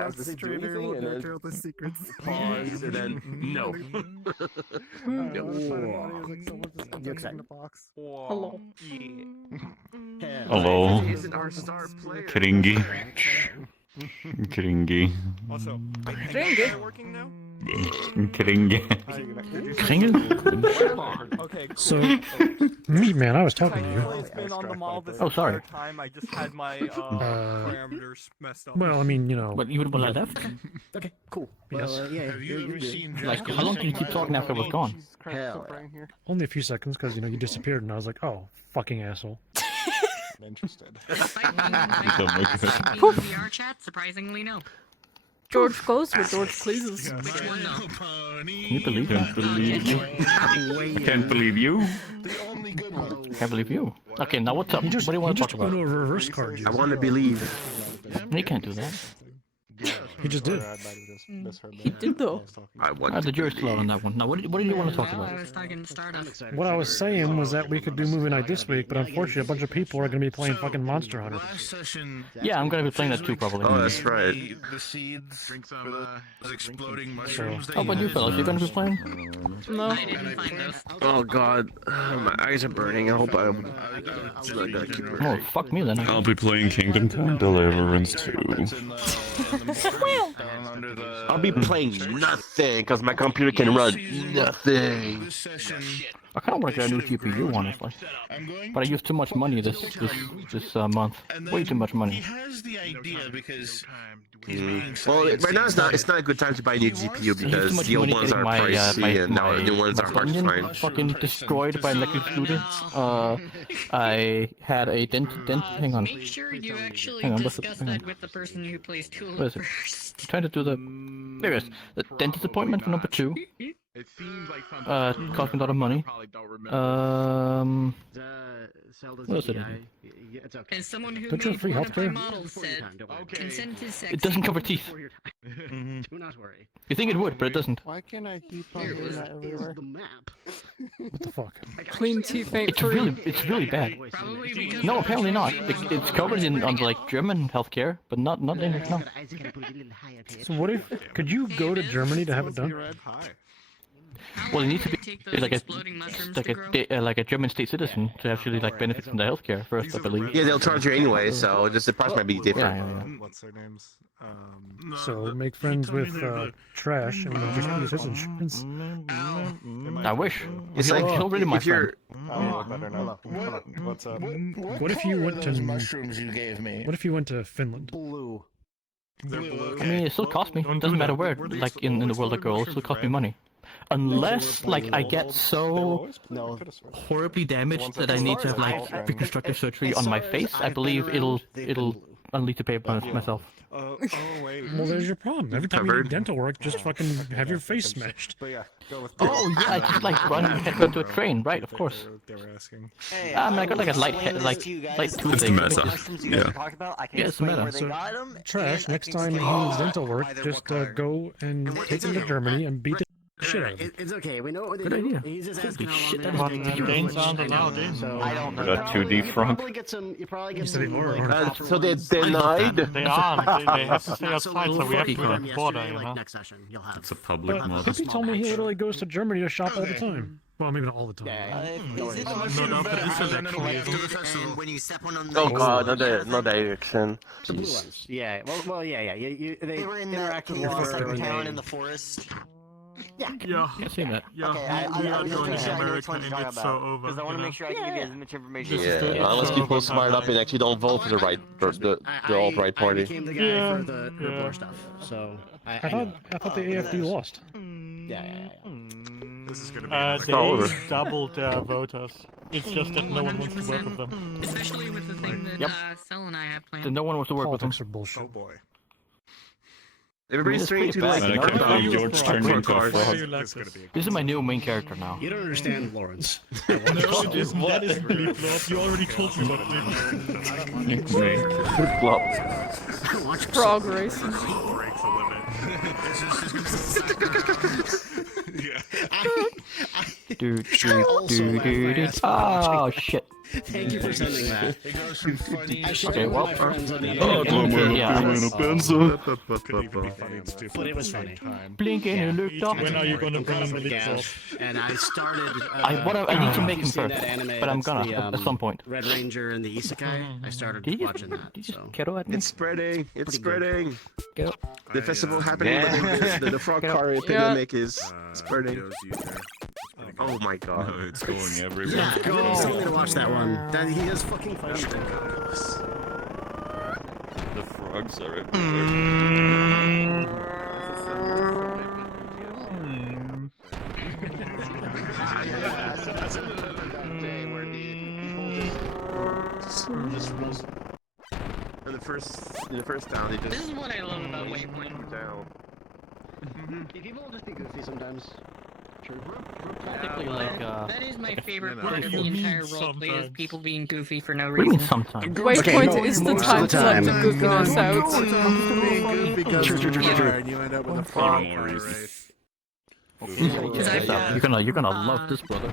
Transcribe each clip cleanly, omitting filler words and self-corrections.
ask this do anything, and then the secrets. pause, and then no. You excited? Hello. Hello. Isn't our star player? Kringi. Kringi. Also, Kringi? working now? Kringi. Kringel? Okay, cool. So, me, man, I was talking to you. It's been on the mall this Oh, sorry. entire time. I just had my parameters messed up. Well, I mean, you know. But you would when I left? Okay, cool. Yes. Well, yeah. Have you ever seen Like, how long did you keep talking after I was gone? Hell. Only a few seconds, because, you know, you disappeared, and I was like, oh, fucking asshole. I'm interested. VR chat? Surprisingly, no. George goes where George pleases. Which one, though? Can you believe Can't believe you. Can't believe you. The only good one. Can't believe you. Okay, now what's up? He just, What do you want to talk about? a reverse card. I want to believe. You can't do that. He just did. He did though. I want The to jury's still out on that one. Now, what did you want to talk Well, I about? was talking Stardust. What I was saying was that we could do movie night this week, but unfortunately, a bunch of people are going to be playing fucking Monster Hunter. Last session, Yeah, I'm going to be playing that too, probably. Oh, that's right. the seeds for those exploding mushrooms. How about you fellas? You going to be playing? No. I didn't find those. Oh god, my eyes are burning. I hope I gotta keep it. Oh, fuck me then. I'll be playing Kingdom Come Deliverance 2. I'll be playing nothing because my computer can run nothing. This session, I kind of want to get a new GPU, honestly. I'm going. But I used too much money this month. And Way then too much He money. has the idea because he's buying Well, science right now it's not. things. It's not a good time to buy a new GPU I used too because much the old money ones are getting pricey and now the new ones are hard to onion find. fucking destroyed by electric scooter. I had a dent. Hang on. Make sure you actually Hang on, what's the- discuss hang on. that with the person who plays What Tool is it? first. Trying to do the. There it is. The dentist appointment for number 2. It seems like something Cost me a lot of money. probably don't remember. What is it? As someone who Don't you have made free one of my healthcare? models said, consent is sexy. It doesn't cover teeth. Do not worry. You think it would, but it doesn't. Why can't I keep on doing that everywhere? The map. What the fuck? Clean teeth ain't free. It's really bad. Probably because No, apparently not. It's covered in on like German healthcare, but not English. No. So what if, could you go to Germany to have it done? Well, you need to be take those like exploding mushrooms to grow. a German state citizen to actually like benefit from the healthcare first, I believe. Yeah, they'll charge you anyway, so just the price might be different. Yeah. What's their names? So make friends with Trash and we'll just use his insurance. I wish. It's He's like already my if you're. What's up? What if you went to mushrooms you gave me? What if you went to Finland? Blue. I mean, it still costs me. It doesn't matter where. Like in the world I go, it still costs me money. Unless like I get so horribly damaged that I need to have like reconstructive surgery on my face, I believe I'll need to pay by myself. Oh wait. Well, there's your problem. Every time you Covered. do dental work, just fucking have your face smashed. But yeah, go with. Oh yeah, I just like run head into a train, right? Of course. They were asking. I mean, I got like a light light tooth. It's a meta. Yeah. Yeah, it's meta. So, Trash, next time he needs dental work, just go and take him to Germany and beat the shit out of him. It's okay. We know what Good they do. idea. He's just Holy asking how shit, long that they're is taking to Danes do it. aren't allowed So I don't know. Got 2D front. You probably get You said some. they were. So they're denied. They are. They have to stay outside, so we have to go to the border, you Like know. next session, you'll have. It's a public But mod. Pippi told me he literally goes to Germany to shop all the time. Well, maybe not all the time. When you step on them, Oh god, not the Ericsson. the blue ones. Yeah. Yeah. They were in interact with water town in the forest. Yeah, I've seen that. Yeah, we are going to America and it's so over. Because I want to make sure I can give you as much information. Yeah, unless people smart up and actually don't vote for the alt-right I party. became the guy for the war stuff. So I thought the AFD lost. Yeah. This is gonna be. They all over. doubled their voters. It's just that no one wants to work with them. Especially with the thing that Yep. Cell and I have planned. Then no one wants to work with them. Politics are bullshit. Oh boy. Everybody's trying to like. I can't believe George turned into a frog. This is gonna be. This is my new main character now. You don't understand, Lawrence. No, that is really flawed. You already told me about it. Watch Frog racing. Breaks the limit. Oh shit. Thank you for sending that. It goes from funny. I shared Okay, it with well, my friends on the Oh, internet. But it was funny. Blinking and looked up. When are you gonna bring him the lead drop? And I started. I need to make him you've seen first, that anime, but I'm that's gonna the, at some point. Red Ranger and the Isekai. I started Did you watching that. Did you So. just kettle at me? It's spreading. It's spreading. Get up. The festival happening, Yeah. but the frog car epidemic is spreading. Oh my god. No, it's going everywhere. Yeah, everybody told me to watch that one. That he is fucking funny. The frogs are everywhere. In the first town, they just. This is what I love about Waypoint. Down. People will just be goofy sometimes. True. Practically like That is my favorite What part do of you the mean entire roleplay is sometimes? people being goofy for no What do you mean reason. sometimes? Waypoint is the most time of the to let the time. goofiness out. You end up with a frog Even more car reason. race. You're gonna love this, brother.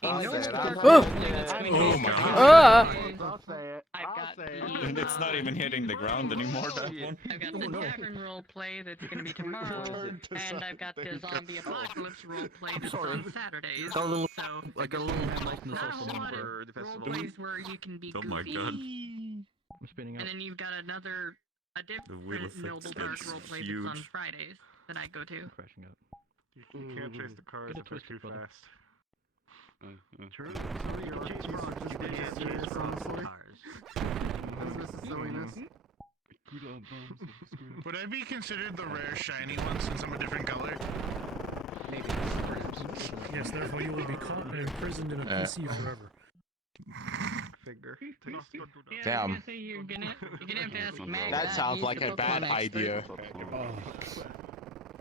In no part Oh. of the roleplay that's coming Oh out my is God. I've got And the it's not even hitting the ground anymore, that one. I've got the tavern roleplay that's gonna be tomorrow, and I've got the zombie apocalypse roleplay that's on Saturdays. Got a little- So like a little light in the not a social lot of For the festival. roleplays where you can be Oh goofy. my god. I'm spinning And out. then you've got a The wheel different effect Noble Dark gets roleplay huge. that's on Fridays that I go to. Crashing out. You can't chase the cars Get it if they're twisted, too brother. fast. True. Would I be considered the rare shiny one since I'm a different color? Yes, therefore you will be caught and imprisoned in a PC forever. Figure. Yeah, I was Damn. gonna say you're gonna have to ask Mag That sounds like a bad idea.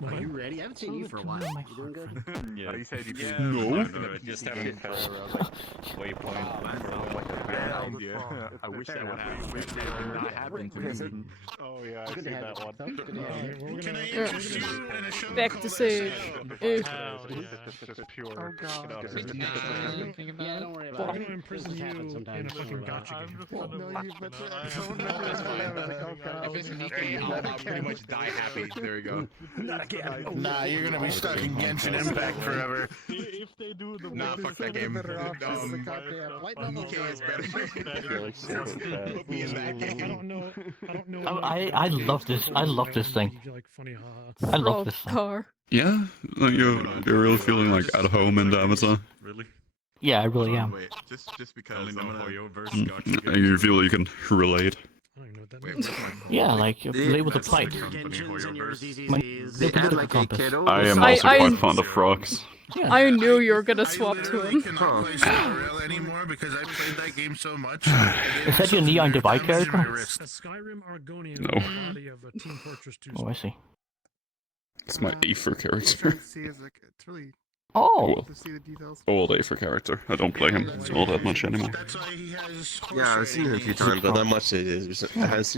Are you ready? I haven't seen you for a while. You doing good? Yeah. You said you Yeah. No. Just haven't felt Waypoint. Yeah. I wish that would happen to me. Oh yeah, I Good see to have that you. one. Good to have you. Can I interest you in a show Back called to Sage. Hell yeah. Just pure. Oh god. Think Yeah, about don't worry I'm about gonna it. imprison Things you happen in a sometimes. fucking gotcha I'm game. just gonna No, you bet no, that. I Don't have know this no one. idea. Like, oh god. If it's an There you go. I'll pretty much die happy. There we go. Nah, you're gonna be stuck in Genshin Impact forever. If they do the Nah, fuck that game. Better off as the goddamn white knuckles. Nikkei is better. Put me in that I game. don't know. I love this. I love this thing. Like funny, haha. I love Frog this thing. car. Yeah, like you're really feeling like at home in the Amazon. Really? Yeah, I really am. Wait, just because Only I'm know gonna... how your verse Mm, got you. and you feel you can relate. I don't even know what that Wait, means. where's my phone? Yeah, like you play with the That's plight. the Your company Genshins for and your your verse. ZZZs. They add like a compass. kiddo. I am I- also I- quite fond of frogs. Yeah. I knew you were gonna I swap to literally him. cannot play Squirrel anymore because I played that game so much. Is that your Neon Divide character? A Skyrim Argonian No. with the body of a Team Fortress 2. Oh, I see. It's my Aether character. See, it's really Oh, to see the details. Old Aether character. I don't play him all that much anymore. That's why he has Yeah, I've seen it a few times, but not much it is. It has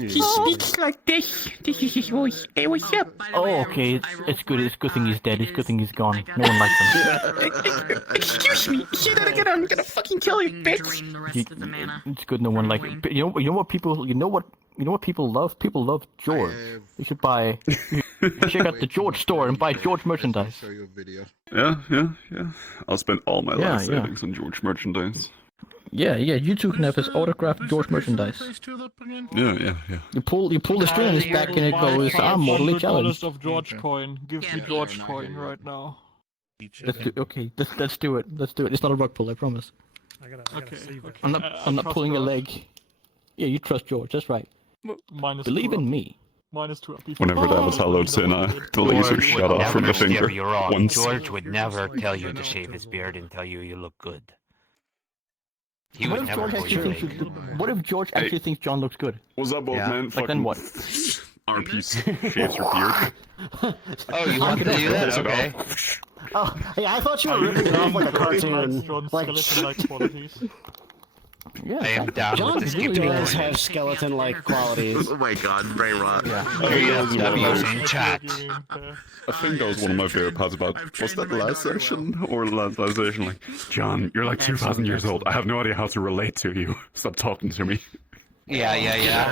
like this. This is his voice. Hey, what's up? Oh, okay. It's good. It's good thing he's dead. It's good thing he's gone. No one likes him. Excuse me. Say that again. I'm gonna fucking kill you, bitch. Drain the rest of the mana. It's good. No one like. You know what people. You know what people love. People love George. You should buy. Check out the George store and buy George merchandise. Show you a video. Yeah. I'll spend all my Yeah, life yeah. savings on George merchandise. Yeah. You two can have his autographed George merchandise. Yeah. You pull the string on his back and it goes, "I'm mortally challenged." of George coin. Give me Yeah, George yeah, coin yeah. right now. Okay, let's do it. It's not a rug pull, I promise. I gotta save it. I'm not trust pulling a George. leg. Yeah, you trust George. That's right. Minus Believe two in up. me. Minus 2 up. Whenever that was hallowed sin, the laser shot off from the finger. You're wrong. Once. George would never tell you to shave his beard and tell you look good. He What would if never George pull actually your thinks? leg. What if George Hey. actually thinks John looks good? What's up, old man? Like then what? RP shaves your beard. Oh, you want to do that? Okay. Oh, hey, I thought you were ripping it off like a cartoon. John's Like, skeleton-like qualities. Yeah, I am down John with the really skipping does point. have skeleton-like qualities. Oh my god, brain rot. W's in chat. I think that was one of my favorite parts about, was that the last session? Or the last session? Like, John, you're like 2,000 years old. I have no idea how to relate to you. Stop talking to me. Yeah.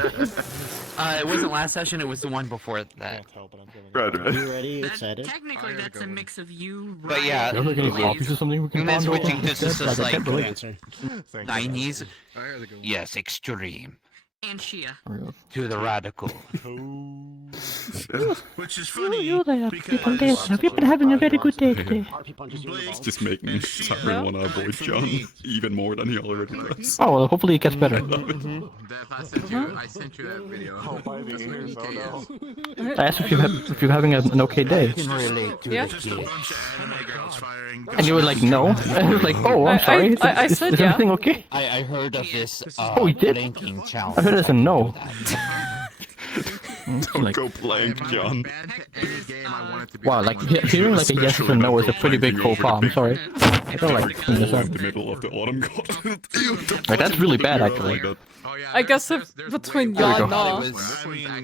It wasn't last session, it was the one before that. Right. You ready? Excited? Technically, that's a mix of you, But yeah, You ever get any copies or something we can and then bond over? switching to just Like, I like can't believe it. Answer. 90s. Yes, extreme. and Shia. To the radical. Which is funny Have you been having a very good day today? It's just making Siren want to avoid John even more than he already does. Oh, well, hopefully it gets better. I sent you that video. I asked if you're having an okay day. Yeah. And you were like, no. And I was like, oh, I'm sorry. I Is said yeah. everything okay? I heard of this Oh, you did? blinking challenge. I heard it as a no. Don't go blank, John. Wow, like hearing like a yes or no is a pretty big faux pas. I'm sorry. I don't like clean this up. In the middle of the autumn god. Like that's really bad, actually. I guess if between yeah and no.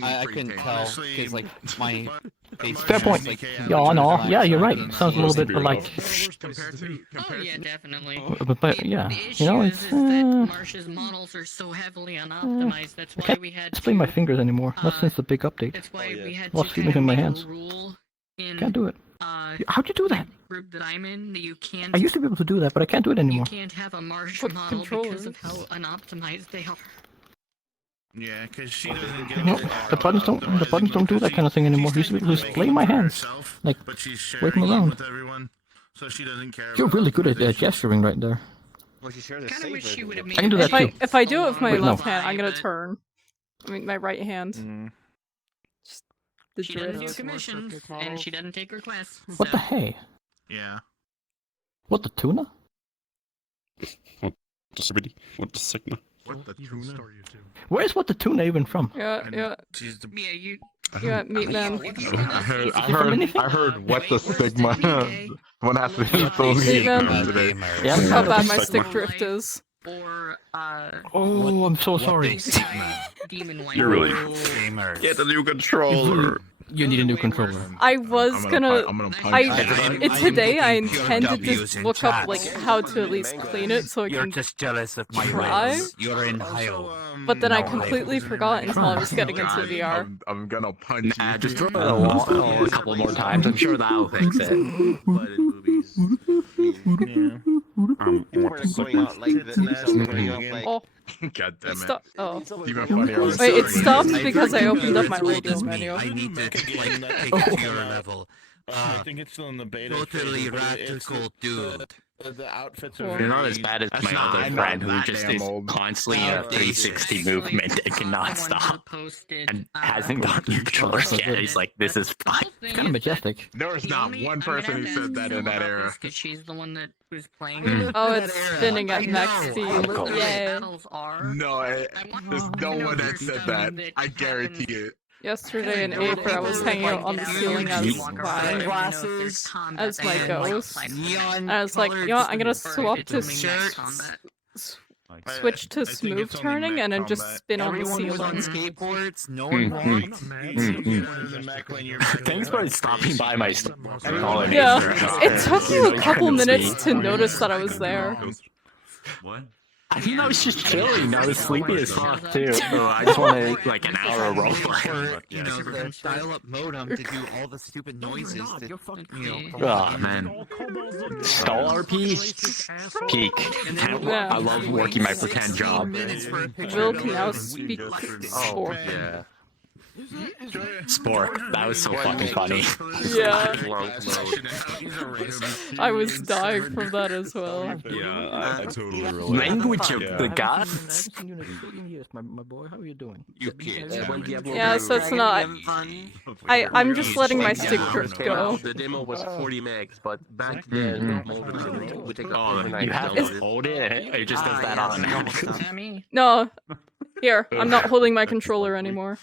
I couldn't tell because like my face. Fair point. Like, Yeah, no. Yeah, you're right. Sounds a little bit like. Oh yeah, definitely. But yeah, you know, it's. Marsh's models are so heavily unoptimized. That's I why can't we had display my fingers anymore. Not since the big update. That's why we had Lost to feeling in my hands. rule in Can't do it. How'd you do that? group that I'm in that you can't. I used to be able to do that, but I can't do it anymore. You can't have a Marsh Put model because controllers. of how unoptimized they are. Yeah, because she doesn't get No, the buttons don't do that kind of thing anymore. I used to be able to display my hands, like wave them around. So she doesn't care. You're really good at gesturing right there. Kind of wish she would have made. I can do that too. If I do it with my Wait, no. left hand, I'm gonna turn. I mean, my right hand. The She doesn't do drift. commissions, and she doesn't take requests. What the so- hey? Yeah. What the tuna? What the Sibidi? What the Sigma? What the tuna? Where's what the tuna even from? Yeah, yeah, She's the. Yeah, you. yeah, meat man. I heard what the Sigma. One has to be so Meat man. today. Yeah. How bad my stick drift is. Or Oh, I'm so sorry. Demon White. You're really gamers. get a new controller. You need a new controller. I was gonna. Today I W's intended to in look up chat. like how to at least clean it so I You're can. just jealous of my try? wins. You're in hell. But then I No, completely forgot until I was getting into VR. I'm gonna punch you. Just throw it at the wall a couple more times. I'm sure that'll fix it. Oh, God damn it. stop. Oh. Even funnier. Wait, it stopped because I opened up my radio menu. I need to take it to your level. I think it's still in the beta. Totally phase, but it's radical dude. The outfits Cool. are. You're not as bad as That's my not- other I'm friend not who that just damn is old. constantly in a 360 movement and cannot stop. And hasn't gotten your controllers yet. He's like, this is fine. It's kind of majestic. There's not one person who said that in that era. Because she's the one that was playing. Oh, it's spinning at max speed. Yay. No, there's no one that said that. I guarantee it. Yesterday in April, I was hanging out on the ceiling as Sunglasses as my ghost. Neon And I was like, you know what, I'm gonna swap to switch to smooth turning and then just spin on the Everyone was on ceiling. skateboards. No one walked. Thanks for stopping by my Yeah, it took me a couple minutes to notice that I was there. What? I think I was just chilling. I was sleepy as fuck too. So I just wanted like an hour of roleplay. You know, the dial-up modem to do all the stupid noises. That, you know, Oh man. Stall RP? Peak. Yeah. I love working my pretend job. Will can now speak sport. Yeah. Spork. That was so fucking funny. Yeah. I was dying from that as well. Yeah, I totally relate. Language of the gods. My boy, how are you doing? You kids. Yeah, so it's not. I'm just letting my stick drift go. The demo was 40 megs, but back then, we take You have to hold it. It just does that automatically. No, here, I'm not holding my controller anymore.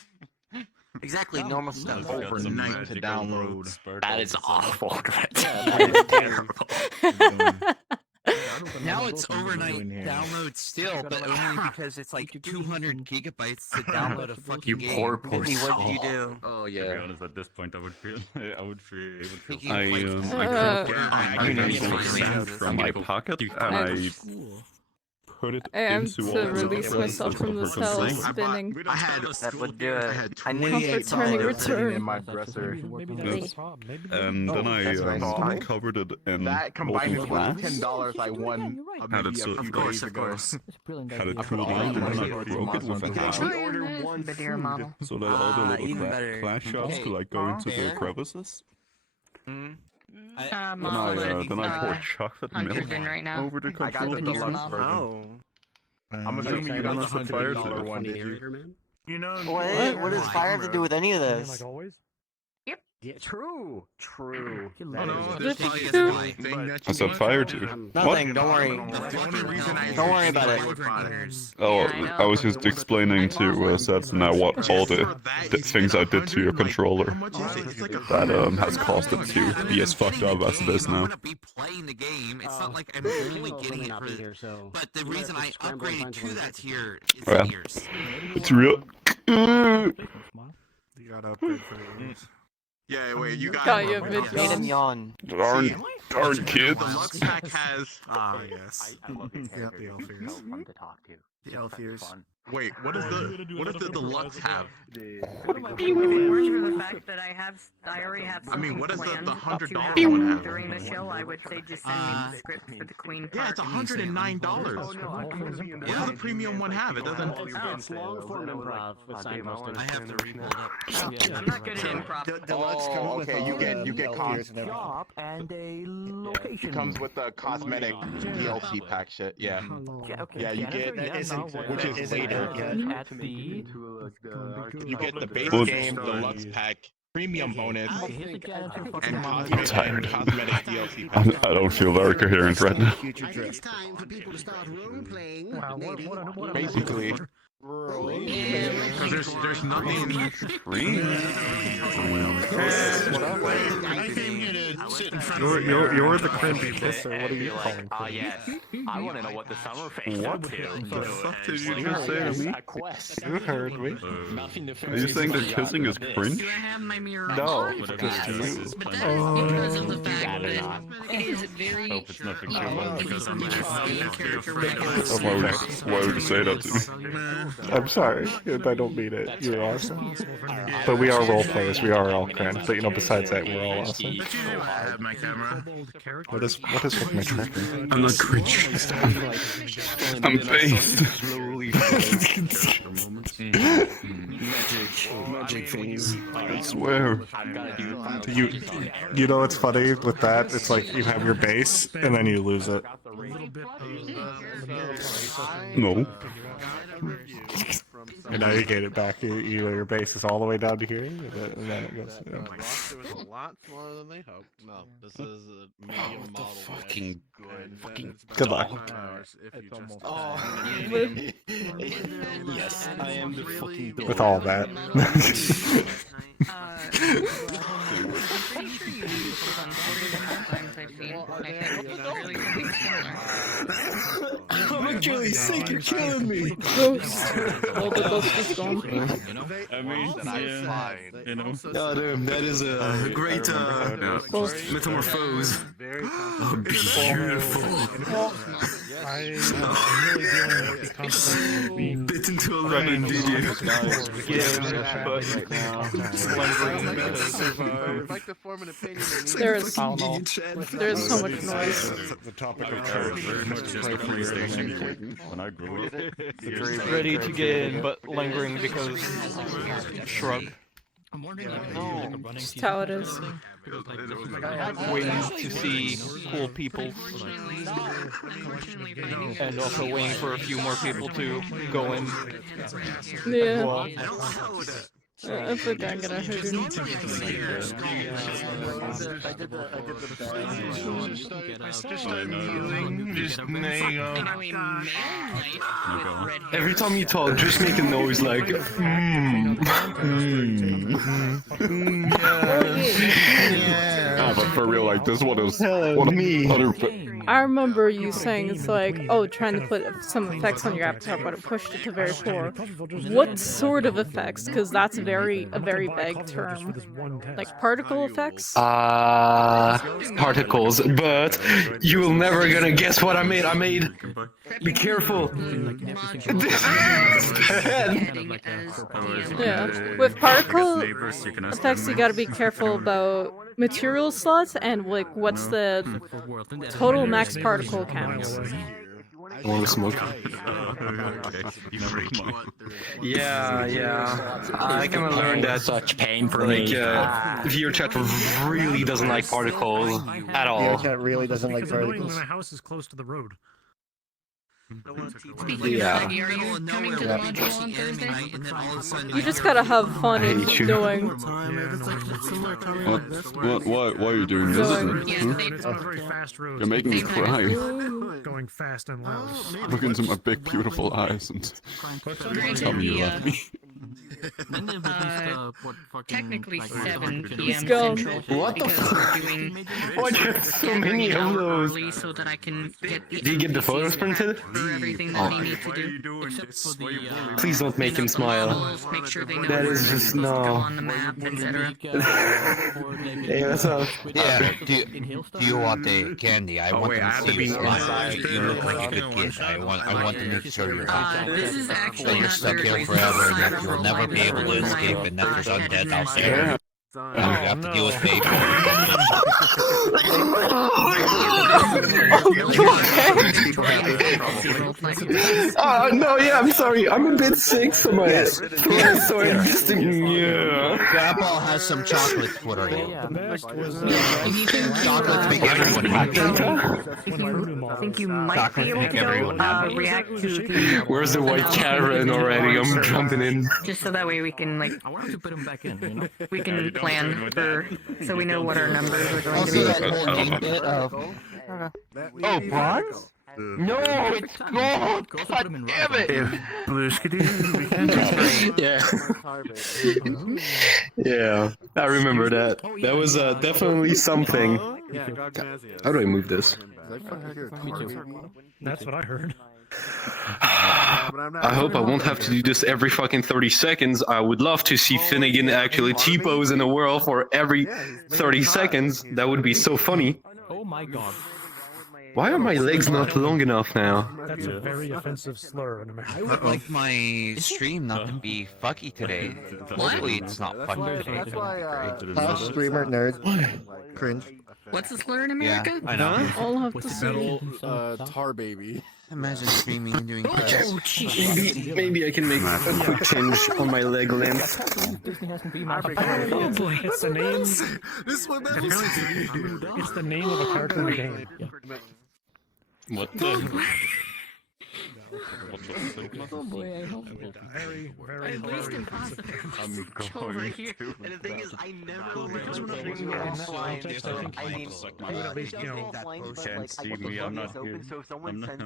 Exactly, normal stuff. Overnight to download. That is awful. That is terrible. Now it's overnight download still, but only because it's like 200 gigabytes to download a fucking game. Poor Mickey, what did you do? Oh To be yeah. honest, at this point, I would feel. I would feel. From my pocket, and I put it I am into to all the release different myself from systems the of her cell consent. spinning. I had that would do it. I Comfort turning return. in my dresser. Maybe Yes. that's the problem. Maybe And then that's I nice. covered it in That combined with molten the glass. $10 I won Had it so Of course, of course. had it cooled down, and then I broke it with a hammer, Video model. so that all the little even better. glass shards could like go into the crevices. I'm Then I poured chocolate milk hydrogen right now. over the I got the controller. deluxe version. I'm assuming you got the $100 one, did you? You know, What does fire have to do with any of like this? always. Yeah, true. True. Oh, That no, is- there's Did probably you- a thing that I you said want. fire too. Nothing, don't worry. The only reason I Don't worry about it. Oh, Yeah, I know. I was just explaining to Seth now what all the things I did to your controller How much is it? It's like that has caused it to be as fucked up as it is now. be playing the game. It's Oh. not like I'm Well, only let getting me it not for be here, so- but the reason I upgraded to that tier is Yeah. the ears. It's real. You gotta upgrade for the ears. Yeah, wait, you got Got you, Made him yawn. Darn kids. The Lux Pack has. Ah, yes. I love it. Yeah, the elf ears. So fun to talk to. The elf ears. Wait, what does the deluxe have? For the fact that I already have. I mean, what does the planned $100 to have one have? During the show, I would say just send me the script for the Queen part. Yeah, it's $109. What does the premium one have? It doesn't. It's long form improv with signposting. I have to rebuild up. I'm not good at improv. Oh, okay, you get cost. and a It comes with the cosmetic DLC pack shit. Yeah. Yeah, you get which is later. At the You get the base But- game, deluxe pack, premium bonus, and I'm tired. cosmetic DLC pack. I don't feel very coherent right now. I think it's time for people to start role playing. Basically. Because there's nothing. Free? I came here to sit in front of You're the cringy pisser. What are you calling for? Yes. I want to know what the summer face What is. the fuck did you just say to me? A quest. You heard me. Are you saying that kissing is cringe? Do I have my mirror No, on? just But that is because of the fact that it is very Hope it's nothing easy too much. for me to character Why would you say that to me? I'm sorry, if I don't mean it. You're awesome. But we are role players. We are all cringe. But besides that, we're all awesome. But you know I have my camera. What is with my tracking? I'm not cringe. I'm based. Magic things. I swear. You know what's funny with that? It's like you have your base and then you lose it. No. And now you get it back. Your base is all the way down to here, and then it goes. There was a lot smaller than they hoped. No, this is a medium model. Fucking Good luck. Yes, I am the fucking door. With all that. I'm actually sick, you're killing me. Ghost. All the ghost is gone. I mean, yeah, you know. God damn, that is a great metamorphose. Beautiful. I'm really dealing with the consequences of being Bit into a lemon, did you? There is so much noise. The topic of church. When I grew up. Ready to get in, but lingering because shrug. Just how it is. Waiting to see cool people, and also waiting for a few more people to go in. Yeah. Well, I think I'm gonna hurt him. Every time you talk, just make a noise like. But for real, like this one is me. I remember you saying it's like, oh, trying to put some effects on your avatar, but it pushed it to very poor. What sort of effects? Because that's a very vague term. Like particle effects? Particles, but you're never gonna guess what I made. Be careful. Yeah, with particle effects, you gotta be careful about material slots and like what's the total max particle count. I want to smoke. Yeah. I kind of learned that such pain for me. VRChat really doesn't like particles at all. VRChat really doesn't like particles. My house is close to the road. Yeah. You just gotta have fun and knowing. Why are you doing this? It's on a very fast road. You're making me cry. Going fast and loud. Look into my big, beautiful eyes and tell me you love me. Technically 7 p.m. Let's go. Central. What the fuck? Why do you have so many of those? So that I can get the Do you get the photos printed? everything that we need to do. Please don't make him smile. Make sure they know That is just no. on the map, etc. Hey, what's up? Yeah, do you want the candy? I want to see you smile. You look like a good kid. I want to make sure you're happy. This is actually You're not stuck very here forever and that you'll never be able to escape and that there's undead out there. You have to deal with paper. No, yeah, I'm sorry. I'm a bit sick, so my throat is so interesting. Yeah. Grandpa has some chocolate for you. Chocolate make everyone happy. I think you might be able to react to the... Where's the white Karen already? I'm jumping in. Just so that way we can, like... I wanted to put him back in, you know? We can plan for... So we know what our numbers are going to be. Also, that whole game bit of... Oh, bronze? No, it's gold! God damn it! Yeah, I remember that. That was definitely something. How do I move this? That's what I heard. I hope I won't have to do this every fucking 30 seconds. I would love to see Finnegan actually T-pose in the world for every 30 seconds. That would be so funny. Oh my god. Why are my legs not long enough now? That's a very offensive slur in America. I would like my stream not to be fucky today. Hopefully it's not fucky today. House streamer nerd. Cringe. What's the slur in America? Yeah, I know. All have to see. Tar baby. Imagine streaming and doing Maybe I can make a quick change on my leg length. Oh boy, it's the name. This one It's the name of a character in the game. What the? Oh boy, I hope Very, very, at least very impossible. I'm Over going here. to. And the thing is, I never I would at least, you know, Can't see me, I'm not here. I'm not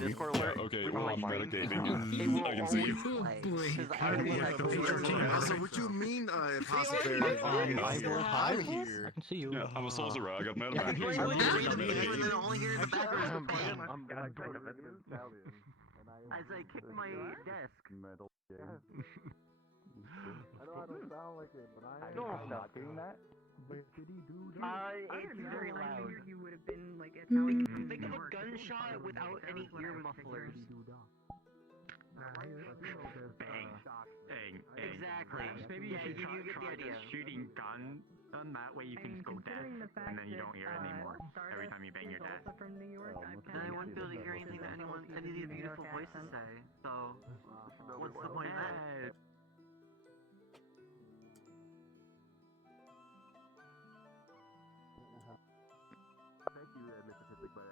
Discord alert. Okay, well, I'm meditating. I can see you. Oh boy. So what you mean, impossible? I'm here. I can see you. Yeah, I'm a sorcerer. I got mad I about can hear you. And all I hear in the background is as I kick my desk. I don't sound like it, but I am not doing that. It's very loud. You would have been like think of a gunshot without any ear mufflers. Bang. Exactly. Maybe you should try just shooting gun. Done that way you can just go deaf, and then you don't hear it anymore every time you bang your desk. And I wouldn't be able to hear anything that any of these beautiful voices say. So, what's the point of that? Thank you, Mr. Tippett, but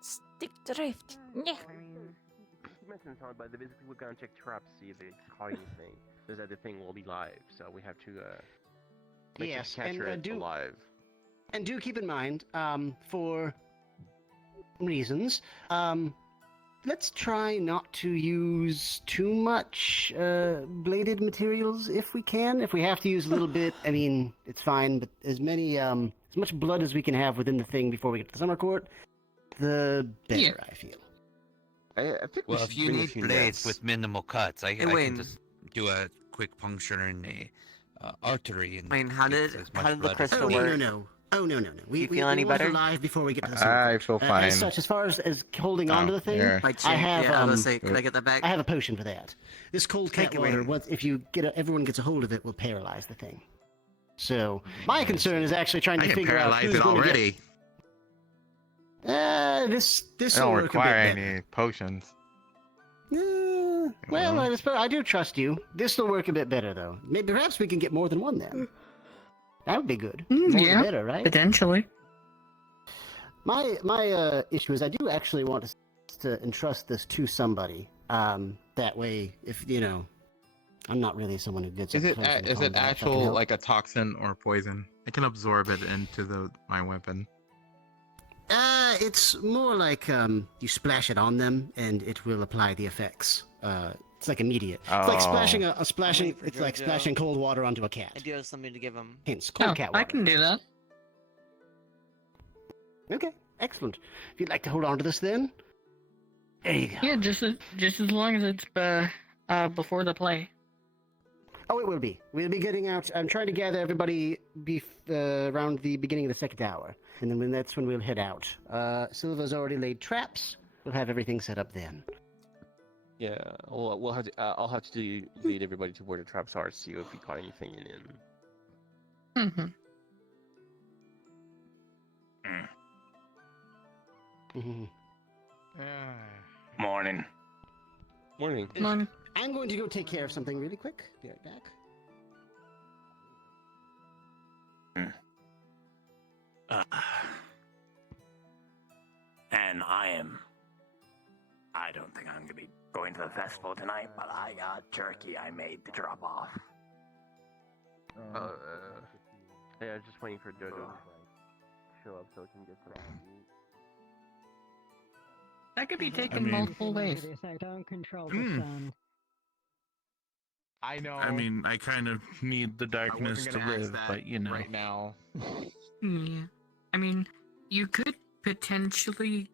Stick drift. Yeah. You mentioned something, but basically we're gonna check traps, see if they caught anything. Because that the thing will be live, so we have to make Yes, sure to capture it alive. And do keep in mind, for reasons, let's try not to use too much bladed materials if we can. If we have to use a little bit, I mean, it's fine. But as much blood as we can have within the thing before we get to the summer court, the better. I feel. I think well, if you need blades with minimal cuts, I can just do a quick puncture in the artery. And Wayne, how did the crystal work? Oh no. Do you feel any better? Alive before we get to the summer I court. fine. As such, as far as holding onto the thing, yeah. I have. I was say, could I get that back? I have a potion for that. This cold cat water, if you everyone gets a hold of it, will paralyze the thing. So my concern is actually trying to figure out who's going to get. This don't require any potions. Well, I do trust you. This will work a bit better, though. Maybe perhaps we can get more than one then. That would be good. More the better, right? Potentially. My issue is I do actually want to entrust this to somebody. That way, if I'm not really someone who gets. Is it actual like a toxin or poison? I can absorb it into my weapon. It's more like you splash it on them and it will apply the effects. It's like immediate. It's like splashing It's like splashing cold water onto a cat. I do have something to give him. Hence, cold cat water. I can do that. Okay, excellent. If you'd like to hold on to this, then there you go. Yeah, just as long as it's before the play. Oh, it will be. We'll be getting out. I'm trying to gather everybody around the beginning of the second hour, and then that's when we'll head out. Silva's already laid traps. We'll have everything set up then. Yeah, we'll have to. I'll have to lead everybody to where the traps are, see if we caught anything in. Morning. Morning. Morning. I'm going to go take care of something really quick. Be right back. And I don't think I'm gonna be going to the festival tonight, but I got turkey I made to drop off. Yeah, I'm just waiting for Dodo to show up so we can get some. That could be taken multiple ways. I don't control the sun. I know. I mean, I kind of need the darkness to live, but right now. Yeah. I mean, you could potentially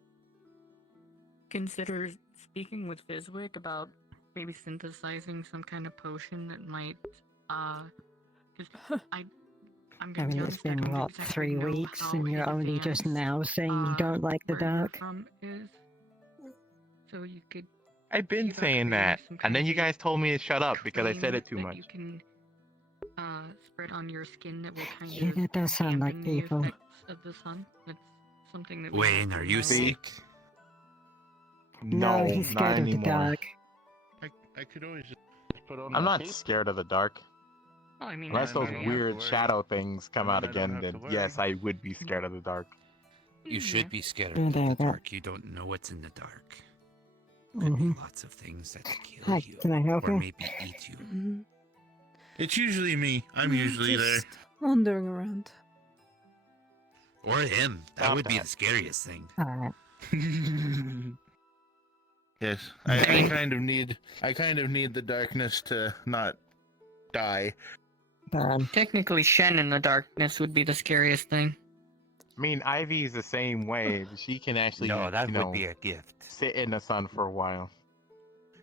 consider speaking with Fizwick about maybe synthesizing some kind of potion that might, I'm gonna be honest, it's been, what, 3 weeks, and you're only just now saying you don't like the dark? So you could... I've been saying that, and then you guys told me to shut up because I said it too much. You can spread on your skin that will kind Yeah, that does sound like dampen the evil. effects of the sun. That's something that Wayne, are you sick? No, he's scared of the dark. I could always just put on. I'm not scared of the dark. Oh, I mean, Unless those I weird have to shadow things come out I don't again, have then to worry. yes, I would be scared of the dark. You should be scared Yeah, of there the you go. dark. You don't know what's in the dark. Could be lots of things that kill Hi, you, can I help or you? maybe eat you. It's usually me. I'm usually there. Just wandering around. Or him. That Stop would be that. the scariest thing. Alright. Yes, I kind of need the darkness to not die. Technically, Shen in the darkness would be the scariest thing. I mean, Ivy's the same way. She can actually, No, that you would know, be a gift. sit in the sun for a while.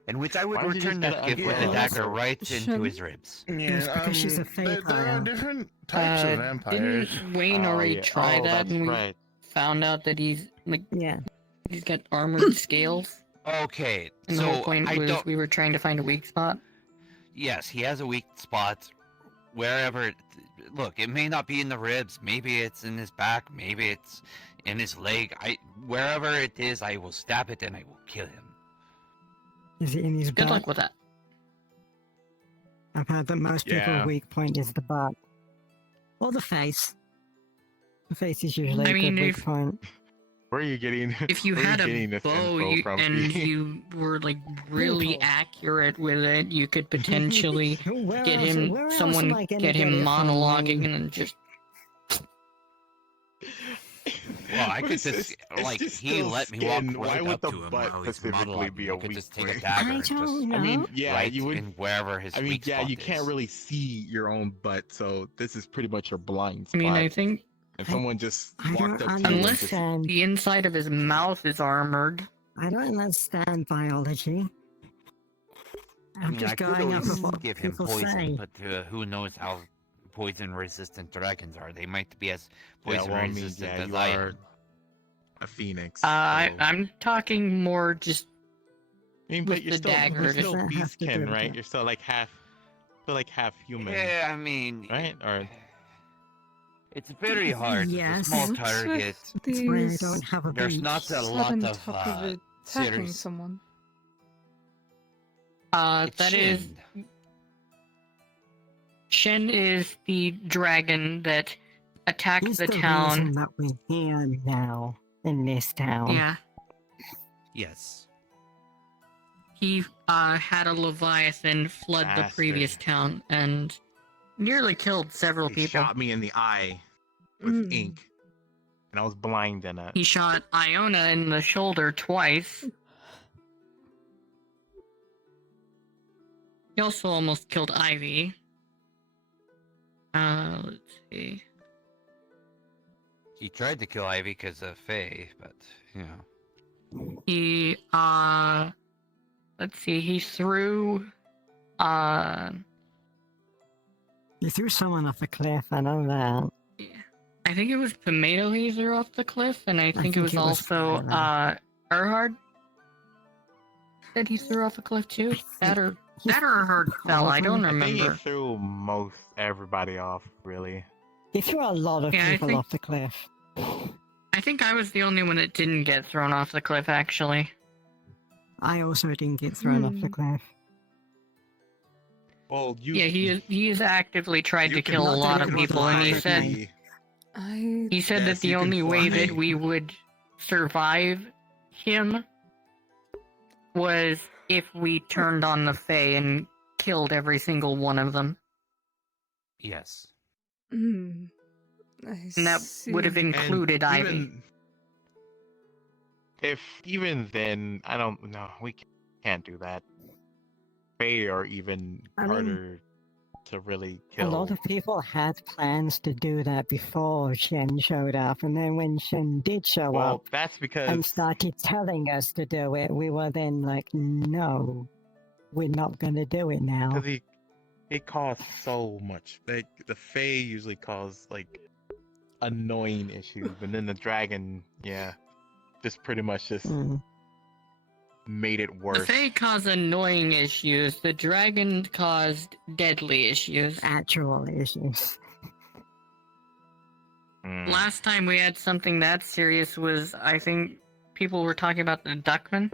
In which I would Why don't you return just that get gift an with a umbrella? dagger right into his ribs. Yes, because she's a There are vampire. different types of vampires. Didn't Wayne Oh, already yeah. try Oh, that that's and we right. found out that he's like he's got armored scales? Okay, And the whole so point I was don't. we were trying to find a weak spot. Yes, he has a weak spot wherever. Look, it may not be in the ribs. Maybe it's in his back. Maybe it's in his leg. Wherever it is, I will stab it and I will kill him. Is it in his Good butt? luck with that. I've heard that most people's Yeah. weak point is the butt. Or the face. The face is usually I a mean, good weak if- point. Where are you getting? If you where are had getting a this bow info from? and you were like really accurate with it, you could potentially Where get else- him where else someone am I gonna get him get it from, monologuing Wayne? and then just Well, I But could it's just it's just he still let me skin. walk Why right would up the to him butt while he's specifically monologuing. be a I could weak just take a point? dagger I and just don't know. I mean, yeah, right you would. in wherever his I mean, weak yeah, spot you can't is. really see your own butt, so this is pretty much your blind I spot. mean, I think if someone just I walked don't up to you and unless just the inside of his mouth is armored. I don't understand biology. I'm I just could going off always of what give him people poison, say. but who knows how poison-resistant dragons are? They might be as yeah, well, I mean, poison-resistant yeah, as you I are am. a phoenix. I'm talking more just I mean, with but you're the still, dagger. you're still Does that have to do beastkin, with right? that? You're still like half human, Yeah, I mean, right? Or it's very hard. It's a Yes. small What's target. with It's why I these don't have a There's beach. not a lot sudden of top of it attacking serious. someone? It's That is Shin. Shen is the dragon that attacked He's the the town. reason that we're here now, in this town. Yeah, Yes. he had a leviathan flood the previous town and nearly killed several he people. shot me in the eye with ink, and I was blind in it. He shot Iona in the shoulder twice. He also almost killed Ivy. Let's see. He tried to kill Ivy because of Faye, but you know. He let's see, he threw You threw someone off a cliff, I know that. I think it was Tomato he threw off the cliff, and I think it was also Erhard that he threw off a cliff too. That or Erhard fell, I don't I think he remember. threw most everybody off, really. He threw a lot of Yeah, I people think- off the cliff. I think I was the only one that didn't get thrown off the cliff, actually. I also didn't get thrown off the cliff. Well, Yeah, he has actively tried you to can kill a lot of fly. people, and he said he said Yes, that the you can only way fly. that we would survive him was if we turned on the Fae and killed every single one of them. Yes. Hmm. And that would have included And Ivy. even then, I don't know. We can't do that. Fae are even I mean, harder to really A kill. lot of people had plans to do that before Shen showed up, and then when Shen did show Well, up that's because and started telling us to do it, we were then like, no, we're not going to do it now. because he caused so much. Like the Fae usually cause like annoying issues, and then the dragon, yeah, just pretty much just made it The worse. Fae caused annoying issues. The dragon caused deadly issues. Actual issues. Last time we had something that serious was, I think, people were talking about the Duckman.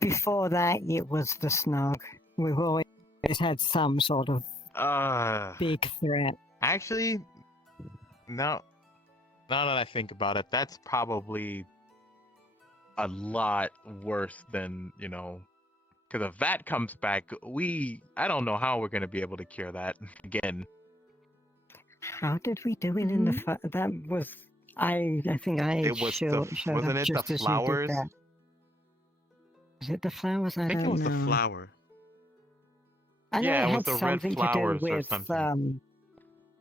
Before that, it was the Snog. We've always had some sort of big threat. Actually, no. Now that I think about it, that's probably a lot worse than, because if that comes back, I don't know how we're going to be able to cure that again. How did we do it in the that was I think I It was showed wasn't up it just the as you did flowers? that. Is it the flowers? I think it don't was know. the flower. I know Yeah, it it was had the red something to do flowers or with something.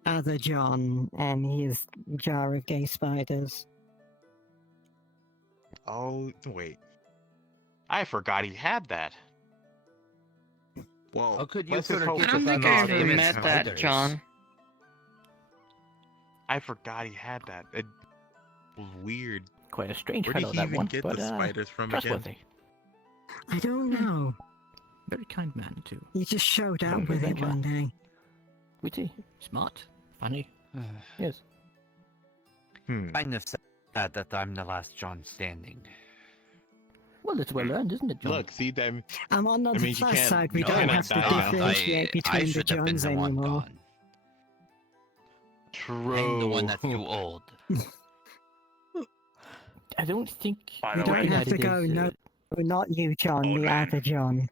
other John and his jar of gay spiders. Oh, wait. I forgot he had that. Well, How could you let's just forget hope the it's fact not that the he spiders. met that, John? I forgot he had that. It was weird. Quite a strange Where did fellow, he that even one, get but the spiders from again? trustworthy. I don't know. Very kind man, too. He just showed up with it one day. Witty, smart, funny. Yes. Kind of sad that I'm the last John standing. Well, it's well earned, isn't it, John? Look, see them. I'm on the means you plus can't- side. We no, don't you're have not to dying. differentiate I between the should have been Johns the one anymore. gone. True. I'm the one that's too old. I don't think You don't have to go. No, not you, John. The other John.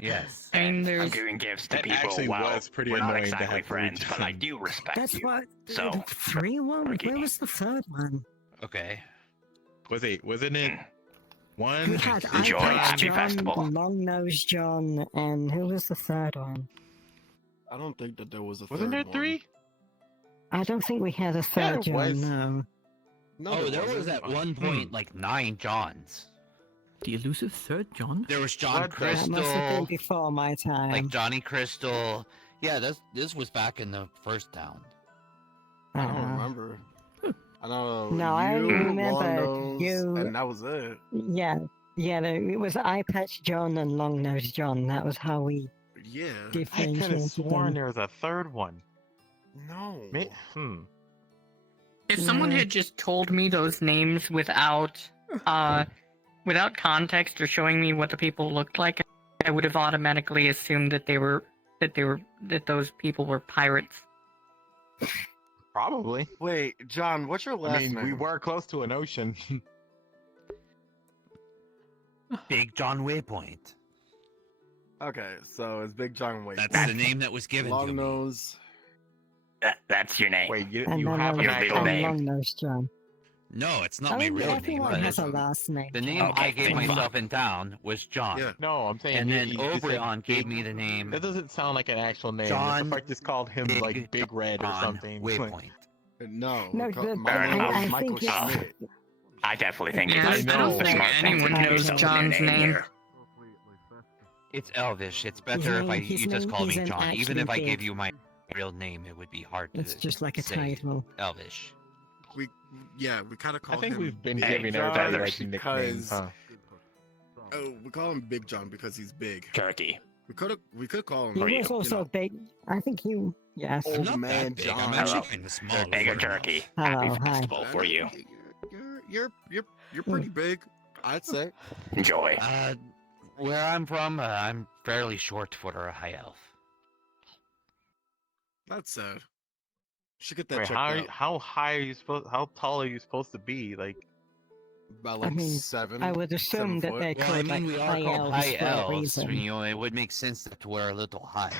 Yes. I mean, I'm giving gifts to That people. actually Well, was pretty we're not annoying to exactly have to friends, reach but I them. do respect That's you. what. So, the three one. forgive Where me. was the third one? Okay. Wasn't it one? We had Enjoy. Eye Patch Happy John, festival. Long Nose John, and who was the third one? I don't think that there was a Wasn't third there one. 3? I don't think we had a Yeah, third there John. was. No. No, there was at one point like 9 Johns. The elusive third John? There was John What the- That must have been Crystal, before my time. like Johnny Crystal. Yeah, this was back in the first town. I don't Uh-uh. remember. I know. No, I you, only remember Long-Nose, you- and that was it. Yeah, it was Eye Patch John and Long Nose John. That was how we Yeah. I could have differentiated sworn them. there was a third one. No. If someone Yeah. had just told me those names without context or showing me what the people looked like, I would have automatically assumed that that those people were pirates. Probably. Wait, John, what's your last I mean, name? we were close to an ocean. Big John Waypoint. Okay, so it's Big John Wayne. That's the name that was given to Long me. Nose. That's your name. Wait, you And then have there an was actual John name. Long Nose John. No, it's not I my mean, real name. everyone But has a last name. the name Okay, I gave then fine. myself in town was John. Yeah. No, I'm saying. And then you said Oberon gave Big- me the name That doesn't sound like an actual name. John It's like just called him like Big Red or John something. Waypoint. No. No, my name I is Michael think it's- Schmidt. I definitely think Yeah, it's I I don't know. think smart thing anyone to give knows yourself a John's name name. here. It's Elvish. It's better if His you just name call me isn't John. Even actually if I big. give you my real name, it would be hard to It's just like a say. title. Elvish. We kind of call I think him. we've been Big giving John everybody like nicknames, because huh? oh, we call him Big John because he's big. Turkey. We could call him. He you? was also big. I think you. Yes. Old I'm not man that big. John. I'm Hello. actually kind of small. Bigger turkey. Hello, Happy hi. festival for you. You're pretty big, I'd say. Enjoy. Where I'm from, I'm fairly short for a high elf. That's sad. Should get that Wait, checked out. how high are you supposed? How tall are you supposed to be? Like, About I like mean, 7. I would assume 7 that foot. they're Well, I called mean, we like are high called elves high for a elves. reason. You know, it would make sense that we're a little higher.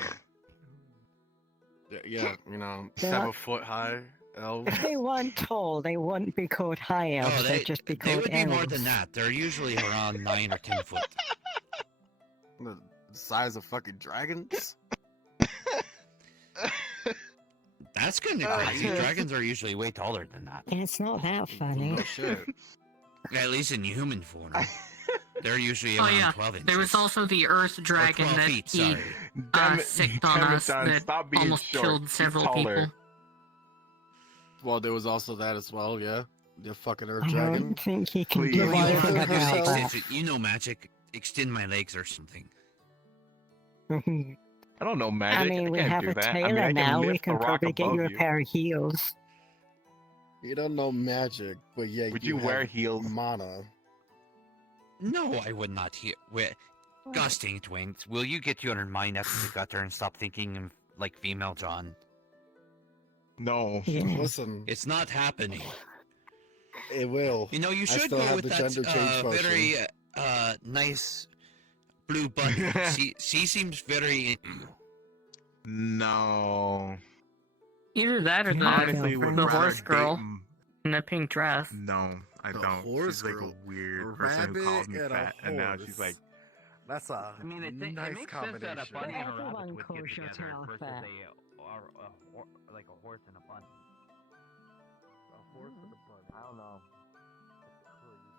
Yeah, you know, They're 7 not- foot high elves. If they weren't tall, they wouldn't be called high elves. Oh, They'd just be they called would be elves. more than that. They're usually around 9 or 10 foot. The size of fucking dragons. That's kind of crazy. Dragons are usually way taller than that. And it's not that funny. No shit. At least in human form. They're usually Oh around yeah, 12 inches. there was also the Earth Or Dragon 12 that feet, he sorry. sicked on us John, that stop being almost short. killed He's several taller. people. Well, there was also that as well, yeah. The fucking Earth I Dragon. don't think he can Please. do Well, you anything have to about herself. that. You know magic. Extend my legs or something. I don't know magic. I mean, we can't have do a that. tailor I mean, I can now. We lift can a rock probably get above you a pair of heels. You don't know magic, but yeah, Would you have wear heels? Mana. No, I would not hear. Gusting twinks. Will you get your mind out of the gutter and stop thinking of, like female John? No. Yeah. Listen, It's not happening. it will. You know, you I should still go have with the that gender change motion. very nice blue bunny. she seems very. No. Either that or Honestly, would the rather horse date girl m- in the pink dress. No, I The don't. horse She's like girl. a weird A person who calls rabbit me and a fat, and now horse. she's like, That's a I mean, it nice makes sense that a combination. bunny and a Everyone rabbit would calls get your together tail versus fat. like a horse and a bun. A horse with a bun. I don't know. That's crazy.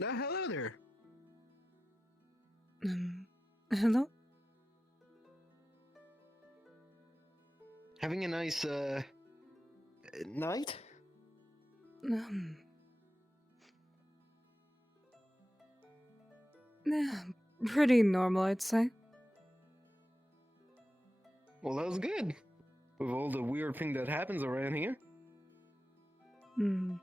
Hello there. Hello? Having a nice, night? Yeah, pretty normal, I'd say. Well, that was good. With all the weird thing that happens around here. Hmm.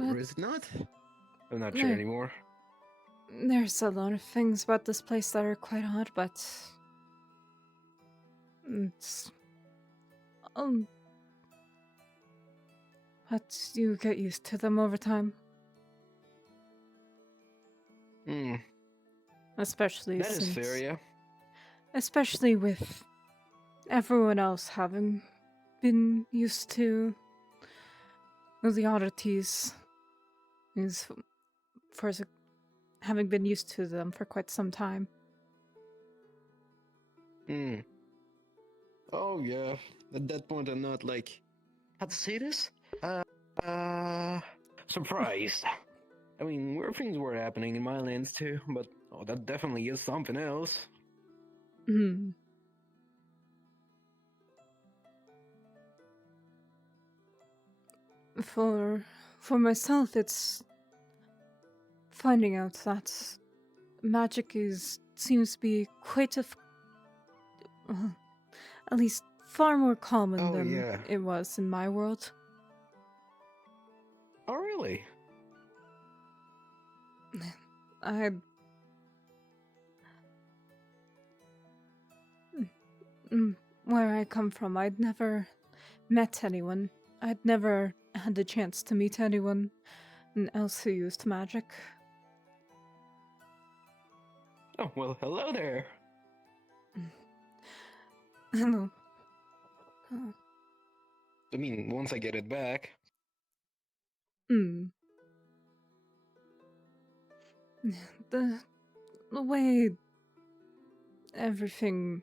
Or is it not? I'm not sure Yeah. anymore. There's a lot of things about this place that are quite odd, but it's but you get used to them over time. Hmm. Especially That is fair, yeah. Especially with everyone else having been used to the oddities, having been used to them for quite some time. Hmm. Oh, yeah. At that point, I'm not like, how to say this? Surprised. I mean, weird things were happening in my lands too, but that definitely is something else. Hmm. For myself, it's finding out that magic seems to be quite at least far more common than it was in my world. Oh, really? Where I come from, I'd never met anyone. I'd never had the chance to meet anyone else who used magic. Oh, well, hello there. Hello. I mean, once I get it back. The way everything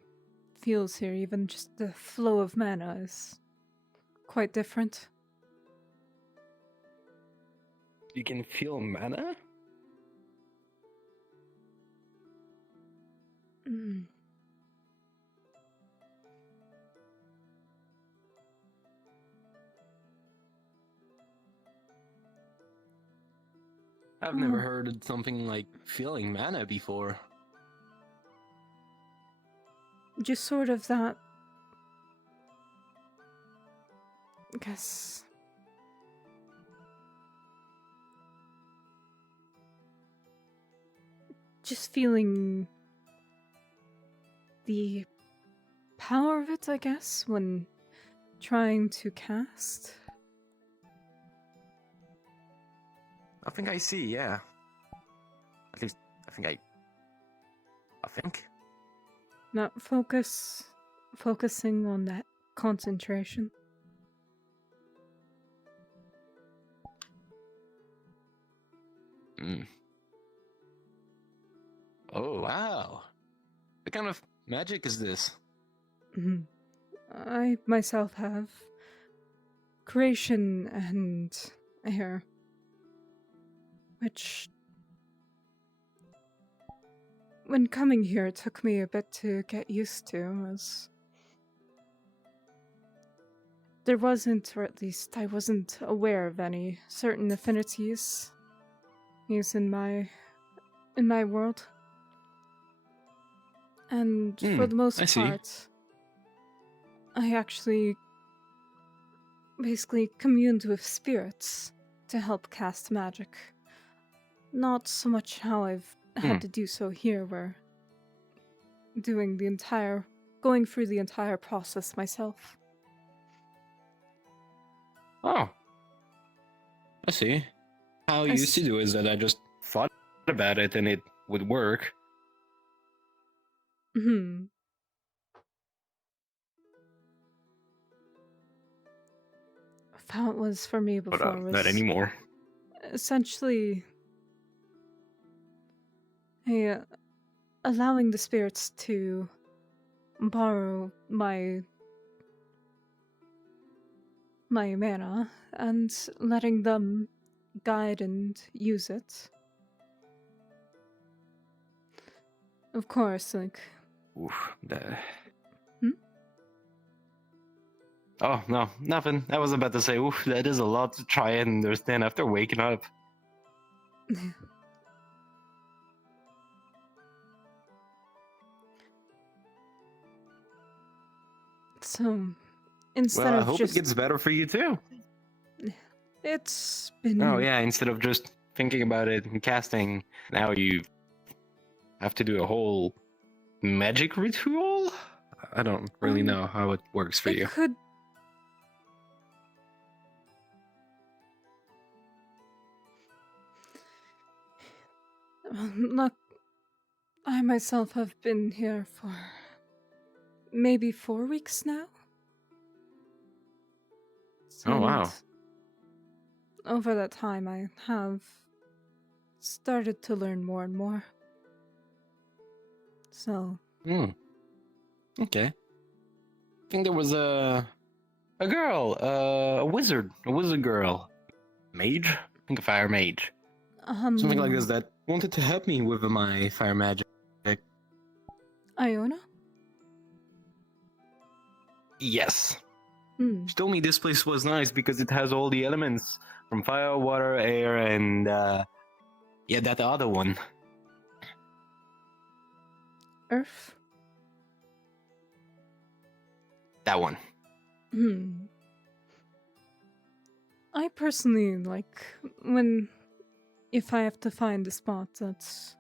feels here, even just the flow of mana, is quite different. You can feel mana? I've never heard of something like feeling mana before. Just sort of that, I guess, just feeling the power of it, I guess, when trying to cast. I think I see, yeah. At least, I think. Not focusing on that concentration. Oh, wow. What kind of magic is this? I myself have creation and air, which, when coming here, it took me a bit to get used to, as there wasn't, or at least I wasn't aware of any certain affinities used in my world. And for the most part, I actually basically communed with spirits to help cast magic. Not so much how I've had to do so here, where going through the entire process myself. Oh. I see. How I used to do is that I just thought about it and it would work. How it was for me before But was not anymore. essentially allowing the spirits to borrow my mana and letting them guide and use it. Of course, like... Oof, Oh, no, nothing. I was about to say, oof, that is a lot to try and understand after waking up. So, instead Well, I of hope just... it gets better for you too. It's been... Oh yeah, instead of just thinking about it and casting, now you have to do a whole magic ritual? I don't really know how it works for you. Could... Look, I myself have been here for maybe 4 weeks now. Oh wow. Over that time, I have started to learn more and more. So... Okay. I think there was a girl, a wizard girl. Mage? I think a fire mage. Something like this that wanted to help me with my fire magic. Iona? Yes. She told me this place was nice because it has all the elements from fire, water, air, and yeah, that other one. Earth? That one. I personally like if I have to find a spot that's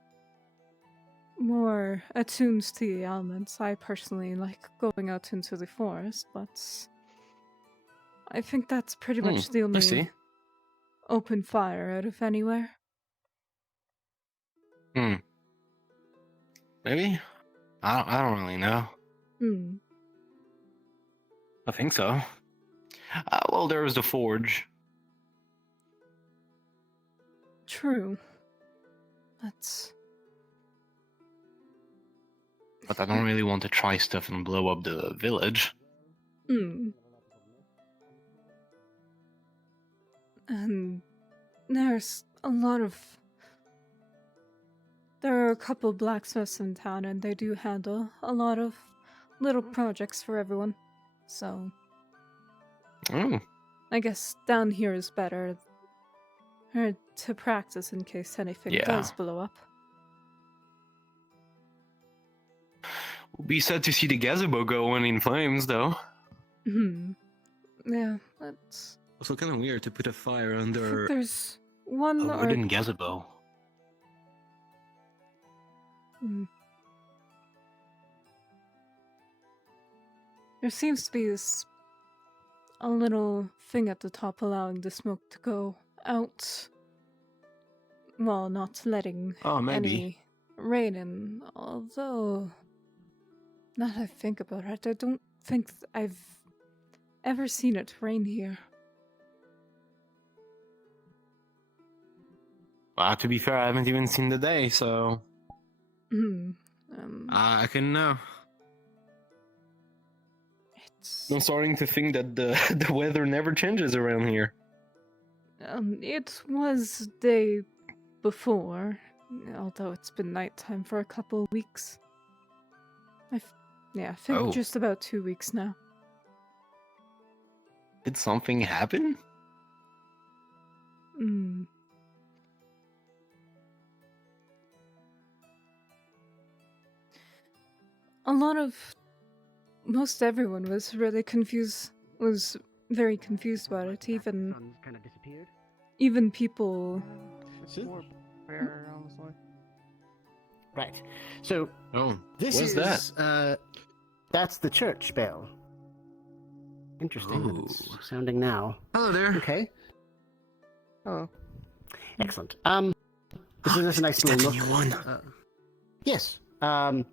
more attuned to the elements, I personally like going out into the forest, but I think that's pretty much the only open fire out of anywhere. Maybe? I don't really know. I think so. Well, there was the forge. True. But I don't really want to try stuff and blow up the village. And there's there are a couple blacksmiths in town, and they do handle a lot of little projects for everyone. So... I guess down here is better to practice in case anything does blow up. We'll be sad to see the gazebo going in flames, though. Yeah, that's... Also kind of weird to put a fire under there's one a wooden gazebo. There seems to be a little thing at the top allowing the smoke to go out. Well, not letting any rain in. Although, now that I think about it, I don't think I've ever seen it rain here. Well, to be fair, I haven't even seen the day, so... I can know. I'm starting to think that the weather never changes around here. It was day before, although it's been nighttime for a couple of weeks. I think just about 2 weeks now. Did something happen? A lot of most everyone was really confused, was very confused about it, even kind of disappeared. even people. Right. So this what's is that's the church bell. Interesting. That Ooh. it's sounding now. Hello there. Okay. Oh. Excellent. This is a nice little new nook. one. Yes.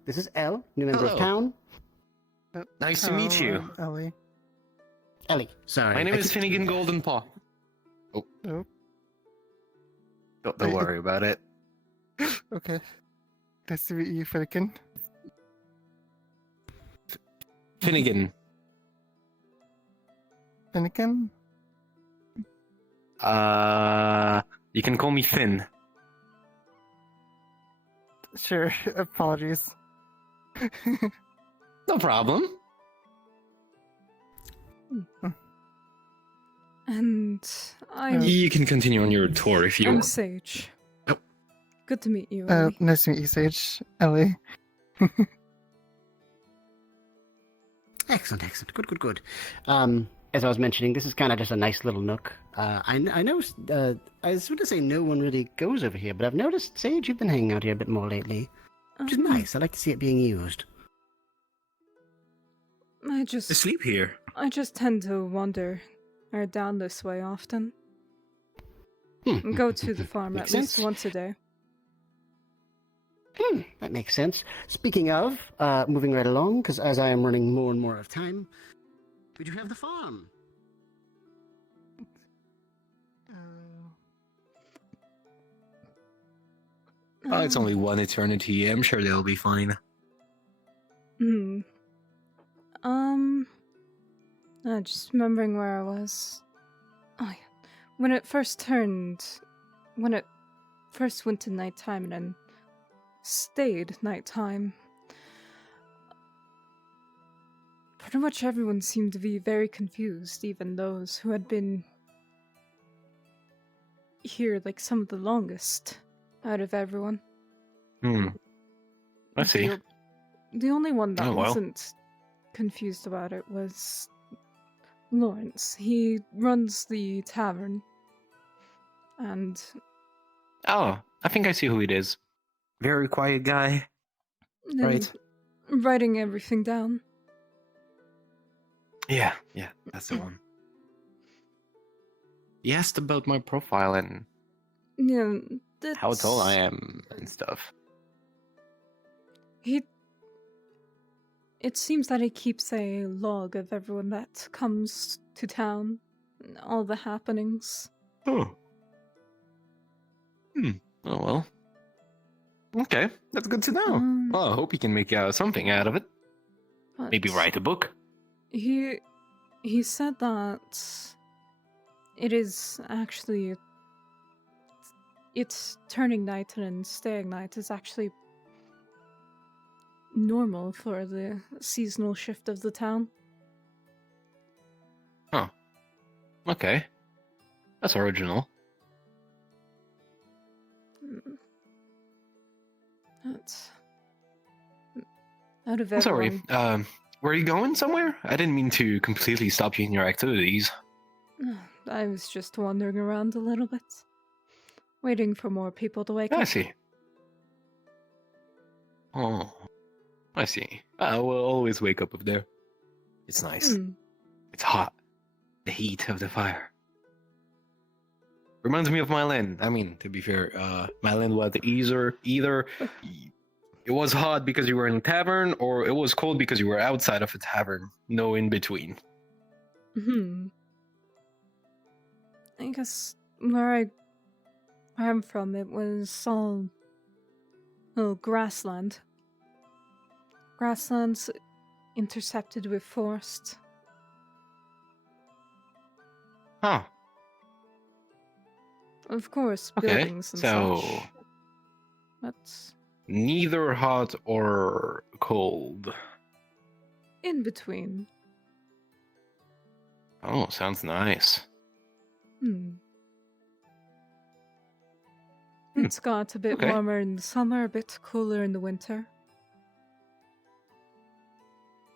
This is Elle, new member Hello. of town. Nice to meet you. Ellie. Ellie. Sorry. My name I is keep- Finnegan Goldenpaw. Oh. Oh. Don't worry about it. Okay. Nice to meet you, Finnegan. Finnegan. Finnegan? You can call me Finn. Sure. Apologies. No problem. And I'm You can continue on your tour if you I'm want. Sage. Good to meet you, Ellie. Nice to meet you, Sage. Ellie. Excellent, excellent. Good. As I was mentioning, this is kind of just a nice little nook. I know, I was going to say no one really goes over here, but I've noticed, Sage, you've been hanging out here a bit more lately. Which is nice. I like to see it being used. I just sleep here. I just tend to wander down this way often. And go to the farm at Makes least sense. once a day. That makes sense. Speaking of, moving right along, because as I am running more and more of time, we do have the farm. Oh, it's only one eternity. I'm sure they'll be fine. Just remembering where I was. Oh yeah. When it first went to nighttime and then stayed nighttime, pretty much everyone seemed to be very confused, even those who had been here like some of the longest out of everyone. I see. The only one that Oh, well. wasn't confused about it was Lawrence. He runs the tavern. And Oh, I think I see who it is. Very quiet guy. then Right. writing everything down. Yeah, that's the one. He asked about my profile and Yeah, how tall I am and stuff. It seems that he keeps a log of everyone that comes to town, and all the happenings. Oh. Oh well. Okay, that's good to know. Well, I hope he can make something out of it. Maybe But write a book. He said that it is actually it's turning night and staying night is actually normal for the seasonal shift of the town. Oh. Okay. That's original. That's out of I'm sorry. everyone. Were you going somewhere? I didn't mean to completely stop you in your activities. I was just wandering around a little bit, waiting for more people to wake I up. see. Oh, I see. I will always wake up there. It's nice. It's hot. The heat of the fire. Reminds me of my land. I mean, to be fair, my land was either it was hot because you were in a tavern, or it was cold because you were outside of a tavern. No in between. I guess where I'm from, it was all grassland. Grasslands intercepted with forest. Huh. Of course, Okay, buildings and so such. But neither hot or cold. in between. Oh, sounds nice. It's got a bit Okay. warmer in the summer, a bit cooler in the winter.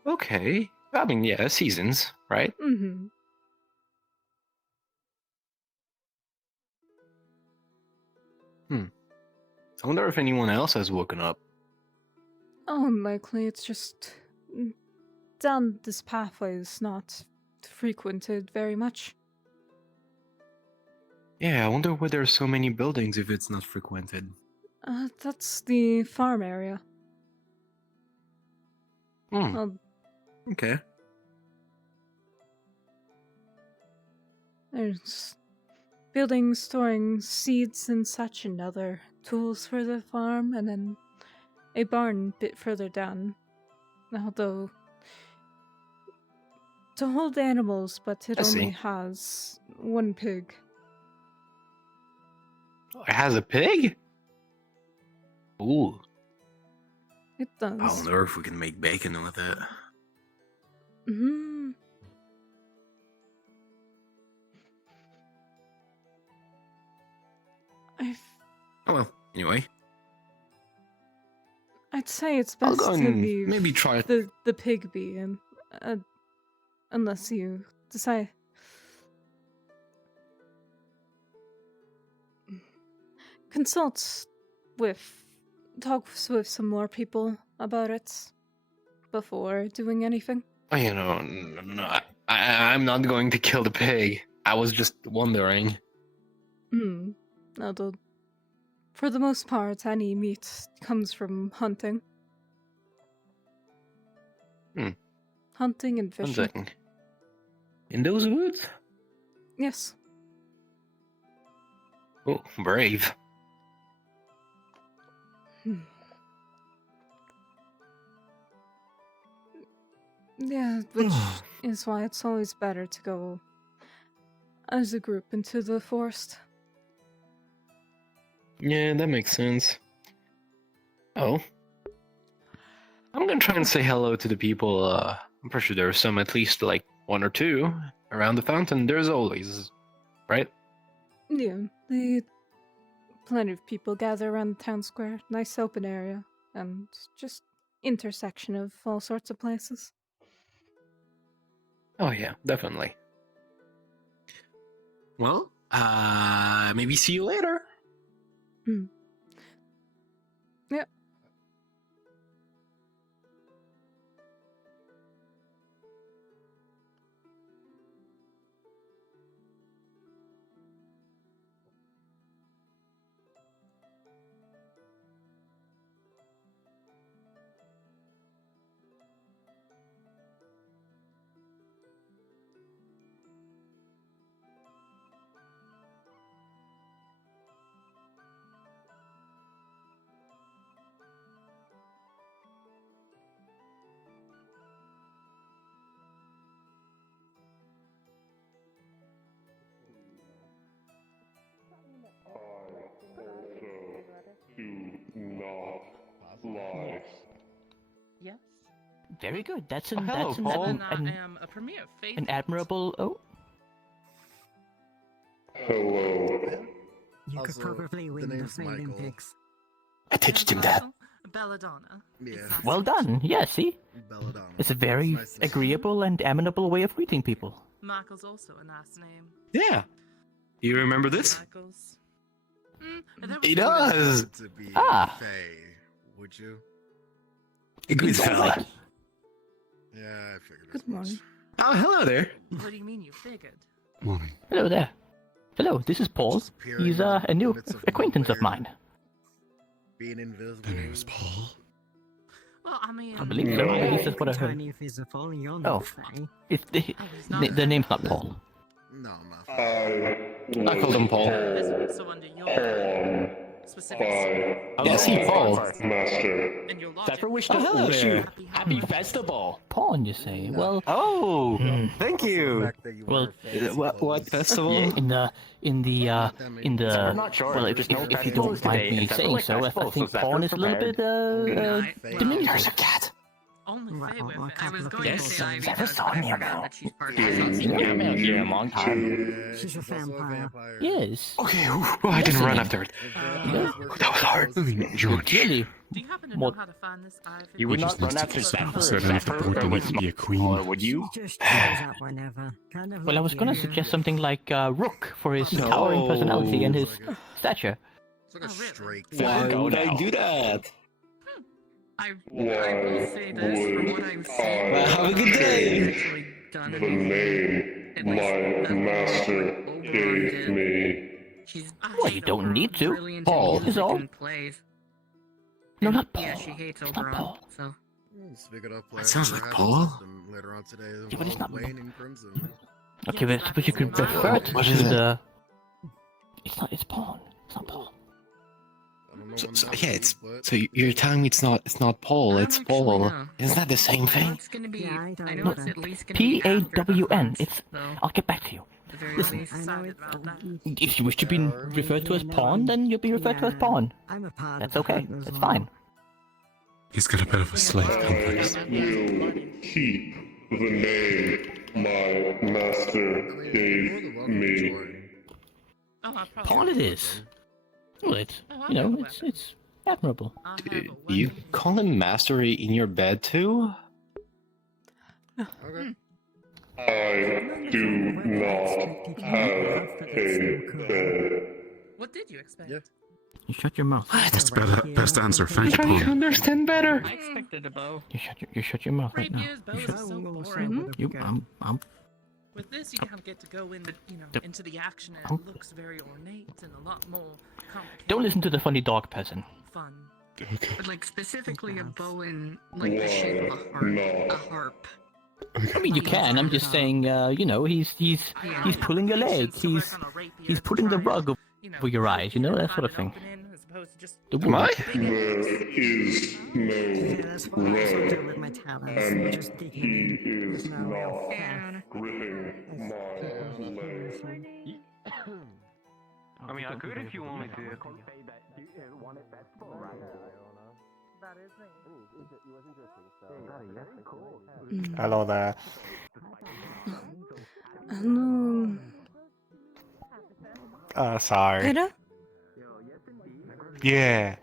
Okay. I mean, yeah, seasons, right? Mm-hmm. I wonder if anyone else has woken up. Unlikely, it's just down this pathway is not frequented very much. Yeah, I wonder why there's so many buildings if it's not frequented. That's the farm area. Okay. There's buildings storing seeds and such and other tools for the farm, and then a barn a bit further down. Although to hold animals, but it only has one pig. It has a pig? Ooh. It does. I wonder if we can make bacon with it. Hmm. Oh well, anyway. I'd say it's best to leave maybe try the pig be, and unless you decide. Talk with some more people about it before doing anything. Oh, no, I'm not going to kill the pig. I was just wondering. Although, for the most part, any meat comes from hunting. Hunting and fishing. 1 second. In those woods? Yes. Oh, brave. Yeah, which is why it's always better to go as a group into the forest. Yeah, that makes sense. Oh. I'm gonna try and say hello to the people. I'm pretty sure there are some, at least like 1 or 2 around the fountain. There's always, right? Yeah, plenty of people gather around the town square. Nice open area, and just intersection of all sorts of places. Oh yeah, definitely. Well, maybe see you later. Yep. Yes. Very good. That's an hello, that's Paul. an admirable. Oh. Hello. You could probably win the Olympics. I teached him that. Belladonna. Yeah. Well done. Yeah. See. Belladonna. It's a very agreeable and amenable way of greeting people. Michael's also a nice name. Yeah. You remember this? Michael's. He does. To be Ah. Faye, would you? Good hell. Yeah, I figured. Good morning. Oh, hello there. What do you mean you figured? Morning. Hello there. Hello, this is Paul. He's a new acquaintance of mine. Being invisible. The name's Paul. Well, I mean, I believe so. At least that's what I heard. Oh, the name's not Paul. No, my I called him Paul. So under your specific. Yes, he Paul. And your logic. Zephyr wish Oh, hello there. Happy festival. Pawn, you say? Well. Oh, thank you. Well, what festival? In the. We're not sure. Well, There's if no you don't festivals mind today, me except for, saying like, so, I festivals, think so Pawn is a little bit Zephyr's diminished. There's a cat. Only Faye with it. I was going Yes, to say Ivy Zephyr does, saw but I me forgot about. that she's part of I haven't seen Yami out here in a long time. She's a vampire. Yes. Okay, I didn't run after it. That was hard. I mean, Really, Do you happen to more. know how to find this Ivy? You would not run after Zephyr. Zephyr would be a queen. Or would you? Just shows up whenever. Kind of Well, I was gonna suggest something like Rook for his towering personality and his stature. Why would I do that? I will say this from what I've seen. Well, have a good day. The name my master gave me. Well, you don't need to. Paul is all. No, not Paul. Yeah, she hates It's not Oberon, Paul. so. That sounds like Paul. Later on today, Yeah, but it's not. Wayne and Crimson. Okay, but you could refer to What is it? the. It's not. It's Paul. It's not Paul. So, yeah, it's. So you're telling me it's not Paul, it's Paul. Isn't that the same thing? It's gonna be. Yeah, I don't I know know. it's at least gonna be after the P-A-W-N. hunt, It's. though. I'll get back to you. At the very Listen. least. If you wish to be referred to as Pawn, then you'll be referred to as Pawn. I'm a part That's of the okay. hunt as That's well. fine. He's got a bit of a slave complex. I will keep the name my master gave me. Pawn it is. Well, it's. You know, it's admirable. You call him master in your bed too? I do not have a bed. What did you expect? You shut your mouth. That's best answer. Thank you, Paul. understand better. I expected a bow. You shut your mouth right now. Rapier's bow You is shut. so boring. You. I'm. With this, you kind of get to go in, into the action, and it looks very ornate and a lot more complicated. Don't listen to the funny dog person. Fun. But like specifically a bow in like the shape of a harp. I mean, you can. I'm just saying. You know, he's pulling your leg. He's putting the rug over your eyes. You know, that sort of thing. The Am I? wood. There is no That's what I also do rug, with my talents. and Just he digging in. is There's no not real gripping my leg. I mean, I could if you want me to. Hello there. Hello. Sorry. Peter? Yeah.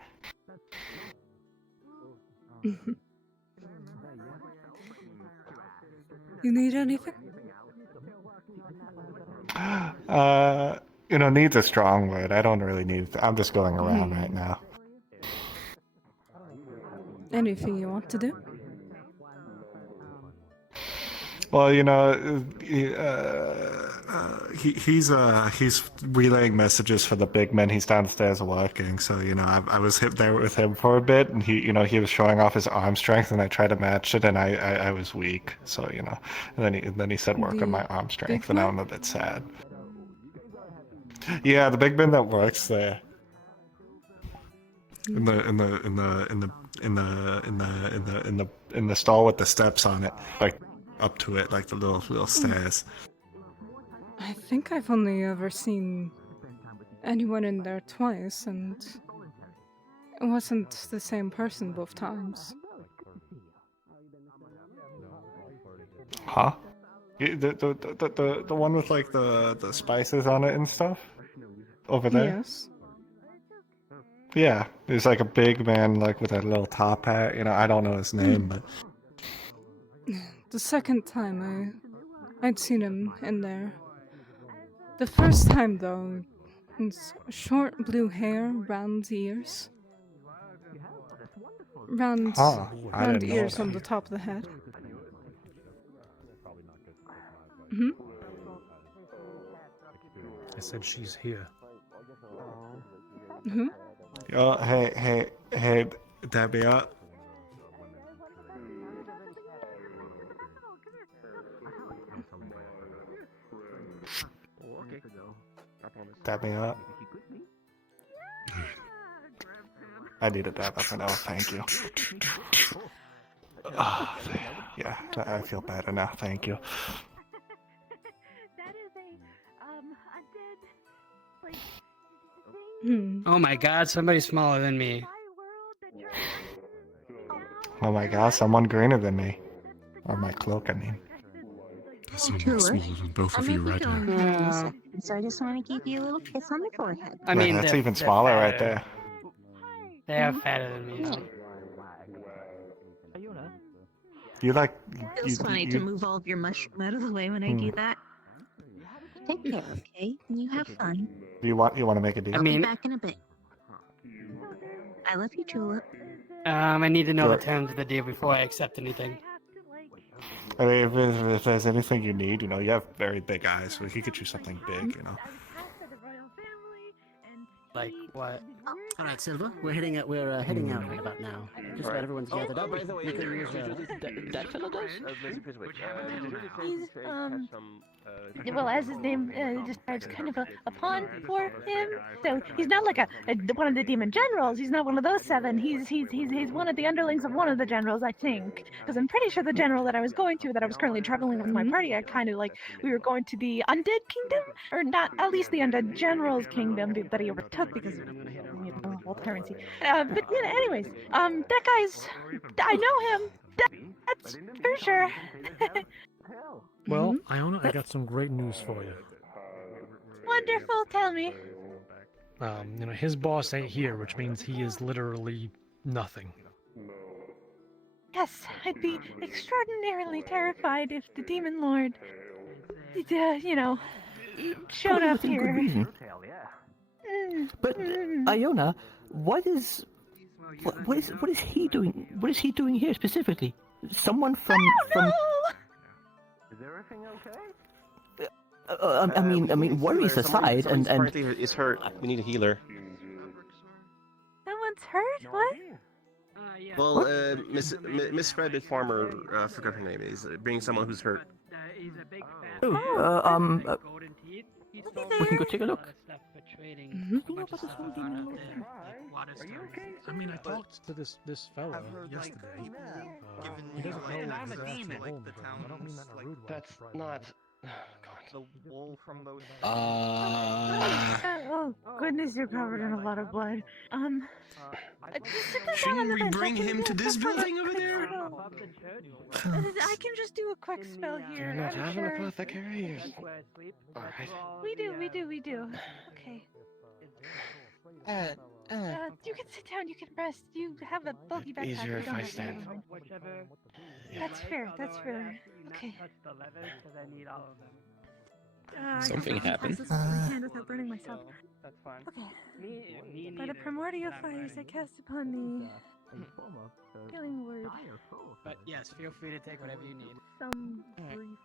You need anything? Needs a strong word. I don't really need. I'm just going around right now. Anything you want to do? Well, he's relaying messages for the big men. He's downstairs working, so I was there with him for a bit, and he was showing off his arm strength, and I tried to match it, and I was weak, so and then he said work on my arm strength, and now I'm a bit sad. Yeah, the big man that works there. In the stall with the steps on it, like up to it, like the little stairs. I think I've only ever seen anyone in there twice, and it wasn't the same person both times. Huh? The one with like the spices on it and stuff over there. Yes. Yeah, he's like a big man, like with a little top hat. I don't know his name, but The second time I'd seen him in there. The first time though, it's short blue hair, round ears. Round I didn't know ears that. on the top of the head. Hmm? I said she's here. Who? Oh, hey, Debbie. Dab me up. I needed that up and out. Thank you. Yeah, I feel better now. Thank you. Oh my god, somebody's smaller than me. Oh my god, someone greener than me. Or my cloak, I mean. There's someone smaller than both of you right now. So I just want to give you a little kiss on the forehead. I mean, that's they're- even they're smaller right fatter. there. They are fatter than me. You like Feels funny to move all of your mushroom out of the way when I do that. Take care, okay? You have fun. Do you want to make a deal? I'll be back in a bit. I love you, Julep. I need to know the Sure. terms of the deal before I accept anything. I mean, if there's anything you need, you have very big eyes, so we could get you something big. Like what? All right, Silver. We're heading out right about now. Just about everyone's gathered up. By the way, You can use that fellow does? He's, well, as his name describes, kind of a pawn for him. So he's not like one of the demon generals. He's not one of those 7. He's one of the underlings of one of the generals, I think. Because I'm pretty sure the general that I was going to, that I was currently traveling with my party, I kind of like, we were going to the undead kingdom, or not, at least the undead general's kingdom that he overtook because of the whole tyrant. But yeah, anyways, that guy's, I know him. That's for sure. Well, Iona, I got some great news for you. Wonderful, tell me. His boss ain't here, which means he is literally nothing. Yes, I'd be extraordinarily terrified if the demon lord, showed up within good here. reason. But Iona, what is he doing? What is he doing here specifically? Someone from Is everything okay? I mean, worries aside, and currently is hurt. We need a healer. Someone's hurt? What? Well, Miss Rabbit Farmer, forgot her name is, bring someone who's hurt. we can go take a look. Are you okay? I mean, I talked to this fellow yesterday. He doesn't know his actual home, but I don't mean that in a rude way. That's not. The wool from those. Oh, goodness, you're covered in a lot of blood. Shouldn't we bring him to this building over there? I can just do a quick spell here. You're not I'm having an sure. apothecary? Alright. We do. Okay. You can sit down, you can rest. You have a bulky backpack. Easier you if don't I have to stand. have one. That's fair. Okay. Something happened. This my hand without burning myself. That's fine. Okay. By the primordial fires, I cast upon the healing word. But yes, feel free to take whatever you need. Some brief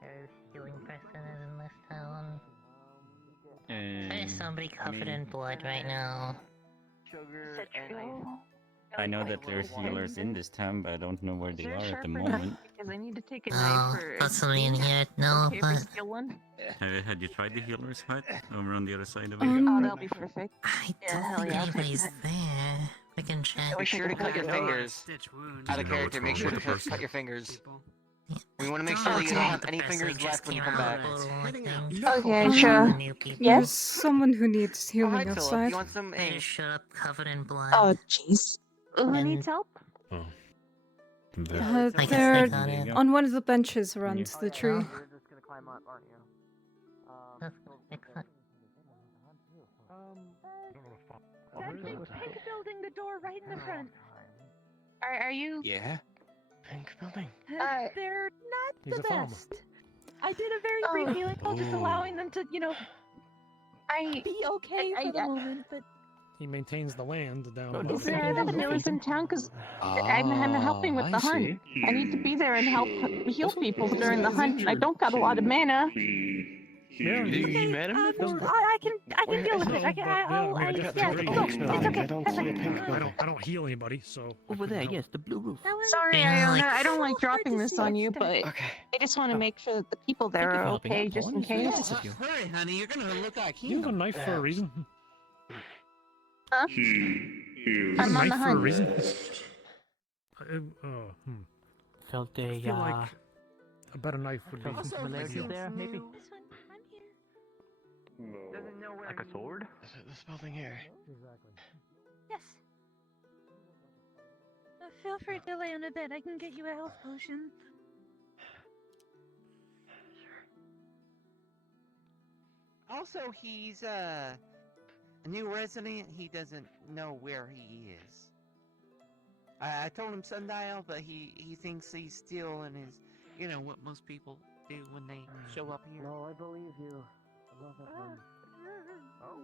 There's healing person in this town. There's somebody covered in blood right now. Sugar I know that there's healers in this town, but I don't know where they are at the moment. Because I need to take a Oh, knife for. got somebody in here. No, Okay, if I but steal one? Had you tried the healer's hut over on the other side of it? Oh, that'll be perfect. I Yeah, don't hell think yeah. anybody's there. We can check. Be sure to cut your fingers. Out of You know character, make what's sure wrong to with the cut your fingers. We want to make Don't sure that you don't take have the any best fingers just left when you came come back. out, I think. Okay, sure. New people. There's someone who needs Oh, healing hi, Philip. outside. You want some? They Hey. just showed up covered in blood. Oh, jeez. Who And- needs help? I guess they They're got it. on one of the benches around the tree. You're just gonna climb up, aren't you? Excellent. Pink building, the door right in the front. Are you? Yeah. Pink building. They're not He's the a farmer. best. I did a very brief healing call, just allowing them to, be okay for the moment, but He maintains the land down. Is there other healers in town? Because I'm helping with the hunt. I need to be there and help heal people during the hunt. And I don't got a lot of mana. Yeah, You met him? I can deal with it. It's okay. I don't heal anybody, so. Over there, yes, the blue roof. Sorry, Yeah, Iona. like- I don't like dropping this on you, but Okay. I just want to make sure that the people there are okay, just in case. Hurry, honey, you're gonna look like You have a knife for a reason. Huh? He is I'm on the Knife for a hunt. reason. Felt I a feel like a better knife would be. felt some similarities there, maybe. This one, I'm here. Doesn't know where Like a sword? This building here. Yes. Feel free to lay on a bed. I can get you a health potion. Also, he's a new resident. He doesn't know where he is. I told him sundial, but he thinks he's still in his, you know, what most people do when they show up here. No, I believe you. I love that one. Oh.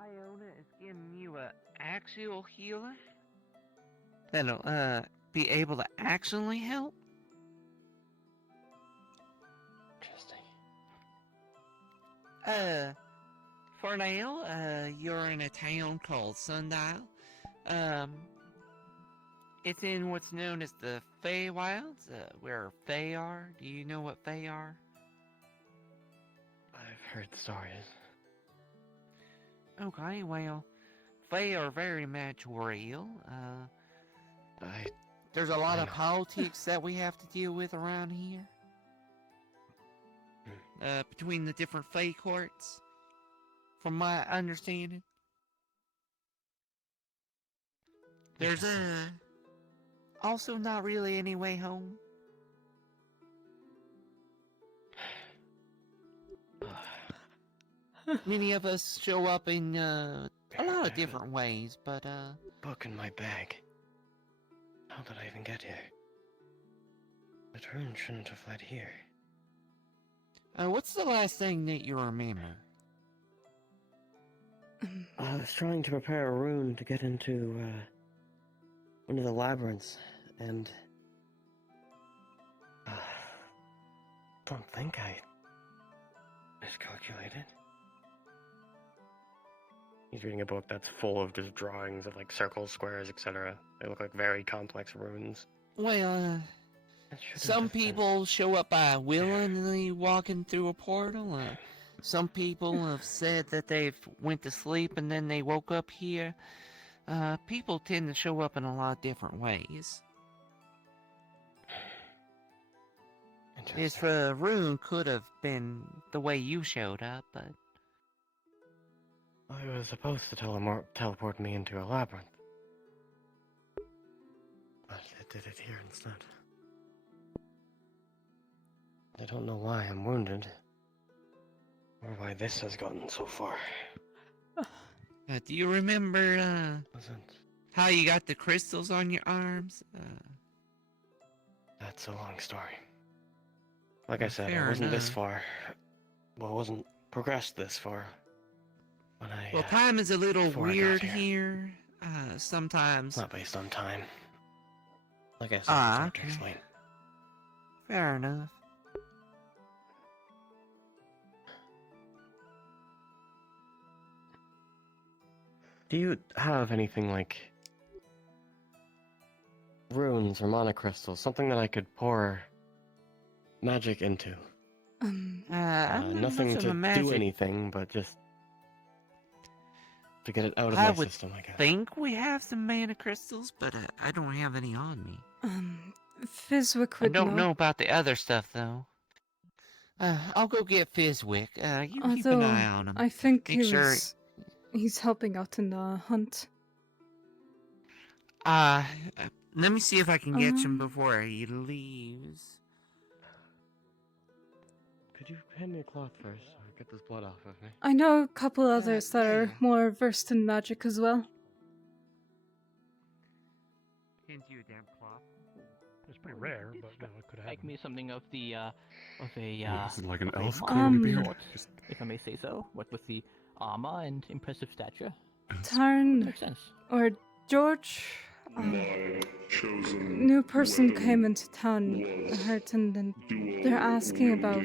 Iona is giving you a actual healer that'll be able to actually help. Interesting. For now, you're in a town called Sundial. It's in what's known as the Feywilds, where Fey are. Do you know what Fey are? I've heard stories. Okay, well, Fey are very material. There's a lot of politics that we have to deal with around here. Between the different Fey courts, from my understanding. There's also not really any way home. Many of us show up in a lot of different ways, but Book in my bag. How did I even get here? The rune shouldn't have led here. What's the last thing that you remember? I was trying to prepare a rune to get into one of the labyrinths, and don't think I miscalculated. He's reading a book that's full of just drawings of like circles, squares, etc. They look like very complex runes. Well, some people show up by willingly walking through a portal. Some people have said that they've went to sleep and then they woke up here. People tend to show up in a lot of different ways. This rune could have been the way you showed up, but... I was supposed to teleport me into a labyrinth. But it did it here instead. I don't know why I'm wounded. Or why this has gotten so far. Do you remember, how you got the crystals on your arms? That's a long story. Like I said, Fair I wasn't this enough. far. Well, I wasn't progressed this far. When I, Well, time is a little before I got weird here. Sometimes. It's not based on time. Like I said, it's Ah, hard to okay. explain. Fair enough. Do you have anything like runes or mana crystals, something that I could pour magic into? I'm not Nothing much of to a magic. do anything, but just to get it out of I my would system, I guess. think we have some mana crystals, but I don't have any on me. Fizwick I would don't know about the other stuff, though. I'll go get Fizwick. You keep an Although, eye on him. I think Make sure. he's helping out in the hunt. Let me see if I can get him before he leaves. Could you hand me a cloth first, or get this blood off of me? I know a couple others that are more versed in magic as well. Hand you a damn cloth. It's pretty rare, but no, it could happen. Make me something of a This is like an elf of a clown beard. sort, if I may say so. What with the armor and impressive stature. Tarn makes sense. or George, My chosen New person weapon came into town, Harton, and they're asking about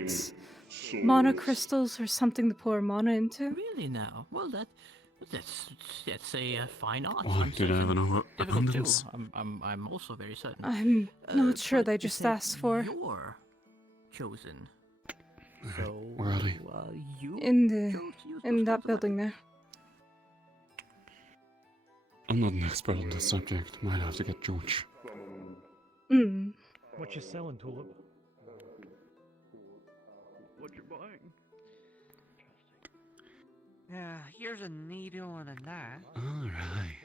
mana crystals or something to pour mana into. Really now? Well, that's a fine art. Why I'm did I certain. have an Difficult too. abundance? I'm also very certain. I'm not sure, But they you just said asked for. You're chosen. So Where are they? You In that building there. I'm not an expert on this subject. Might have to get George. Mm. What you selling, Tulip? What you buying? Yeah, here's a needle and a knife. Alright.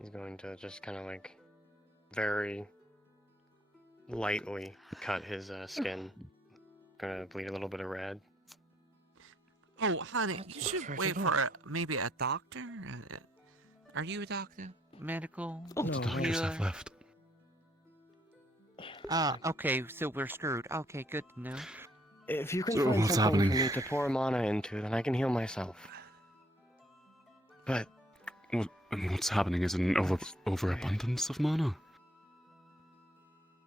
He's going to just kind of like very lightly cut his skin. Gonna bleed a little bit of red. Oh, honey, you should wait for maybe a doctor. Are you a doctor? Medical? Oh, the doctors have left. Okay, so we're screwed. Okay, good to know. If you can So find what's something happening? for me to pour mana into, then I can heal myself. But What's happening is an overabundance of mana.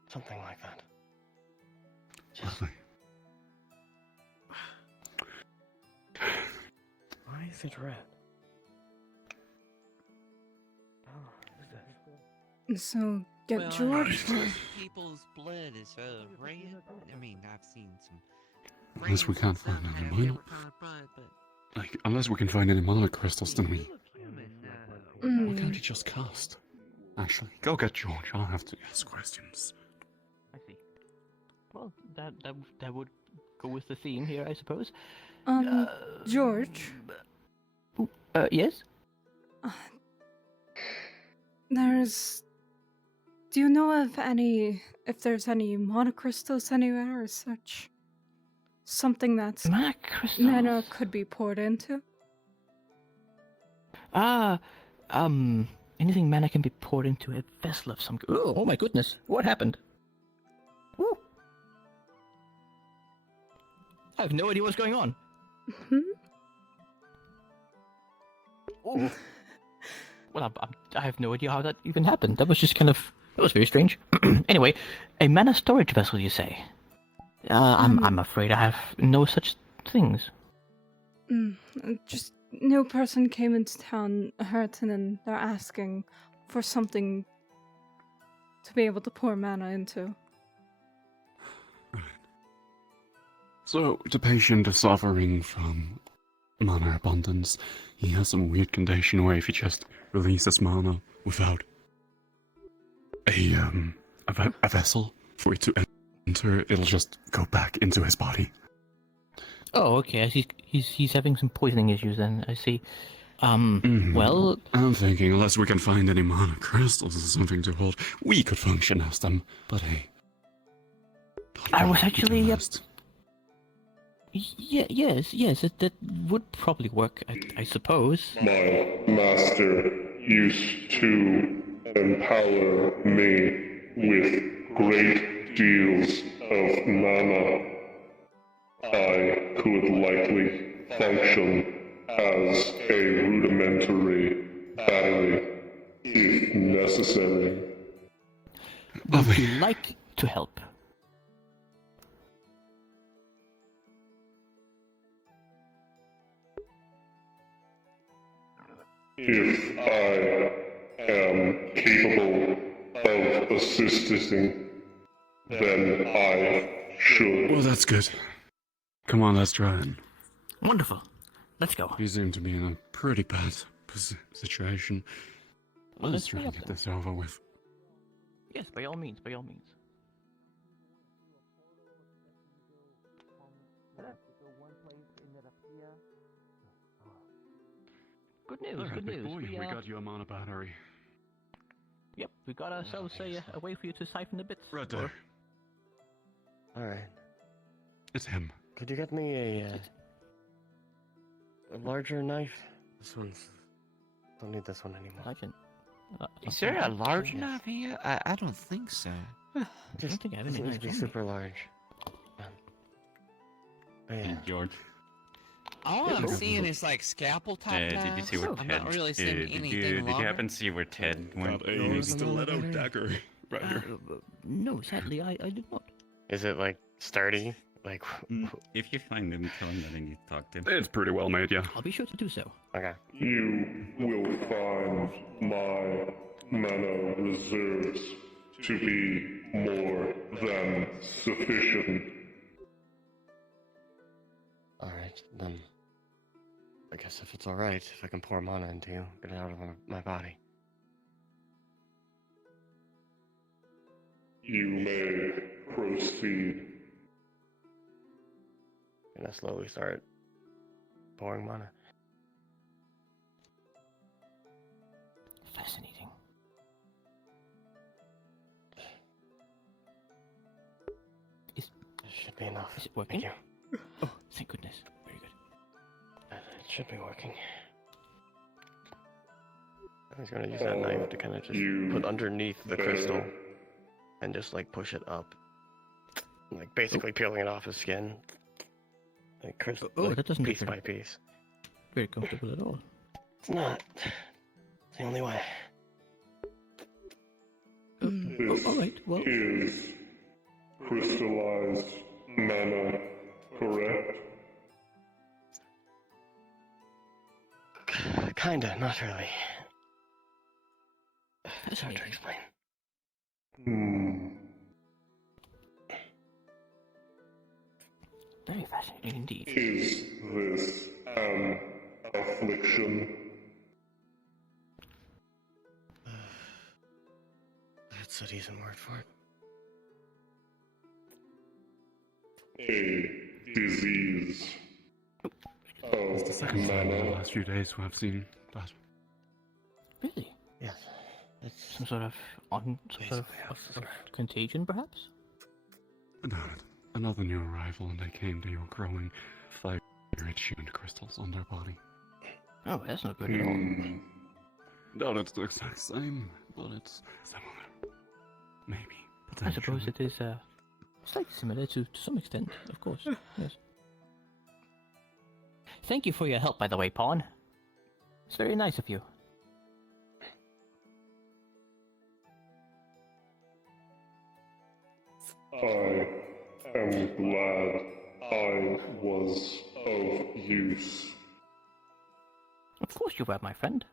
something like that. Lovely. Why is it red? So, get Well, George. People's blood is red. I mean, I've seen some. Unless we can't find any mana. Like, unless we can find any mana crystals, then we. Why can't you just cast? Actually, go get George. I'll have to ask questions. I see. Well, that would go with the theme here, I suppose. George. Yes? Do you know of if there's any mana crystals anywhere or such? Something that's mana crystals? Mana could be poured into? Anything mana can be poured into a vessel of some. Oh my goodness! What happened? Woo! I have no idea what's going on. Oh. Well, I have no idea how that even happened. That was just that was very strange. Anyway, a mana storage vessel, you say? I'm afraid I have no such things. Just new person came into town, Harton, and they're asking for something to be able to pour mana into. So, the patient is suffering from mana abundance. He has some weird condition where if he just releases mana without a vessel for it to enter, it'll just go back into his body. Oh, okay. He's having some poisoning issues then. I see. Well, I'm thinking unless we can find any mana crystals or something to hold, we could function as them. But hey, I was actually. Yes, that would probably work, I suppose. My master used to empower me with great deals of mana. I could likely function as a rudimentary battery if necessary. Would you like to help? If I am capable of assisting, then I should. Well, that's good. Come on, let's try it. Wonderful. Let's go. You seem to be in a pretty bad situation. Well, Let's try and get this over with. Yes, by all means, by all means. Good news, good news. We got you a mana battery. Yep, we got ourselves a way for you to siphon the bits. Right there. Alright. It's him. Could you get me a larger knife? This one's... Don't need this one anymore. Is there a large knife here? I don't think so. Just think I have doesn't any need to be knives on me. super large. Oh, yeah. George. All I'm seeing is like scalpel top knives. Did you see where I'm Ted? not really seeing anything Did longer. you happen to see where Ted went? A stiletto dagger right here. No, sadly, I did not. Is it like sturdy? Like, If you find him, tell him that I need to talk to him. It's pretty well made, yeah. I'll be sure to do so. Okay. You will find my mana reserves to be more than sufficient. Alright, then. I guess if it's alright, if I can pour mana into you, get it out of my body. You may proceed. And I slowly start pouring mana. Fascinating. It should be enough. Is it working? Thank you. Oh, thank goodness. Very good. It should be working. I was gonna use that knife to kind of just put underneath the crystal and just like push it up. Like basically peeling it off his skin. Like crystal, like, that doesn't look piece by piece. very comfortable at all. It's not. It's the only way. Alright, well. Is crystallized mana correct? Kinda, not really. It's hard to explain. Very fascinating indeed. Is this an affliction? That's a decent word for it. A disease. It's the second time in the last few days who have seen that. Really? Yes. Some sort of of contagion, perhaps? No, another new arrival, and they came to your growing fire-attuned crystals on their body. Oh, that's not good at all. No, it's the exact same, but it's similar. Maybe. I suppose it is slightly similar to some extent, of course. Yes. Thank you for your help, by the way, Pawn. It's very nice of you. I am glad I was of use. Of course you were, my friend.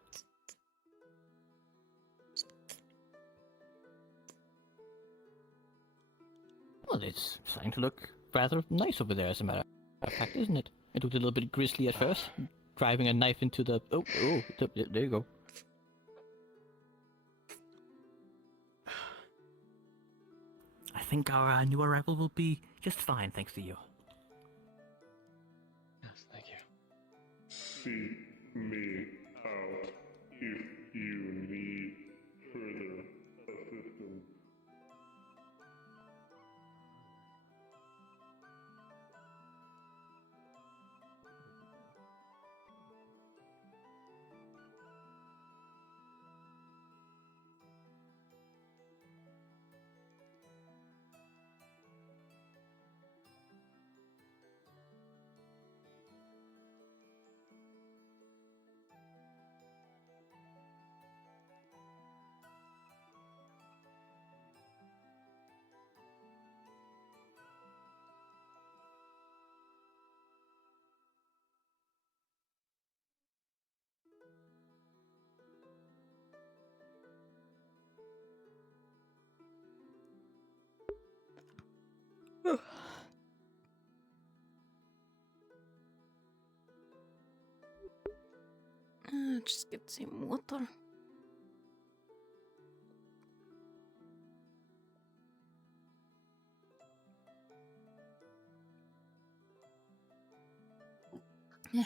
Well, it's starting to look rather nice over there, as a matter of fact, isn't it? It looked a little bit grisly at first, driving a knife into the... Oh, there you go. I think our new arrival will be just fine, thanks to you. Yes, thank you. Seek me out if you need further assistance. Just get some water. Yeah.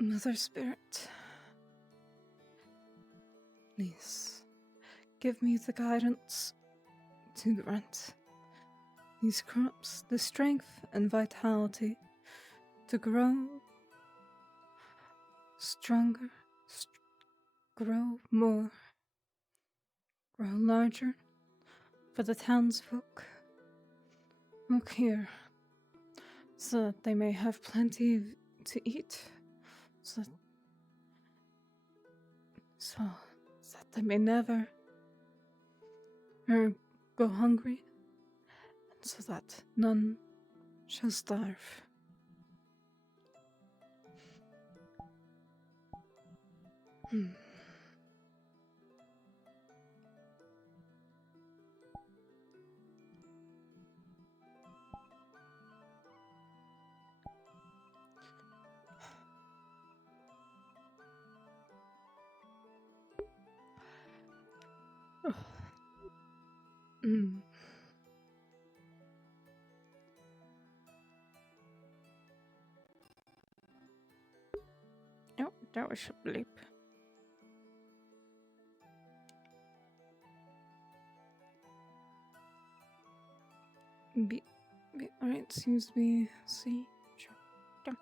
Mother Spirit, please give me the guidance to grant these crops the strength and vitality to grow stronger, grow more, grow larger for the townsfolk who here, so that they may have plenty to eat, so that they may never go hungry, and so that none shall starve. Oh, that was a bleep. Alright, seems to be C. Sure. Done.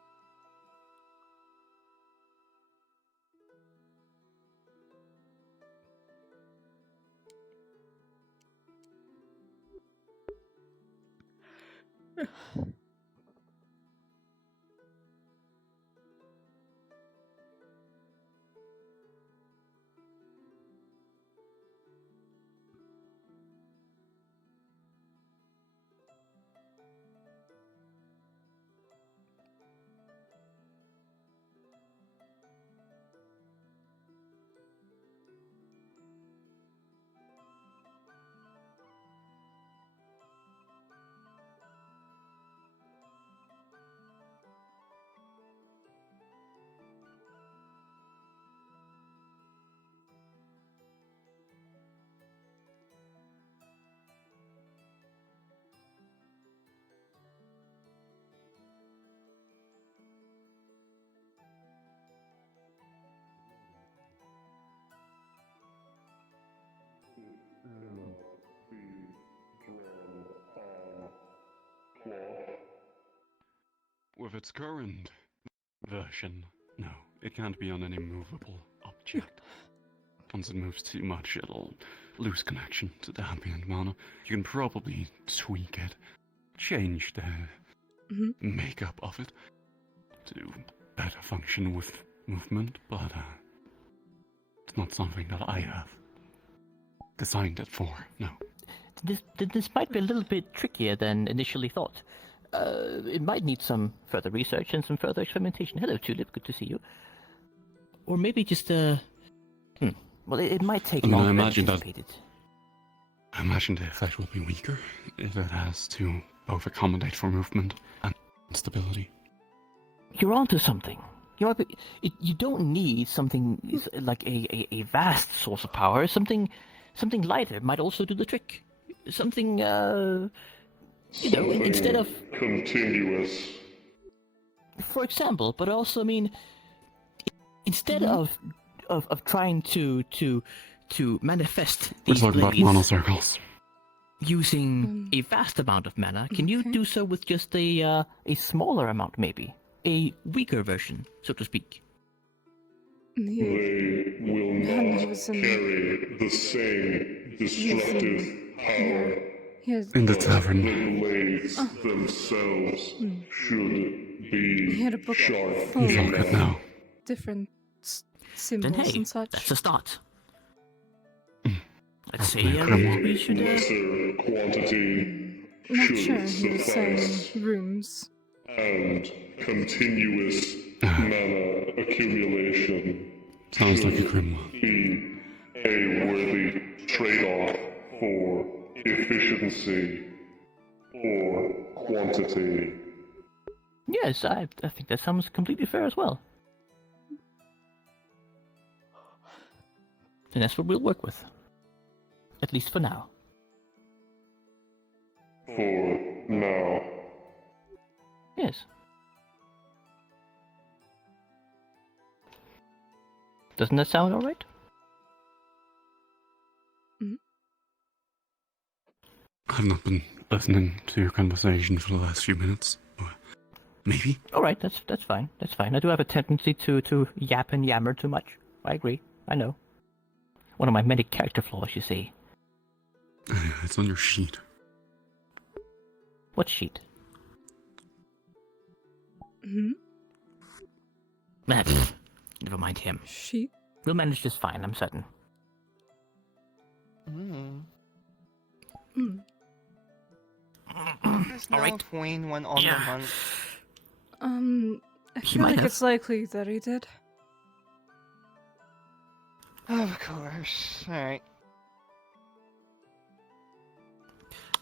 With its current version, no, it can't be on any movable object. Once it moves too much, it'll lose connection to the ambient mana. You can probably tweak it, change the makeup of it to better function with movement, but it's not something that I have designed it for, no. This might be a little bit trickier than initially thought. It might need some further research and some further experimentation. Hello, Tulip, good to see you. Or maybe just well, it might take longer than anticipated. I imagine the effect will be weaker if it has to both accommodate for movement and stability. You're onto something. You don't need something like a vast source of power. Something lighter might also do the trick. Something, instead of continuous. For example, but also, I mean, instead of trying to manifest these We're talking about blades, monocircles. using a vast amount of mana, can you do so with just a smaller amount, maybe? A weaker version, so to speak? They will not carry the same destructive power. In the tavern. The blades themselves should be sharp full Look at now. different Then symbols hey, and such. that's a start. Let's say Grimoire. we should... lesser quantity Not should sure he was saying suffice, rooms. and continuous mana accumulation Sounds like a should grimoire. be a worthy trade-off for efficiency or quantity. Yes, I think that sounds completely fair as well. Then that's what we'll work with. At least for now. For now. Yes. Doesn't that sound alright? I've not been listening to your conversation for the last few minutes. Or maybe? Alright, that's fine. That's fine. I do have a tendency to yap and yammer too much. I agree. I know. One of my many character flaws, you see. It's on your sheet. What sheet? Never mind him. Sheet? We'll manage this fine, I'm certain. There's no Queen went on the hunt. I He feel might like have. it's likely that he did. Of course. Alright.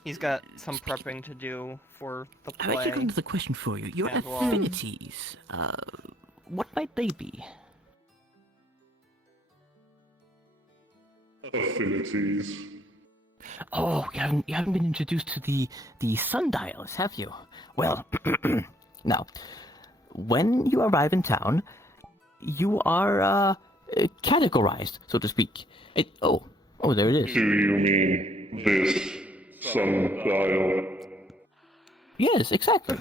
He's got some prepping to do for the I've play. actually got another question for you. Your Yeah, go on. affinities, what might they be? Affinities. Oh, you haven't been introduced to the sundials, have you? Well, now, when you arrive in town, you are categorized, so to speak. Oh, there it is. Do you mean this sundial? Yes, exactly.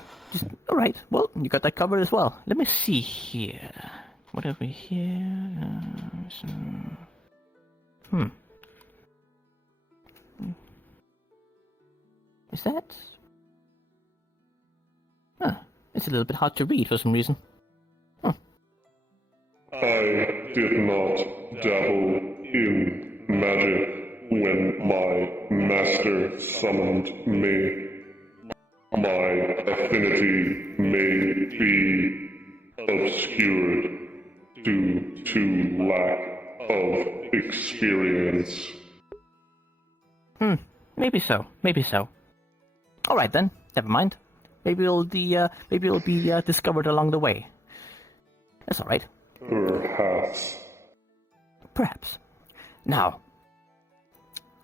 All right. Well, you got that covered as well. Let me see here. What have we here? Is that? Huh. It's a little bit hard to read for some reason. I did not dabble in magic when my master summoned me. My affinity may be obscured due to lack of experience. Maybe so. Maybe so. All right then. Never mind. Maybe it'll be discovered along the way. That's all right. Perhaps. Perhaps. Now,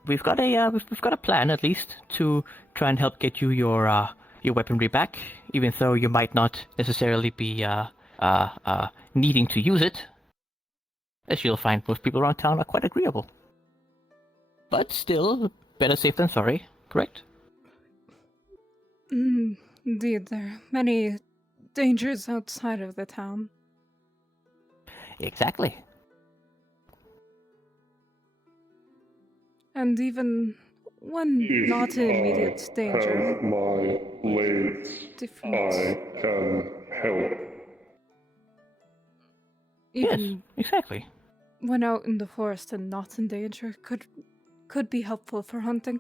we've got a plan at least to try and help get you your weaponry back, even though you might not necessarily be needing to use it. As you'll find, most people around town are quite agreeable. But still, better safe than sorry. Correct? Indeed, there are many dangers outside of the town. Exactly. And even when not in immediate danger. Have my blades. I can help. Even yes, exactly. when out in the forest and not in danger could be helpful for hunting.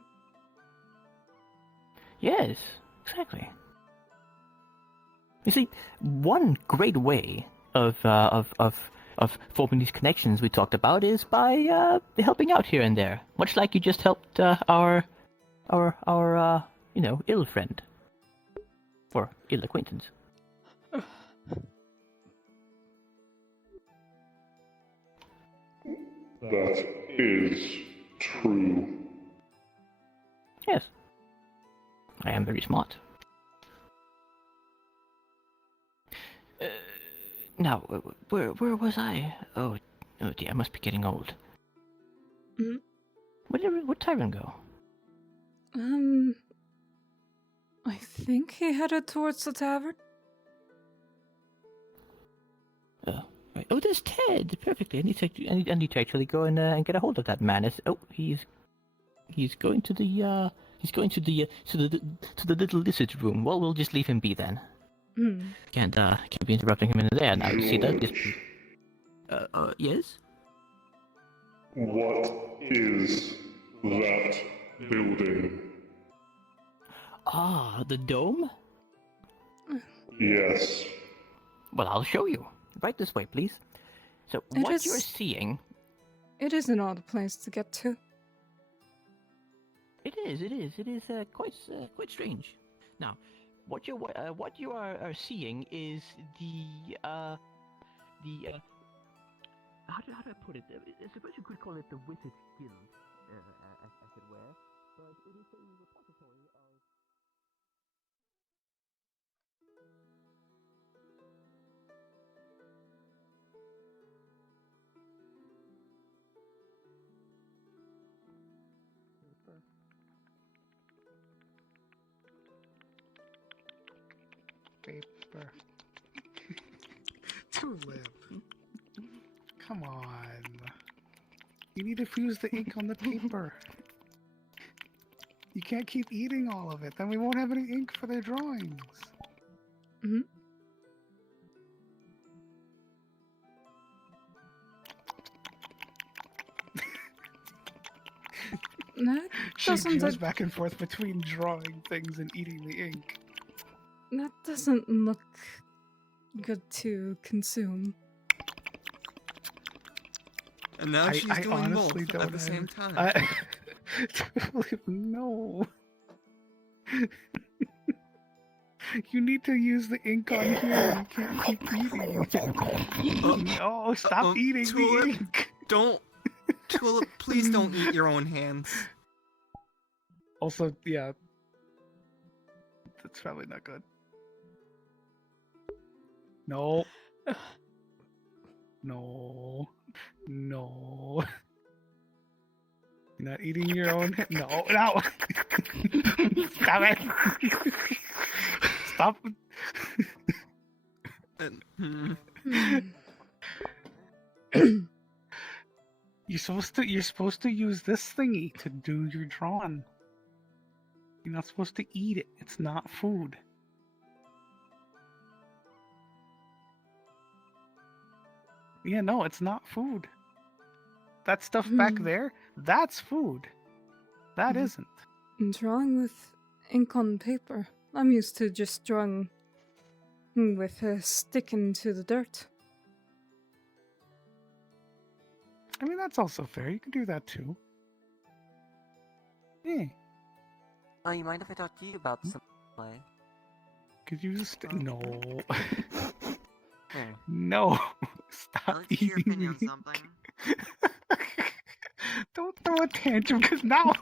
Yes, exactly. You see, one great way of forming these connections we talked about is by helping out here and there, much like you just helped our ill friend or ill acquaintance. That is true. Yes, I am very smart. Now, where was I? Oh dear, I must be getting old. Mm-hmm. Where'd tavern go? I think he headed towards the tavern. Right. Oh, there's Ted. Perfectly. I need to actually go and get a hold of that man. He's going to the to the little lizard room. Well, we'll just leave him be then. Can't be interrupting him in there now. See that? Just, yes. What is that building? Ah, the dome? Yes. Well, I'll show you. Right this way, please. So, what you're seeing... It is an odd place to get to. It is quite strange. Now, what you are seeing is the how do I put it? I suppose you could call it the Wizard Guild, as it were, but it is a repository of... Paper. Tulip. Come on. You need to fuse the ink on the paper. You can't keep eating all of it, then we won't have any ink for their drawings. That She doesn't goes look, back and forth between drawing things and eating the ink. that doesn't look good to consume. And now she's I doing honestly both don't at the same time. No. You need to use the ink on here. You can't keep eating. No, stop eating Tulip, the ink. Don't, Tulip, please don't eat your own hands. Also, yeah, that's probably not good. No. No. No. You're not eating your own. No, no. Stop it. Stop. You're supposed to use this thingy to do your drawing. You're not supposed to eat it. It's not food. Yeah, no, it's not food. That stuff back there, that's food. That isn't. Drawing with ink on paper. I'm used to just drawing with a stick into the dirt. I mean, that's also fair. You can do that too. Yeah. Oh, you mind if I talk to you about some play? Could you just... No. Here. No. Stop I'll get your eating opinion on me. something. Don't throw a tantrum, because now...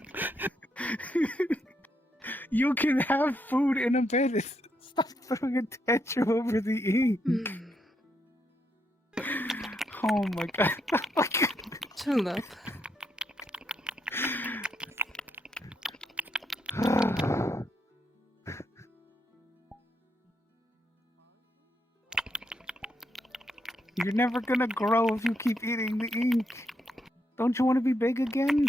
You can have food in a bed. Stop throwing a tantrum over the ink. Oh my god. Tulip. You're never gonna grow if you keep eating the ink. Don't you want to be big again?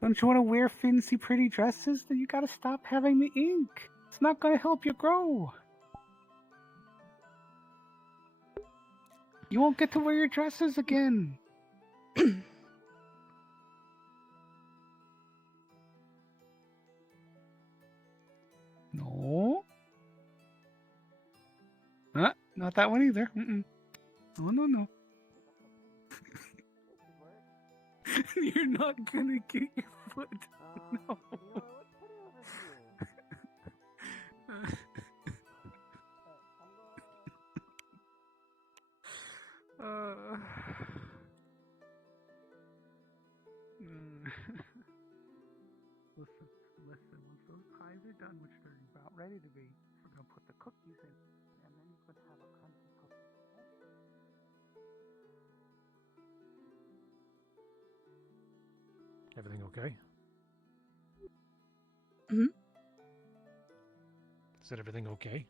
Don't you want to wear fancy pretty dresses? Then you gotta stop having the ink. It's not gonna help you grow. You won't get to wear your dresses again. No. Not that one either. Mm-mm. No, no, no. You're not gonna get your foot. No. Listen, once those pies are done, which they're about ready to be, we're gonna put the cookies in, and then you could have a crunchy cookie. Everything okay? Hmm? Is everything okay?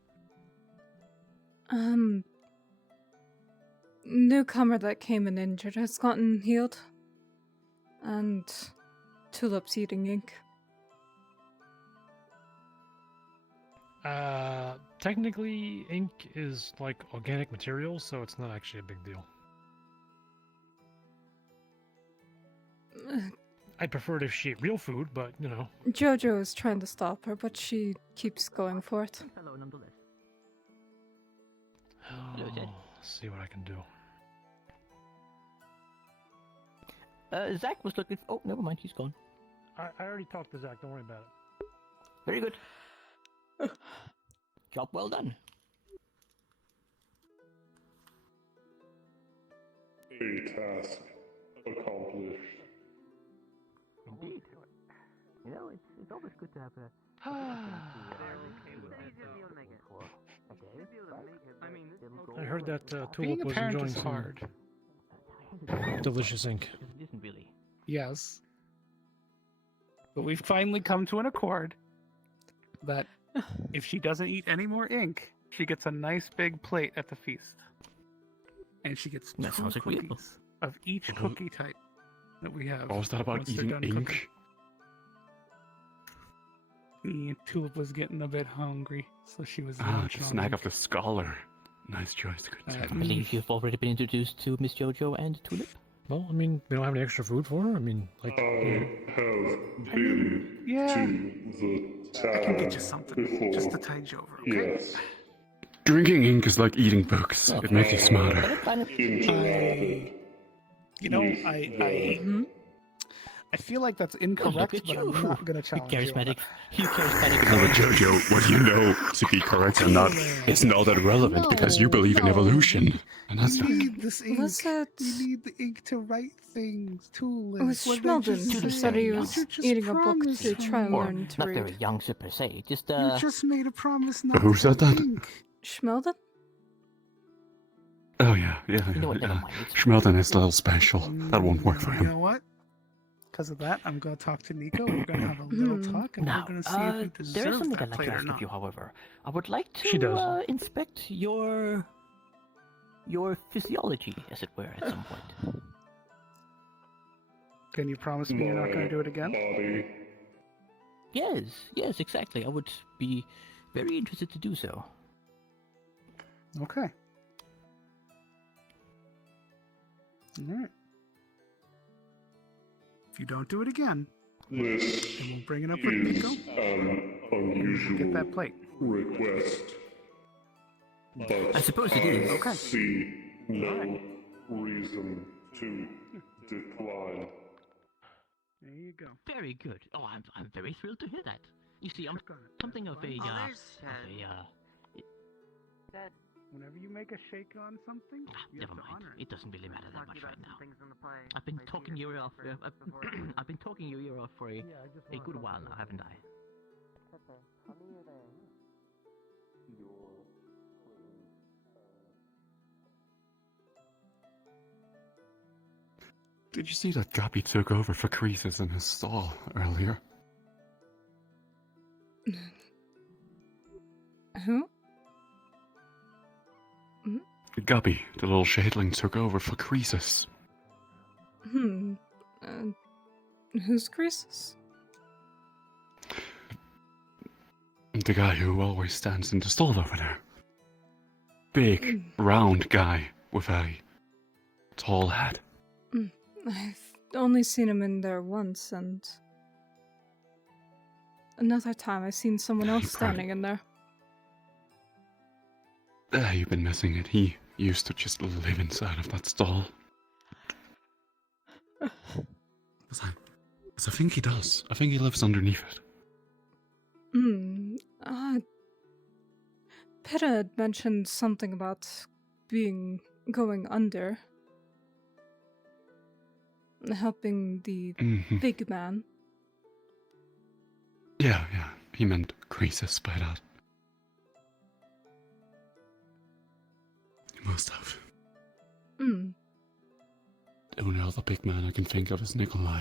Newcomer that came in injured has gotten healed. And Tulip's eating ink. Technically, ink is like organic material, so it's not actually a big deal. I'd prefer it if she ate real food, but you know. Jojo is trying to stop her, but she keeps going for it. Hello, nonetheless. See what I can do. Zach was looking. Oh, never mind. He's gone. I already talked to Zach. Don't worry about it. Very good. Job well done. A task accomplished. Indeed. You know, it's always good to have a. I heard that Being Tulip a was parent enjoying is some hard. delicious ink. It isn't really. Yes. But we've finally come to an accord that if she doesn't eat any more ink, she gets a nice big plate at the feast. And she gets That 2 sounds agreeable. cookies of each cookie type that we have. What was that about once they're eating done ink? cooking. Tulip was getting a bit hungry, so she was Ah, munching the on snack ink. of the scholar. Nice choice, good I choice. believe you've already been introduced to Miss Jojo and Tulip. Well, I mean, we don't have any extra food for her. I mean, like. I have been yeah. to the tavern I can get you something before. just to tide you over, okay? Yes. Drinking ink is like eating books. It makes you smarter. I feel like that's incorrect, but I'm not going to challenge you. Charismatic. You charismatic. No, but Jojo, what you know to be correct or not is not that relevant because you believe in evolution. And that's You not. need this ink. Was that... You need the ink to write things, Tulip. It was What did I Schmelden just who say? said he You was just eating a book promised to try and me. learn to Not read. very young, per se. Just You just made a promise not Who to said that? ink. Schmelden? Oh yeah. You know what, never mind. Schmelden is a little special. That won't work for You him. know what? Because of that, I'm going to talk to Nico. We're going to have a little talk, and Now, we're going to see if you there deserve is something that I'd like plate to or ask not. of you, however. I would like She does. to inspect your physiology, as it were, at some point. Can you promise me you're not going to do it again? Body. Yes, exactly. I would be very interested to do so. Okay. Alright. If you don't do it again, This then we'll bring it up with is Nico. an unusual Get that plate. request. But I suppose it is. Okay. see no reason to decline. There you go. Very good. Oh, I'm very thrilled to hear that. You see, I'm something of a Whenever you make a shake on something, you Never have to mind. honor it. It doesn't really matter that much right now. I've been talking your ear off. I've been talking your ear off for a good while now, haven't I? Did you see that Gappy took over for Croesus in his stall earlier? Who? Gappy, the little shadling, took over for Croesus. Who's Croesus? The guy who always stands in the stall over there. Big, round guy with a tall hat. I've only seen him in there once, and another time I've seen someone else standing in there. You've been missing it. He used to just live inside of that stall. Yes, I think he does. I think he lives underneath it. Pitta had mentioned something about going under. Helping the big man. Yeah. He meant Croesus by that. He must have. The only other big man I can think of is Nikolai.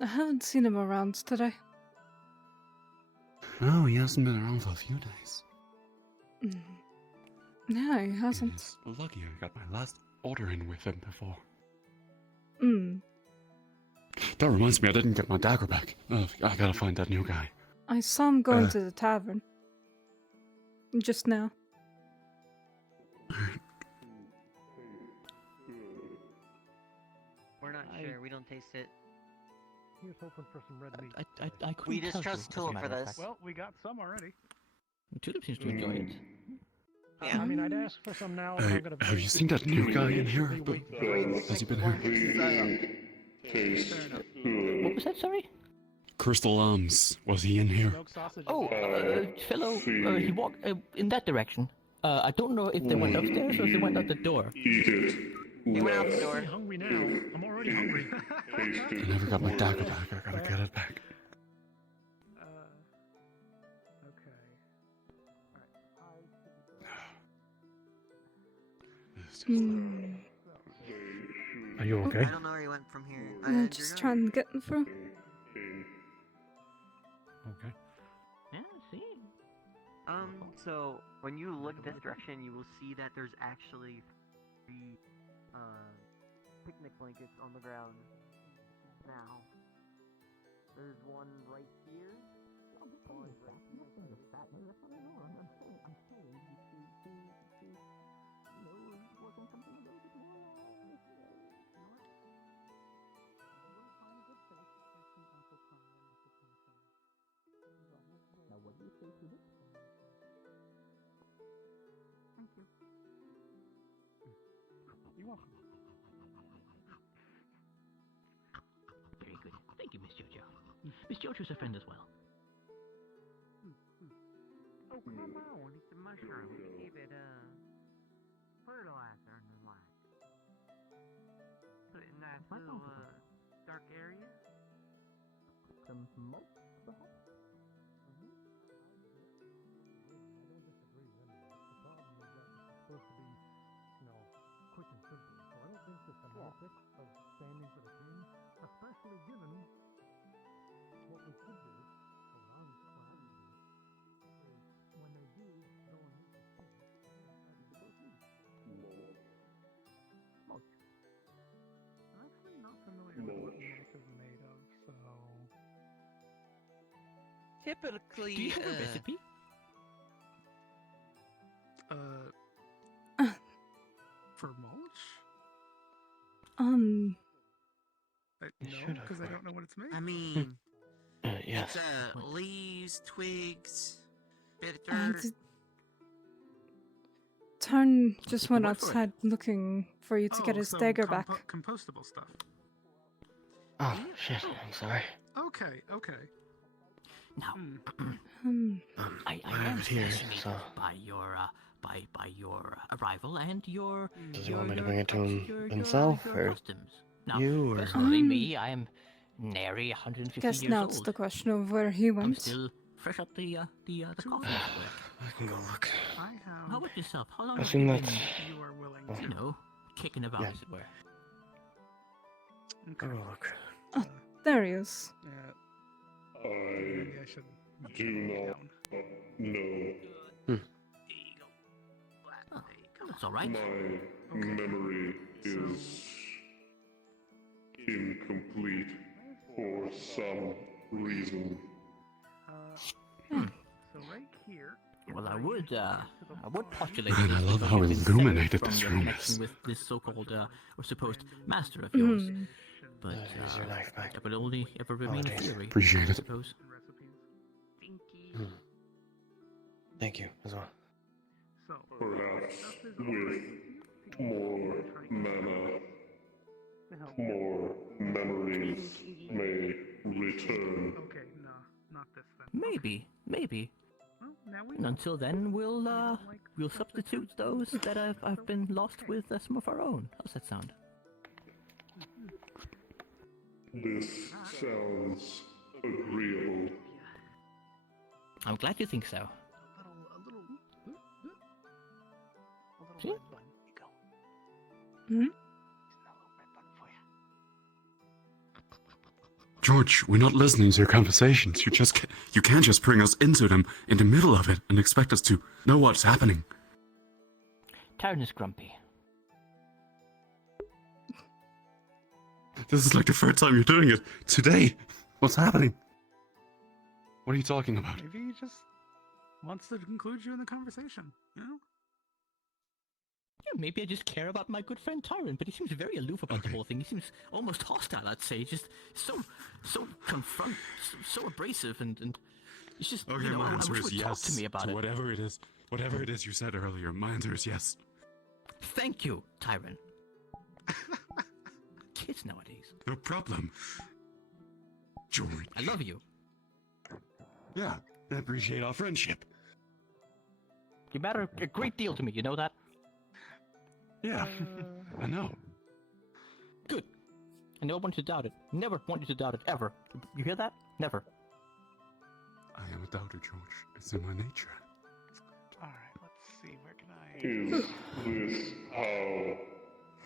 I haven't seen him around today. No, he hasn't been around for a few days. Yeah, he hasn't. It's lucky I got my last order in with him before. That reminds me, I didn't get my dagger back. I gotta find that new guy. I saw him going to the tavern. Just now. We're not sure. We don't taste it. He was hoping for some red meat. I couldn't We tell just you, trust as a Tulip for matter of this. fact. Well, we got some already. Tulip seems to enjoy it. Yeah. I mean, I'd ask for some now. But I'm gonna Have you seen that new guy in here? Has he been here? What was that, sorry? Crystal Arms, was he in here? Oh, fellow, he walked in that direction. I don't know if they went upstairs or if they went out the door. He went out the door. I'm hungry now. I'm already hungry. I never got my dagger back. I gotta get it back. Are you okay? I don't know where he went from here. I'm just trying to get him through. Okay. Yeah, see. So when you look this direction, you will see that there's actually 3 picnic blankets on the ground. Now, there's one right here. One right here. Now, what do you say to this? Thank you. You're welcome. Very good. Thank you, Miss Jojo. Miss Jojo's a friend as well. Oh, come on. It's a mushroom. Give it fertilizer and the like. Put it in that little dark area. Some smoke, perhaps? Supposed to be, quick and simple. So I don't think that the politics of standing for the king, especially given what we could do, or what I'm planning to do, is when they do go and meet the king, Mulch. I'm actually not familiar with what mulch is made of, so... Typically, Do you have a recipe? For mulch? Um... No, because I don't know what it's made I of. mean, Yes. it's leaves, twigs, bit of And dirt. Tarn just went outside looking for you to get his so dagger back. Compostable stuff. Oh, shit. I'm sorry. Okay. Now, I I have am it here, fascinated so... by your arrival and your Does he want me to bring it to your- him your- himself, your or customs. Now, you, or... personally, me, I am nary 150 Guess years now old. it's the question of where he I'm went. still fresh out the coffee. I can go look. How about yourself? How long I have assume you that's... been, You are willing Oh. you know, kicking about, Yeah. as it were? I'll go look. Oh, there he is. Maybe I should do not know. Oh, that's all right. My memory is incomplete for some reason. So right here. Well, I would postulate. Man, this I love because how you've been illuminated severed this from room your connection is. with this so-called or supposed master of yours. But Here's your knife back. that would only ever remain a Apologies. theory. Appreciate I it. suppose. Thank you, as well. Perhaps with more mana, more memories may return. Okay, no, not this then. Maybe. Well, now we And until then, we'll substitute those that I've been lost with some of our own. How's that sound? This sounds agreeable. I'm glad you think so. See? George, we're not listening to your conversations. You can't just bring us into them in the middle of it and expect us to know what's happening. Tyron is grumpy. This is like the third time you're doing it today. What's happening? What are you talking about? Maybe he just wants to include you in the conversation, you know? Yeah, maybe I just care about my good friend Tyron, but he seems very aloof about the whole thing. He seems almost hostile, I'd say. Just so abrasive, and it's just, Okay, you know, my I answer wish is you would talk yes to me about it. whatever it is you said earlier. My answer is yes. Thank you, Tyron. Kids nowadays. No problem. George. I love you. Yeah, I appreciate our friendship. You matter a great deal to me, you know that? Yeah, I know. Good. I never want you to doubt it. Never want you to doubt it, ever. You hear that? Never. I am a doubter, George. It's in my nature. Alright, let's see, where can I... Is this how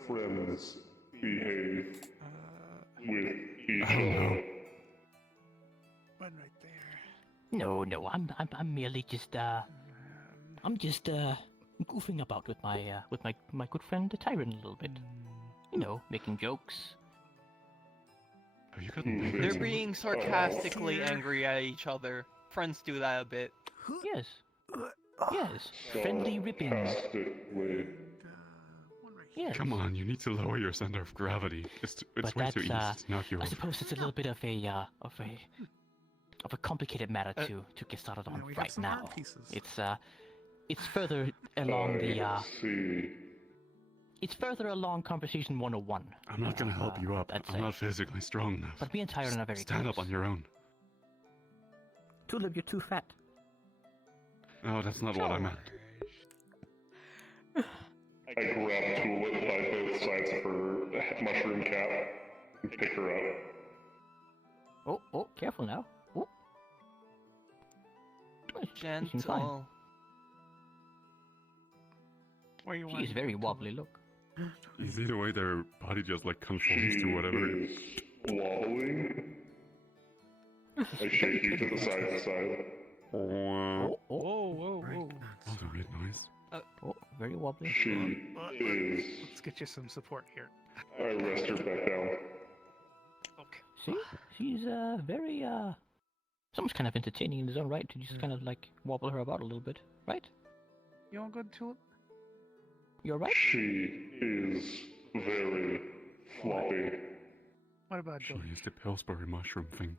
friends behave with each other? One right there. No, I'm merely just I'm just goofing about with my good friend Tyron a little bit. You know, making jokes. Have you gotten They're being sarcastically angry at each other. Friends do that a bit. Yes. Yes. Friendly ribbing. Yes. Come on, you need to lower your center of gravity. It's way too easy to knock you I over. suppose it's a little bit of a complicated matter to get started on we got right some now. art pieces. It's further along it's further along conversation 101. I'm not gonna help you up. I'm not physically strong enough. But me and Tyron are very Stand up close. on your own. Tulip, you're too fat. No, that's not what I meant. I grab Tulip by both sides of her mushroom cap and pick her up. Oh, careful now. Oh. Gentle. Where you She's very wobbly, look. You see the way their body just like conforms to whatever it is. Wobbling. I shake you to the side. Whoa. Whoa. That's a weird noise. Oh, very wobbly. She is. Let's get you some support here. I rest her back down. Okay. See? She's very someone's kind of entertaining in his own right to just kind of like wobble her about a little bit, right? You all good, Tulip? You're right? She is very floppy. What about She George? is the Pillsbury mushroom thing.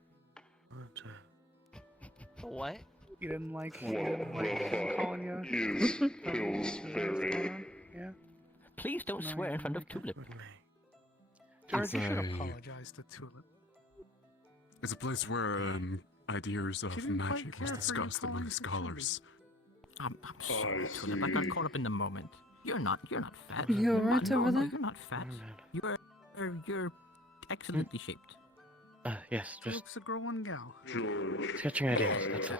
What? You didn't like What him the calling you? fuck is Pillsbury? Yeah. Please don't swear in front of Tulip. George, you should It's a- apologize to Tulip. It's a place where ideas of didn't quite magic was care for you discussed calling among her scholars. I'm sorry, Tulip. I got caught up in the moment. You're not fat. You alright No, over there? You're not fat. You're excellently shaped. Yes, just Tulip's a growing gal. George. sketching ideas. That's it.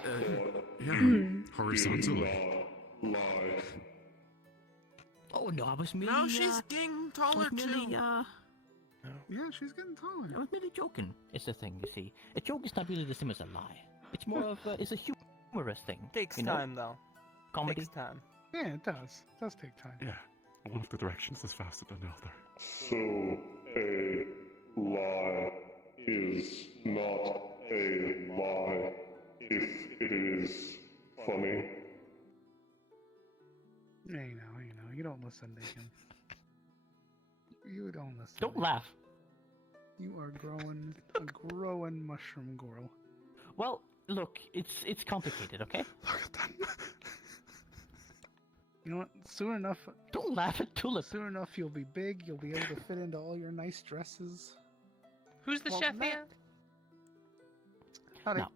Yeah, horizontally. Lie. Oh no, I was merely. No, she's getting taller too. Yeah, she's getting taller. I was merely joking. It's the thing, you see. A joke is not really the same as a lie. It's more of it's a humorous thing. Takes you know? time though. Comedy. Takes time. Yeah, it does. It does take time. Yeah, one of the directions is faster than the other. So, a lie is not a lie if it is funny. Yeah, you know, you don't listen to him. You don't listen. Don't laugh. You are a growing mushroom girl. Well, look, it's complicated, okay? Look at that. You know what? Soon enough. Don't laugh at Tulip. Soon enough, you'll be big. You'll be able to fit into all your nice dresses. Who's the chef here? Howdy. Now,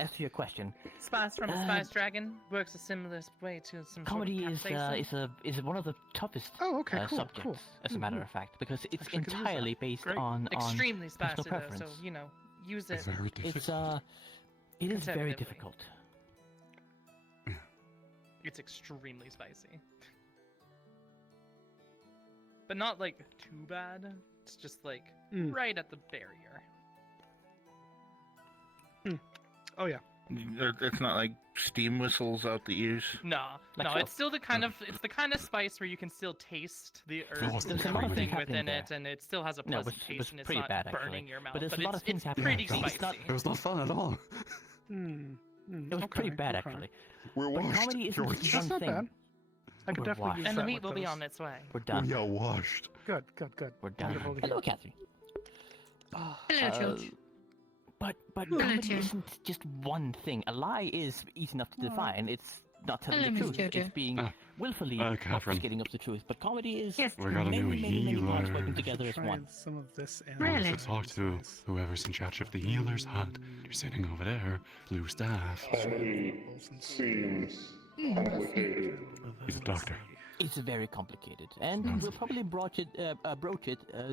as to your question, Spice from a Spice Dragon works a similar way to some comedy sort of is one of the toughest cool, subjects, cool. as a matter of fact, because it's Actually, could use entirely that. based Great. on extremely personal spicy though, preference. so you know, use it. It's very difficult. It is very Conservatively. difficult. It's extremely spicy. But not like too bad. It's just like right at the barrier. Oh yeah. It's not like steam whistles out the ears. No, Like no, so. it's still the kind of spice where you can still taste the earth there's and a lot of everything things within happening it, and it still has a No, it pleasant was taste, and it's pretty not bad, burning actually. your mouth. But there's a But lot of things it's happening. pretty Yeah, spicy. It was not fun at all. It was pretty bad, actually. We're But washed. comedy isn't George. just That's one not thing. bad. I could We're definitely washed. use And the that meat with will be those. on its way. We're done. We are washed. Good. We're done. Wonderful to Hello, hear. Catherine. Hello, George. But Hello, comedy George. isn't just one thing. A lie is easy enough to define. It's not telling Hello, the Miss truth. Jojo. It's being willfully Catherine. obfuscating up the truth. But comedy is We got a many, new many, many parts healer. working together as Try one. some of this and I want to talk to whoever's in charge of the healer's hut. You're sitting over there, blue staff. Comedy seems complicated. He's a doctor. It's very complicated, and we'll probably broach it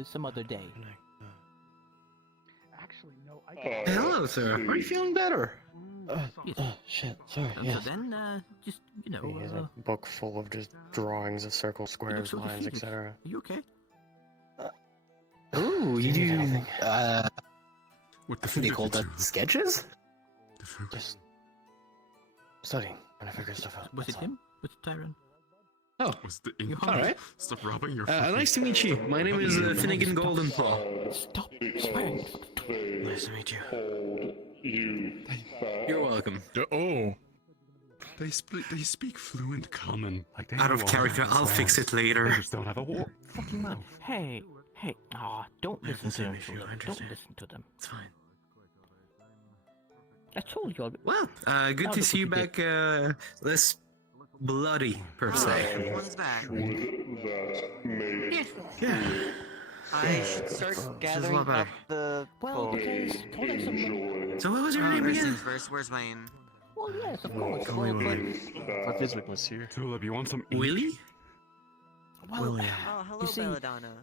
some other day. Actually, no. Hello, sir. Are you feeling better? Shit, sorry. So Yes. then, just He has a book full of just drawings of circles, squares, so lines, defeated. etc. Are you okay? Ooh, you do With what do you call that? Sketches? The Just studying, trying to figure stuff out. Was it him? Was it Tyron? Oh, Was the ink? all right. Stop rubbing your. Nice to meet you. My name is Finnegan Goldenpaw. Stop swearing. Nice to meet you. You're welcome. Oh. They speak fluent common. Like they Out know of all character. kinds of I'll fix slangs. it later. They just don't have a fucking mouth. Hey, don't I have listen the to same them. issue, Philip. I Don't understand. listen to them. It's fine. I told you. Well, good to see you back. Less bloody per se. One's back. Would that make Yeah. I should start This is a gathering lot better. up the. Well, because hold on some. enjoy So what was your name First again? things first, where's Wayne? Well, yes, of course. Call me Well, but William. What is monsieur? Tulip, you want some ink? Willie? William. Oh, hello, You see- Belladonna.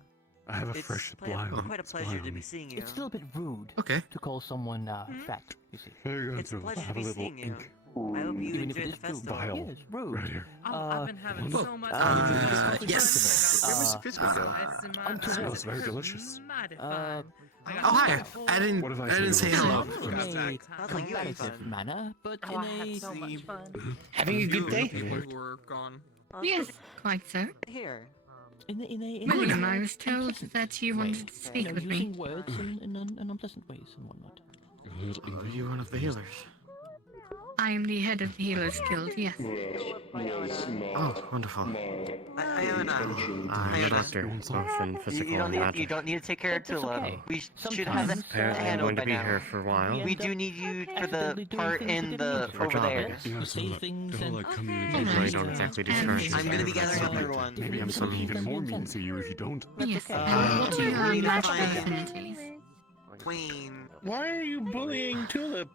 I have a It's fresh quite supply. quite a pleasure to be seeing you. it's still a bit rude Okay. to call someone fat. You see. Here you go, It's a Tulip. pleasure to Have a be little seeing you. ink. I hope you Even if enjoyed it the is too festival. Vile. Yes, rude. Right here. I've been having Look, so much yes. Smells very delicious. Oh hi. I didn't. What have I I didn't say said? hello. In a Sounds like you had comparative fun. manner, but Oh, I had so much fun. Having a good day. Were gone. Yes, quite so. Here. in a William, I was told that you wanted to speak with me. using words in unpleasant ways and whatnot. Are you one of the healers? I am the head of the Healers Guild, yes. Oh, wonderful. Iona. I'm a doctor, both in physical and You magic. don't need to take care of That's Tula. okay. We should have that Apparently I'm handled going to by be now. here for a while. We do need you for Accidentally the doing part things in you the didn't For over job, I there. guess. You know, say some things the whole and- like community. Usually I don't exactly discourage I'm gonna be this, gathering but everyone. Maybe I'm Some- something even more mean to you if you don't. Yes, okay. and what do you we have need to magical find- affinities? Wayne, Why are you bullying Tulip?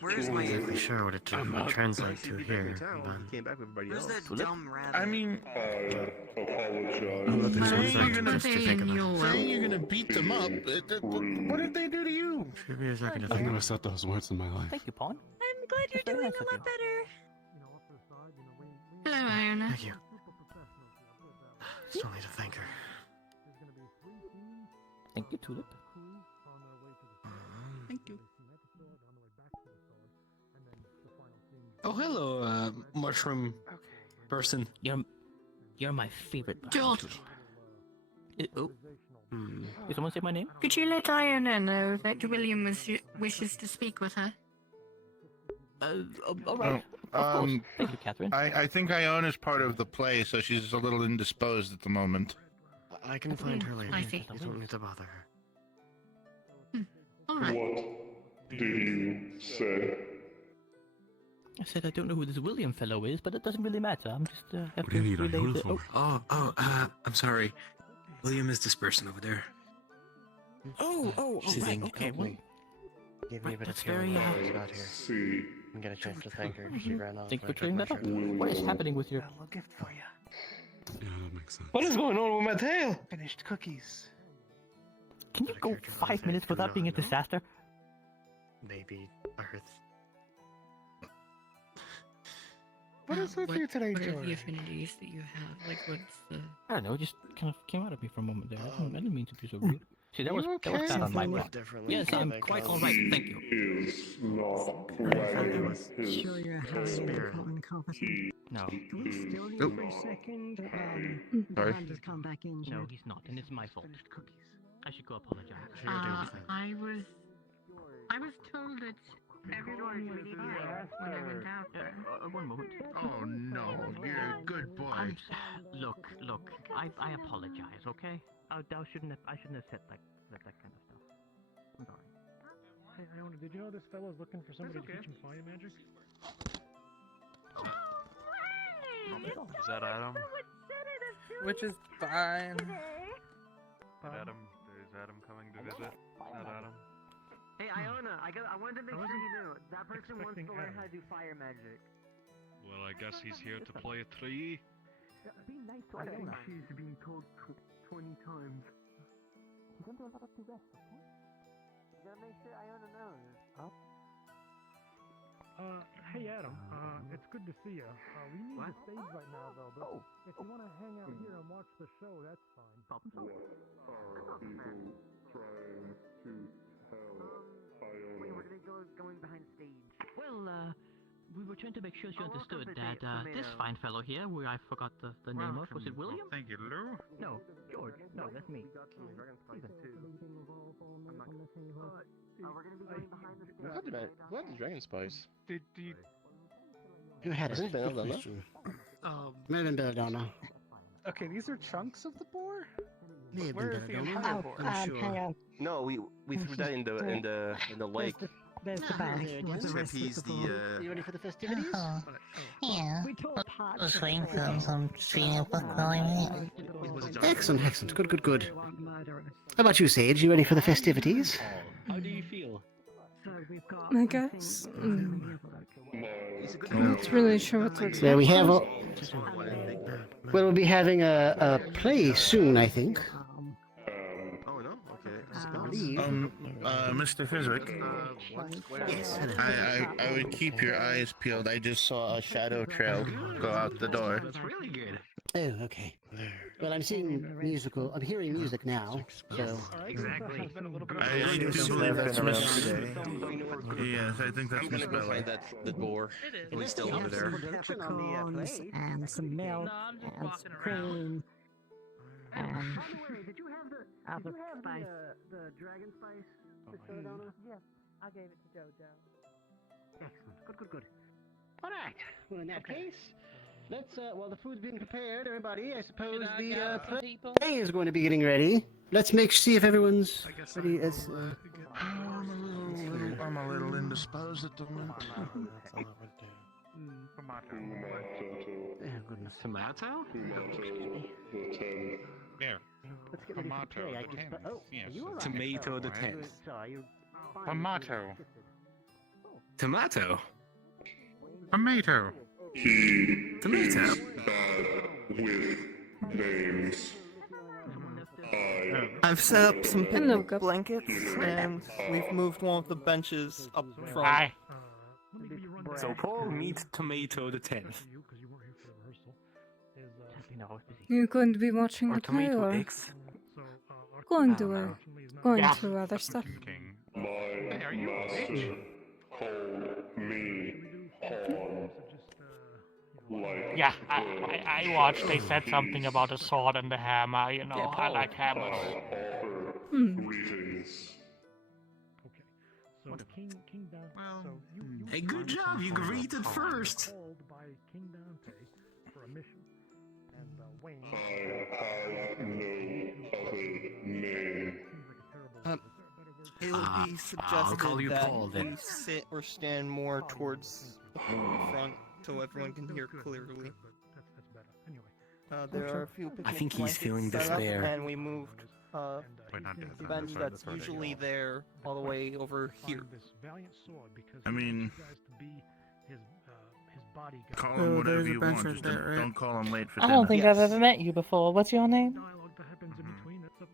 where's I'm not Wayne? exactly sure what it would translate to here, but Came back with everybody Where's else. that dumb rabbit? I mean, I apologize. there's Well, one second are just to they think in about your it. will? saying you're gonna beat them up. What did they do to you? Give me a second to I've think never about said those words in my life. Thank you, Pawn. I'm glad you're That's very doing nice a of lot you. better. Hello, Iona. Thank you. Still need to thank her. Thank you, Tulip. Thank you. Oh, hello, mushroom person. You're my favorite. George, Oh. Did someone say my name? could you let Iona know that William wishes to speak with her? All right. Of course. Thank you, Catherine. I think Iona's part of the play, so she's a little indisposed at the moment. I can find her later. I see. You don't need to bother her. All right. What did you say? I said I don't know who this William fellow is, but it doesn't really matter. I'm just have What do you to need relay Iona the. for? I'm sorry. William is this person over there. She's right, in okay, well, Gave me a bit of that's feeling very, when I first got here. See. Didn't get a chance to thank her. She ran off. Thanks so for I took clearing my that up. shirt off. What is happening with your? A little gift for you. Yeah, that makes sense. What is going on with my tail? Finished cookies. Can you Not a go character 5 minutes do without being a not know. disaster? Maybe Earth. What is with you today, What are the George? affinities that you have? Like, what's the... I don't know. It just kind of came out of me for a moment there. I didn't mean to be so rude. See, that was bad on my part. Yes, I'm quite alright, thank you. Is not I wagging was his sure you're having incompetent. No. Can we still you for a second? Sorry? Hand has come back in. No, he's not, and it's my fault. I should go apologize. I was told that everyone was here when I went out there. One moment. Oh no, you're a good boy. Look, I apologize, okay? I shouldn't have said that kind of stuff. I'm sorry. Hey, Iona, did you know this fellow's looking for somebody to teach him fire magic? Is that Adam? Which is fine. Adam, is Adam coming to visit? Not Adam. Hey, Iona, I wanted to make sure you knew. That person wants to learn how to do fire magic. Well, I guess he's here to play a tree. Be nice to I think Iona. she's been told 20 times. You don't do a lot of rest, okay? You gotta make sure Iona knows. Huh? Hey Adam, it's good to see you. We need the stage right now though, but if you want to hang out here and watch the show, that's fine. What are people trying to tell Iona? Wait, we're gonna go going behind stage. Well, we were trying to make sure she understood that this fine fellow here, who I forgot the name of, was it William? Thank you, Lou. No, George. No, that's me. We're gonna be going behind the stage. Who had the dragon spice? Did you? Who had it? Isn't Belladonna? Might have been Belladonna. Okay, these are chunks of the boar? May have Where is the entire boar? Hang on. No, we threw that in the lake. There's the bag. To appease the. You ready for the festivities? Yeah. Just waiting for some streaming book going. Excellent, excellent. Good, good. How about you, Sage? You ready for the festivities? How do you feel? I guess. I'm not really sure what to expect. Yeah, we have. Well, we'll be having a play soon, I think. Oh no. Mr. Fizwick. Yes. I would keep your eyes peeled. I just saw a shadow trail go out the door. That's really good. Oh, okay. Well, I'm hearing music now, so. Exactly. I do believe that's Miss. Yes, I think that's Miss Bella. The boar. At least still over there. And some milk and some cream. And By the way, did you have the dragon spice, Miss Belladonna? Yes, I gave it to JoJo. Excellent. Good. All right. Well, in that case, let's. While the food's being prepared, everybody, I suppose the play is going to be getting ready. Let's see if everyone's ready. I'm a little indisposed at the moment. Tomato? There. Let's get ready for the play. Yes. Tomato the 10th. Tomato. Tomato? Tomato. Tomato? With names. I've set up some picnic blankets, and we've moved one of the benches up front. Hi. So Paul meets Tomato the 10th. You're going to be watching the play or going to other stuff? My master called me on. Yeah, I watched. They said something about a sword and the hammer. You know, I like hammers. Greetings. so King Dante. Hey, good job, you greeted first. Called by King Dante for a mission, and Wayne. I have no other name. It would be I'll call you suggested that Paul, then. you sit or stand more towards the front so everyone can hear clearly. There are a few picnic I think he's blankets feeling set up, despair. and we moved the bench that's usually there all the way over here. I mean, call him Oh, whatever there's a you bench want. right Just there, right? don't call him late for I dinner. don't think I've ever met you before. What's your name?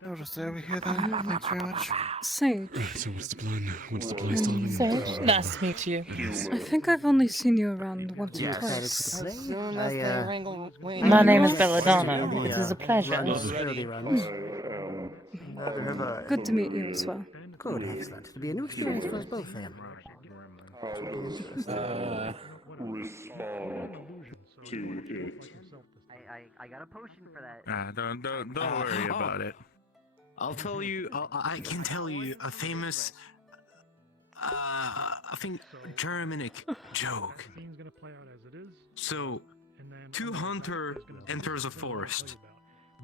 I'll just stay over here then. Thanks very much. Sage. So what's the plan? What's the plan starting? Sage, nice to meet you. I think I've only seen you around once or twice. As soon as they wrangle Wayne. My name is Belladonna. It is a pleasure. Good to meet you as well. Good, excellent. It'll be a new experience for us both then. How does respond to it? I got a potion for that. Don't worry about it. I'll tell you. I can tell you a famous, I think Germanic joke. So, two hunter enters a forest,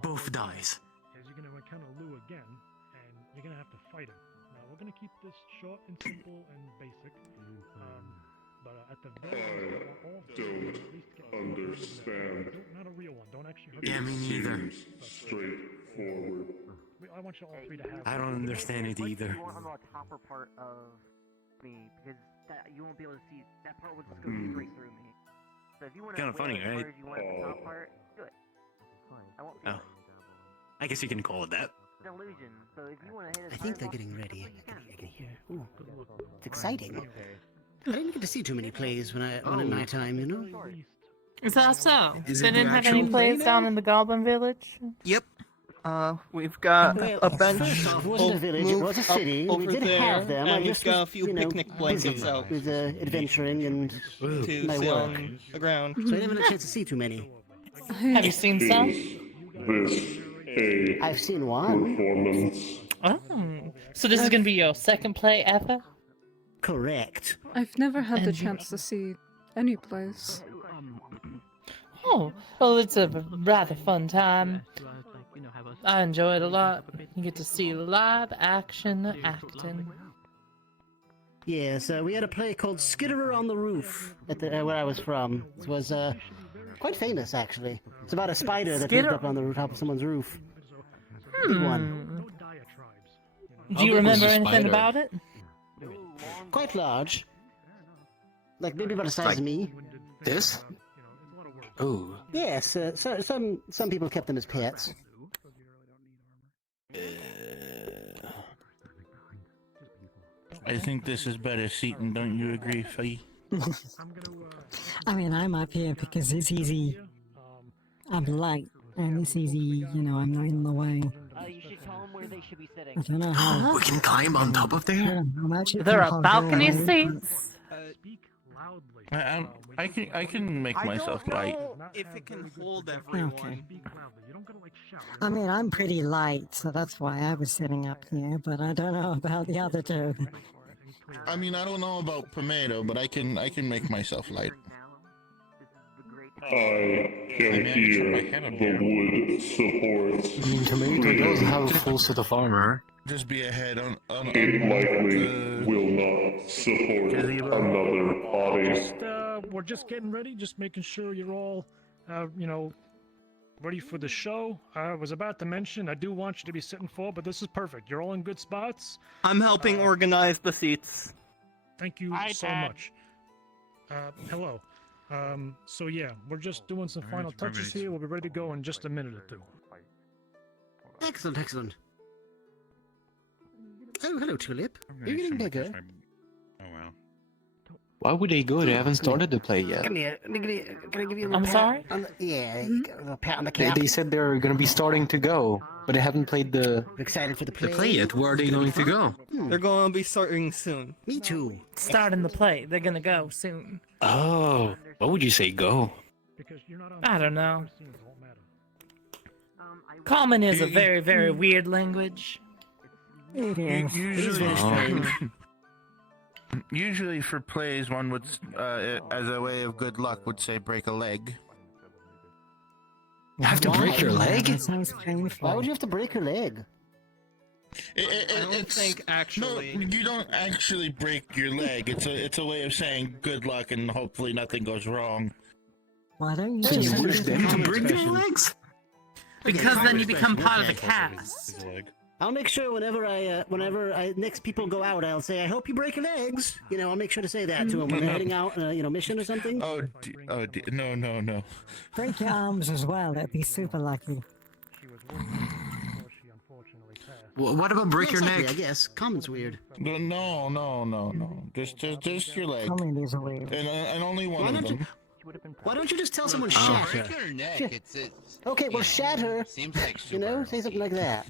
both dies. Is you're gonna encounter Lou again, and you're gonna have to fight him. Now we're gonna keep this short and simple and basic. But at the very least, all Don't understand. not a real one. Don't actually hurt Yeah, me neither. Straightforward. I want you all three to have. I don't understand it either. You want on the topper part of me because that you won't be able to see that part will just go straight through me. So if you want to Kinda funny, as far right? as you want the top part, do it. I won't feel Oh, I guess you can call it that. it's an illusion. So if you want to hit I it, think they're getting ready. I can hear. Ooh, it's exciting. I didn't get to see too many plays when in my time, you know. Is that so? Is They it didn't the have any actual plays play down now? in the Goblin Village? Yep. We've got Well, a bench first off, it wasn't a village, it was a city. over We did there, have them. I and just we've got was, a few you know, picnic blankets busy out with adventuring and to my sit work. on the ground. So I didn't have a chance to see too many. Have you seen some? This a I've seen one. performance. Oh, so this is gonna be your second play ever? Correct. I've never had the And you- chance to see any plays. Oh, well, it's a rather fun time. I enjoy it a lot. You get to see live action acting. Yeah, so we had a play called Skitterer on the Roof at where I was from. It was quite famous, actually. It's about a spider that lived up on the rooftop of someone's roof. Big one. Do you remember anything about it? Quite large. Like maybe about the size of me. This? Ooh. Yes, so some people kept them as pets. I think this is better seating, don't you agree, Faye? I mean, I'm up here because it's easy. I'm light, and it's easy, you know, I'm not in the way. you should tell them where they should be sitting. I don't know how. We can climb on top of there? Yeah, I'm actually There pretty are hard balcony going. seats. I can make myself light. If it can hold everyone. Okay. I mean, I'm pretty light, so that's why I was sitting up here, but I don't know about the other two. I mean, I don't know about Pomato, but I can make myself light. I can hear the wood supports. I mean, Tomato does have a full set of armor. Just be ahead on It likely will not support another body. We're just getting ready, just making sure you're all, you know, ready for the show. I was about to mention, I do want you to be sitting full, but this is perfect. You're all in good spots. I'm helping organize the seats. Thank you so much. Hello. So yeah, we're just doing some final touches here. We'll be ready to go in just a minute or two. Excellent, excellent. Oh, hello, Tulip. You're getting bigger. Oh, wow. Why would they go? They haven't started the play yet. Come here. Can I give you a little I'm pat sorry? on the, yeah, a pat on the cap. They said they're gonna be starting to go, but they haven't played the... Excited for the play? The play yet? Where are they going to go? They're going to be starting soon. Me too. Starting the play. They're gonna go soon. Oh, what would you say go? I don't know. Common is a very, very weird language. It is. Usually, usually for plays, one would, as a way of good luck, would say break a leg. You have to break your leg? That sounds painful. Why would you have to break your leg? I don't think actually. No, you don't actually break your leg. It's a way of saying good luck and hopefully nothing goes wrong. Why don't you So you just wish use them the to break their expression? legs? Because then you become part of the cast. I'll make sure whenever I next people go out, I'll say, I hope you break your legs. You know, I'll make sure to say that to them when they're heading out, you know, mission or something. No. Break your arms as well, that'd be super lucky. What about break your Exactly, neck? I guess. Common's weird. No. Just your leg. Common is weird. And only one Why of don't you- them. Why don't you just tell someone Oh. shatter? Break your neck. It's Okay, well, shatter. seems like You know, say something like that.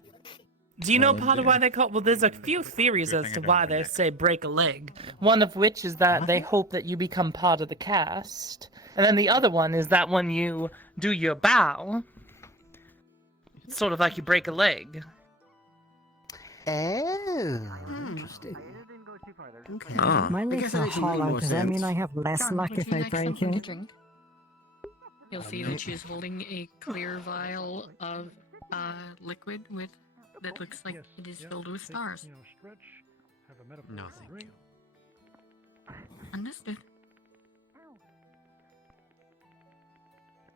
Do you know part of why they call? Well, there's a few theories as to why they say break a leg. One of which is that they hope that you become part of the cast, and then the other one is that when you do your bow, it's sort of like you break a leg. Oh, interesting. Okay. My I legs guess are that makes a little hollow. more Does that mean sense. I have less John, luck would if you I like break something to it? drink? You'll see that she's holding a clear vial of liquid with that looks like it is filled with stars. No, thank you. Understood.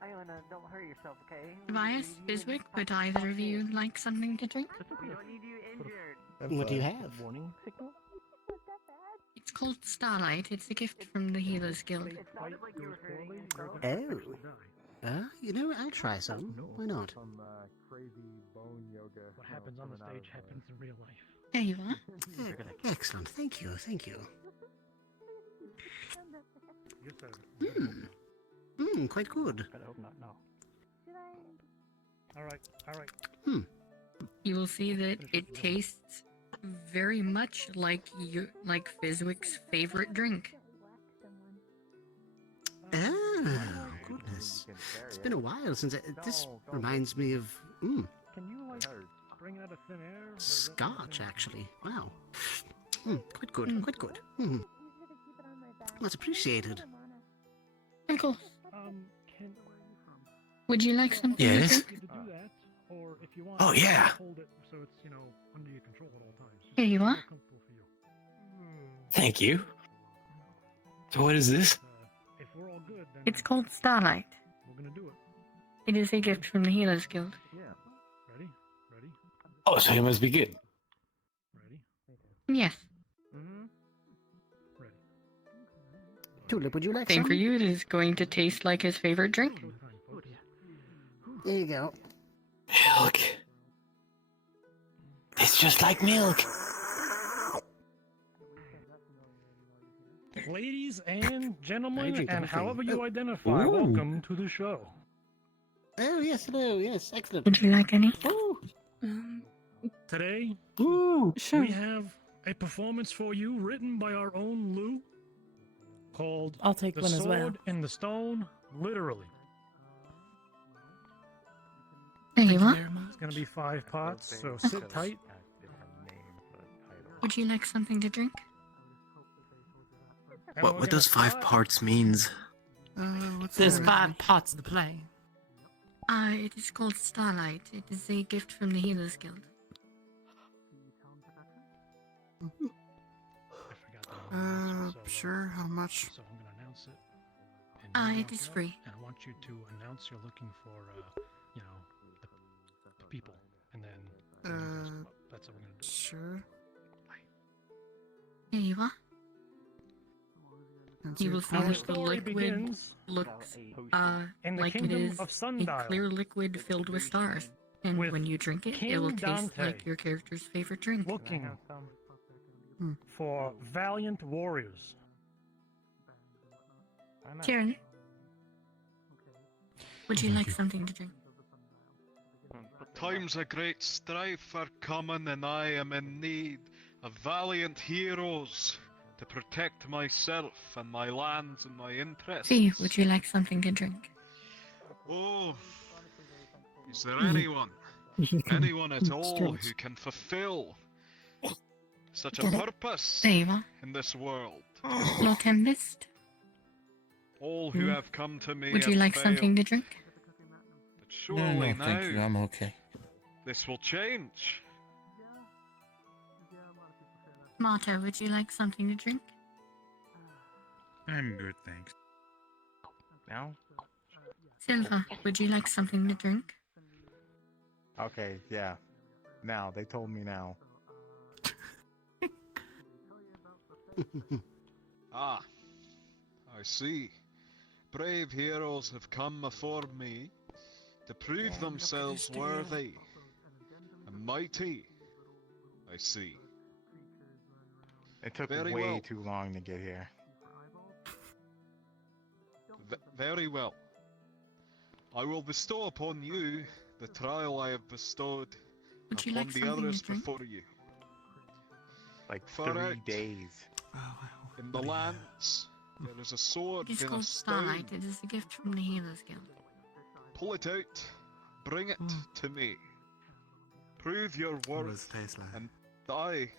Iona, don't hurt yourself, okay? Tobias, Biswick, would either of you like something to drink? We don't need you injured. What do you have? Warning signal? It's called Starlight. It's a gift from the Healers Guild. It sounded like you were hurting yourself. You know, I'll try some. Why not? Crazy bone yoga. What happens on the stage happens in real life. There you are. Excellent. Thank you. Thank you. Quite good. I hope not. No. All right. You will see that it tastes very much like Fizwick's favorite drink. Oh, goodness. It's been a while since this reminds me of Can you bring out a thin air? scotch, actually. Wow. Quite good. Quite good. Much appreciated. Of course. Can Would you like something? Yes. you do that, or if you want, Oh, yeah. hold it so it's under your control at all times. Just Here you are. comfortable for you. Thank you. So what is this? If we're all good, then It's called Starlight. we're gonna do it. It is a gift from the Healers Guild. Yeah. Ready? Oh, so it must be good. Yes. Tulip, would you like Same some? for you. It is going to taste like his favorite drink. There you go. Milk. It's just like milk. Ladies and gentlemen, drink and the whole however thing. you identify, Ooh. welcome to the show. Oh, yes, hello. Yes, excellent. Would you like any? Today, Sure. we have a performance for you written by our own Lou called I'll take The one as Sword well. and the Stone, literally. There you are. It's going to be 5 parts, so sit tight. Would you like something to drink? and What we're would gonna those 5 start- parts means? There's 5 parts of the play. It is called Starlight. It is a gift from the Healers Guild. Sure, how much? So I'm going to announce it. And you It is announce free. And I want you to announce you're looking for, the people. And then that's what we're going to do. Sure. Here you are. You will see Our that the story liquid begins looks in the like it kingdom is of a Sundial. clear liquid filled with stars. And With when you drink it, it King will taste Dante. like your character's favorite drink. Looking for valiant warriors. Kieran, would you like something to drink? Times of great strife are coming, and I am in need of valiant heroes to protect myself and my lands and my interests. Fee, would you like something to drink? Oh, is there anyone at all who can fulfill such a purpose There you are. in this world? Lord Tempest, All who have come to me would you have like something failed, to drink? but surely now thank you. I'm okay. this will change. Marta, would you like something to drink? I'm good, thanks. Now? Silva, would you like something to drink? Okay, yeah. Now, they told me now. Ah, I see. Brave heroes have come before me to prove themselves worthy and mighty. I see. It took Very way well. too long to get here. Very well. I will bestow upon you the trial I have bestowed Would you upon like the something others to drink? before you. Like Far 3 out days. in the lands, there is a sword It is in a called stone. Starlight. It is a gift from the Healers Guild. Pull it out, bring it to me. Prove your worth, and I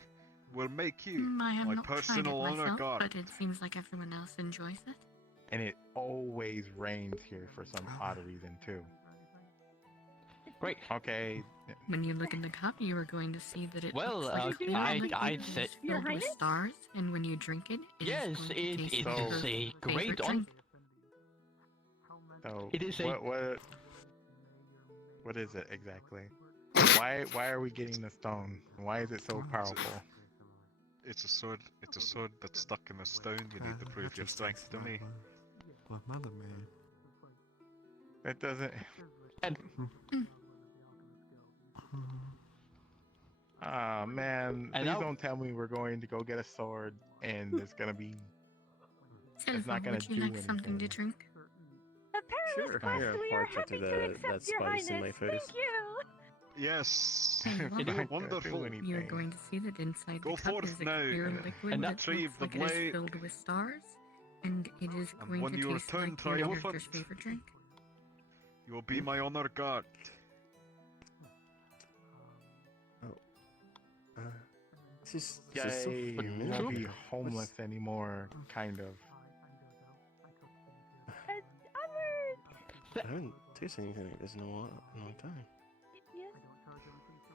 will make you I have my not tried it personal honor myself, guard. but it seems like everyone else enjoys it. And it always rains here for some odd reason too. Great. Okay. When you look in the cup, you are going to see that it Well, looks like a clear I liquid said- that is filled with stars, and when you drink it, Yes, is going to it taste is like your a favorite great drink. So It is a- what is it exactly? Why are we getting the stone? Why is it so powerful? It's a sword. It's a sword that's stuck in a stone. You need to prove your strength to me. It doesn't. Ah man, And please now- don't tell me we're going to go get a sword and it's gonna be. It's Silva, not gonna would you do like anything. something to drink? Sure, Here, parchment to that spice in my face. Thank you. Yes. Silva, Wonderful. you're going to see that inside Go the cup forth is a now, clear and liquid that retrieve looks the like it is blade. filled with stars, and it is And going when to you taste return like your character's triumphant, favorite drink. You will be my honor guard. This Yay, is so we won't familiar. be homeless anymore, kind of. I haven't tasted anything like this in a long time.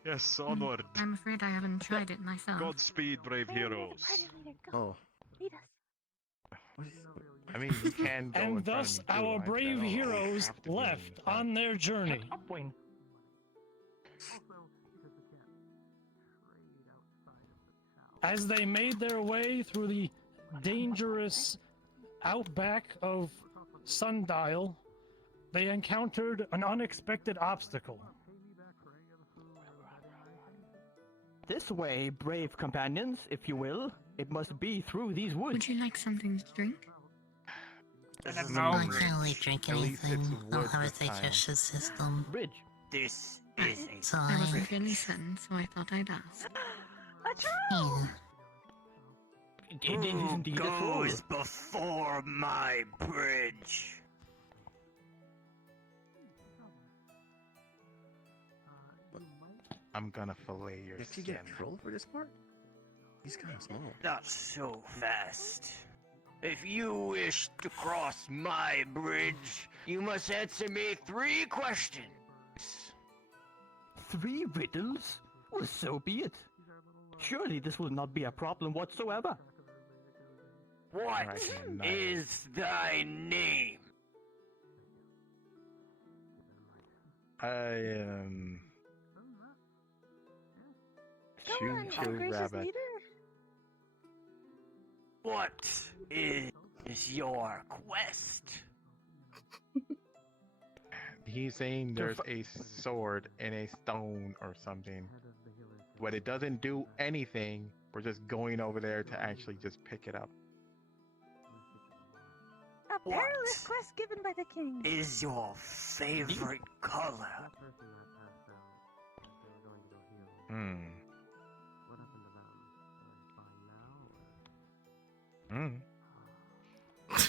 Yes, onward. I'm afraid I haven't tried it myself. Godspeed, brave heroes. Oh. I mean, you can go in And front of thus me too, our I brave don't heroes have to be left in front. on their journey. As they made their way through the dangerous outback of Sundial, they encountered an unexpected obstacle. This way, brave companions, if you will. It must be through these woods. Would you like something to drink? I can't really drink At least it's anything. I'll wood have a this time. digestive system. Bridge. This is so I wasn't really certain, so I thought I'd ask. Yeah. It is indeed a troll. Before my bridge? I'm gonna fillet your You have to get troll for this part? He's kind of small. Not so fast. If you wish to cross my bridge, you must answer me 3 questions. 3 riddles? Well, so be it. Surely this will not be a problem whatsoever. What is thy name? I Choo Choo Rabbit. What is your quest? He's saying there's a sword in a stone or something. But it doesn't do anything. We're just going over there to actually just pick it up. A perilous quest given by the king. Is your favorite color?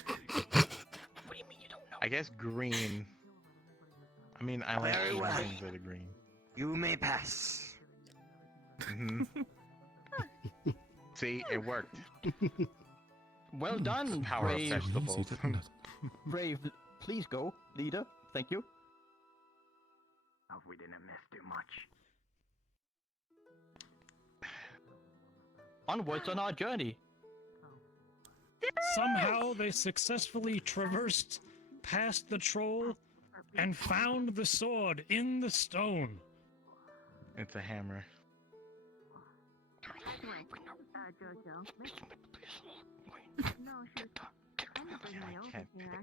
What do you mean you don't know? I guess green. I mean, I like Very well. things that are green. You may pass. See, it worked. Well done, Power of brave. vegetables. Brave, please go, leader. Thank you. Hope we didn't miss too much. Onwards on our journey. Somehow they successfully traversed past the troll and found the sword in the stone. It's a hammer.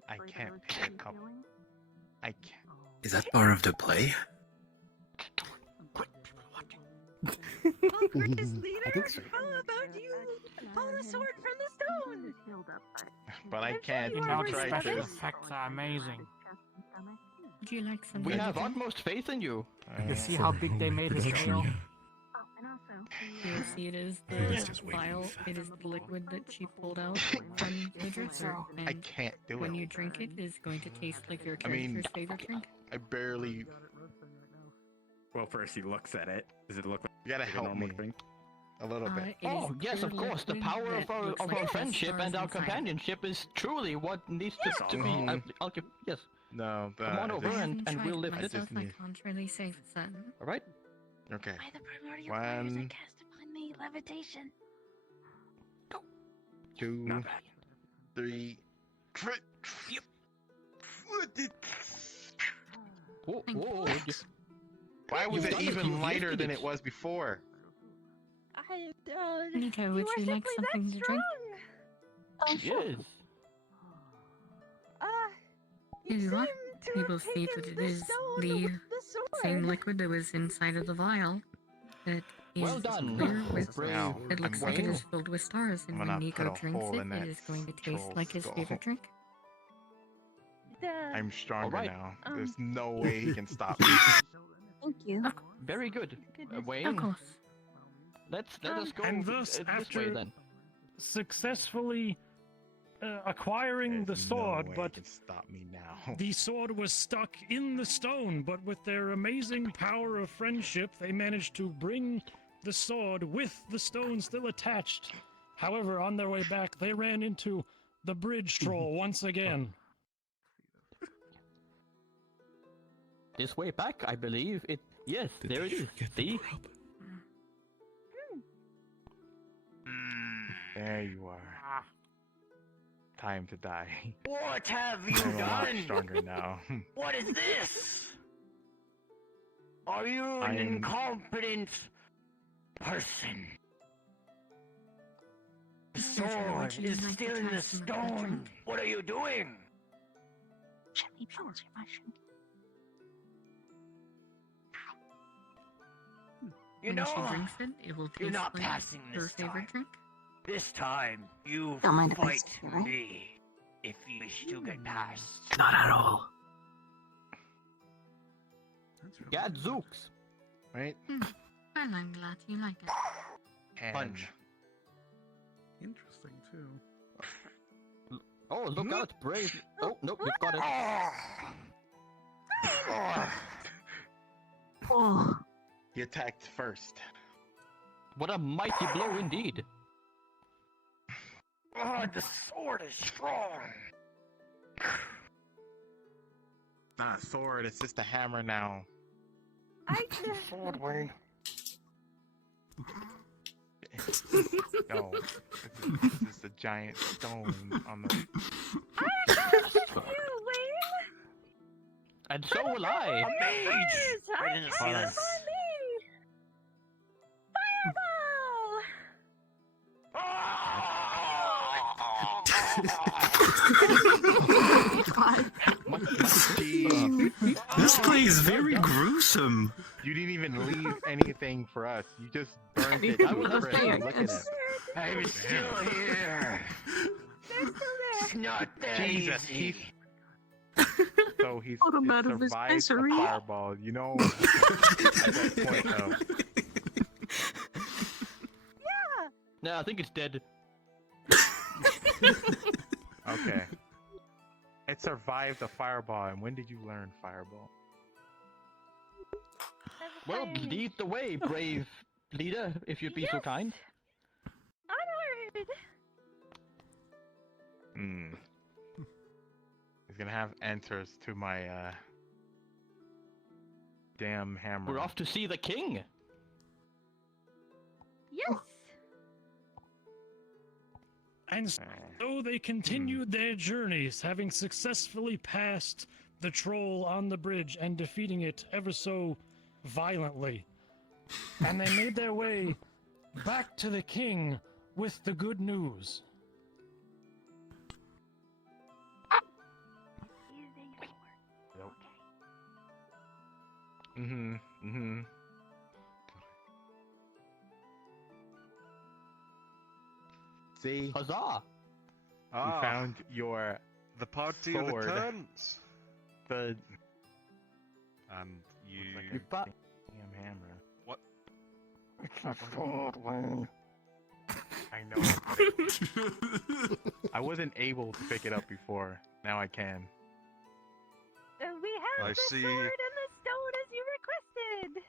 I can't pick a couple. I can't. Is that part of the play? I think so. How about you pull the sword from the stone? But I can't. You You are tried Special to. effects are amazing. Would you like some? We have utmost faith in you. You see how big they made his tail? Oh, and also, You'll see it is I think that's the just way vial, too it is the liquid that she pulled out from the dresser. And I can't do when it. you drink it, it's going to taste like your I mean, character's favorite drink. I barely. Well, first he looks at it. Does it look like You gotta a help normal me. drink? A little bit. Oh, yes, of course. The power of our friendship and our companionship is truly what needs to be. I'll give. Yes. No, Come on over and we'll lift it. Myself, I can't really say for certain. All right. Okay. by the primordial powers I One, cast upon me, levitation. 2, 3. Whoa, whoa. Why was You've it done it, even you've lighter lifted than it. it was before? Nico, would you like something to drink? Oh, sure. Yes. You are. You will see that it is the same liquid that was inside of the vial. That is Well done. clear with. Now, It looks like it is filled with stars, and I'm when gonna Nico put a drinks hole it, in it that is going to taste troll's like his skull. favorite drink. I'm stronger Alright. now. There's no way he can stop me. Thank you. Very good. Wayne, Of course. let us go And thus, this after way then. successfully acquiring the sword, no way but he can stop me now. the sword was stuck in the stone, but with their amazing power of friendship, they managed to bring the sword with the stone still attached. However, on their way back, they ran into the bridge troll once again. This way back, I believe. Yes, there it is. See? There you are. Time to die. What have you I'm a lot done? stronger now. What is this? Are you an I'm- incompetent person? The sword is still in the stone. What are you doing? Gently pulls your mushroom. You When know, she drinks it, it will you're taste not like passing her this favorite time. drink. This time, you Don't mind if I fight stay, right? me if you wish to get past. Not at all. Gadzooks. Right? Well, I'm glad you like it. Punch. Interesting too. Oh, look out, brave. Oh, nope, you've got it. Oh, He attacked first. What a mighty blow indeed. Oh, the sword is strong. Not a sword, it's just a hammer now. I Sword, Wayne. No, this is a giant stone on the. I trusted you, Wayne. And so will I. A mage! I didn't see this. This play is very gruesome. You didn't even leave anything for us. You just burned it to a crisp. Look at it. I'm still here. It's not that Jesus, easy. So he's Put him out of his survived a misery. fireball. You know, at that point though. No, I think it's dead. Okay. It survived a fireball, and when did you learn fireball? Well, lead the way, brave leader, if you'd be so kind. Onward. He's gonna have answers to my damn hammer. We're off to see the king. Yes. And so they continued their journeys, having successfully passed the troll on the bridge and defeating it ever so violently. And they made their way back to the king with the good news. See? Huzzah! You found your The party sword. returns. The And you You It's a sword, Wayne. I know. I wasn't able to pick it up before. Now I can. We have I the see. sword and the stone as you requested.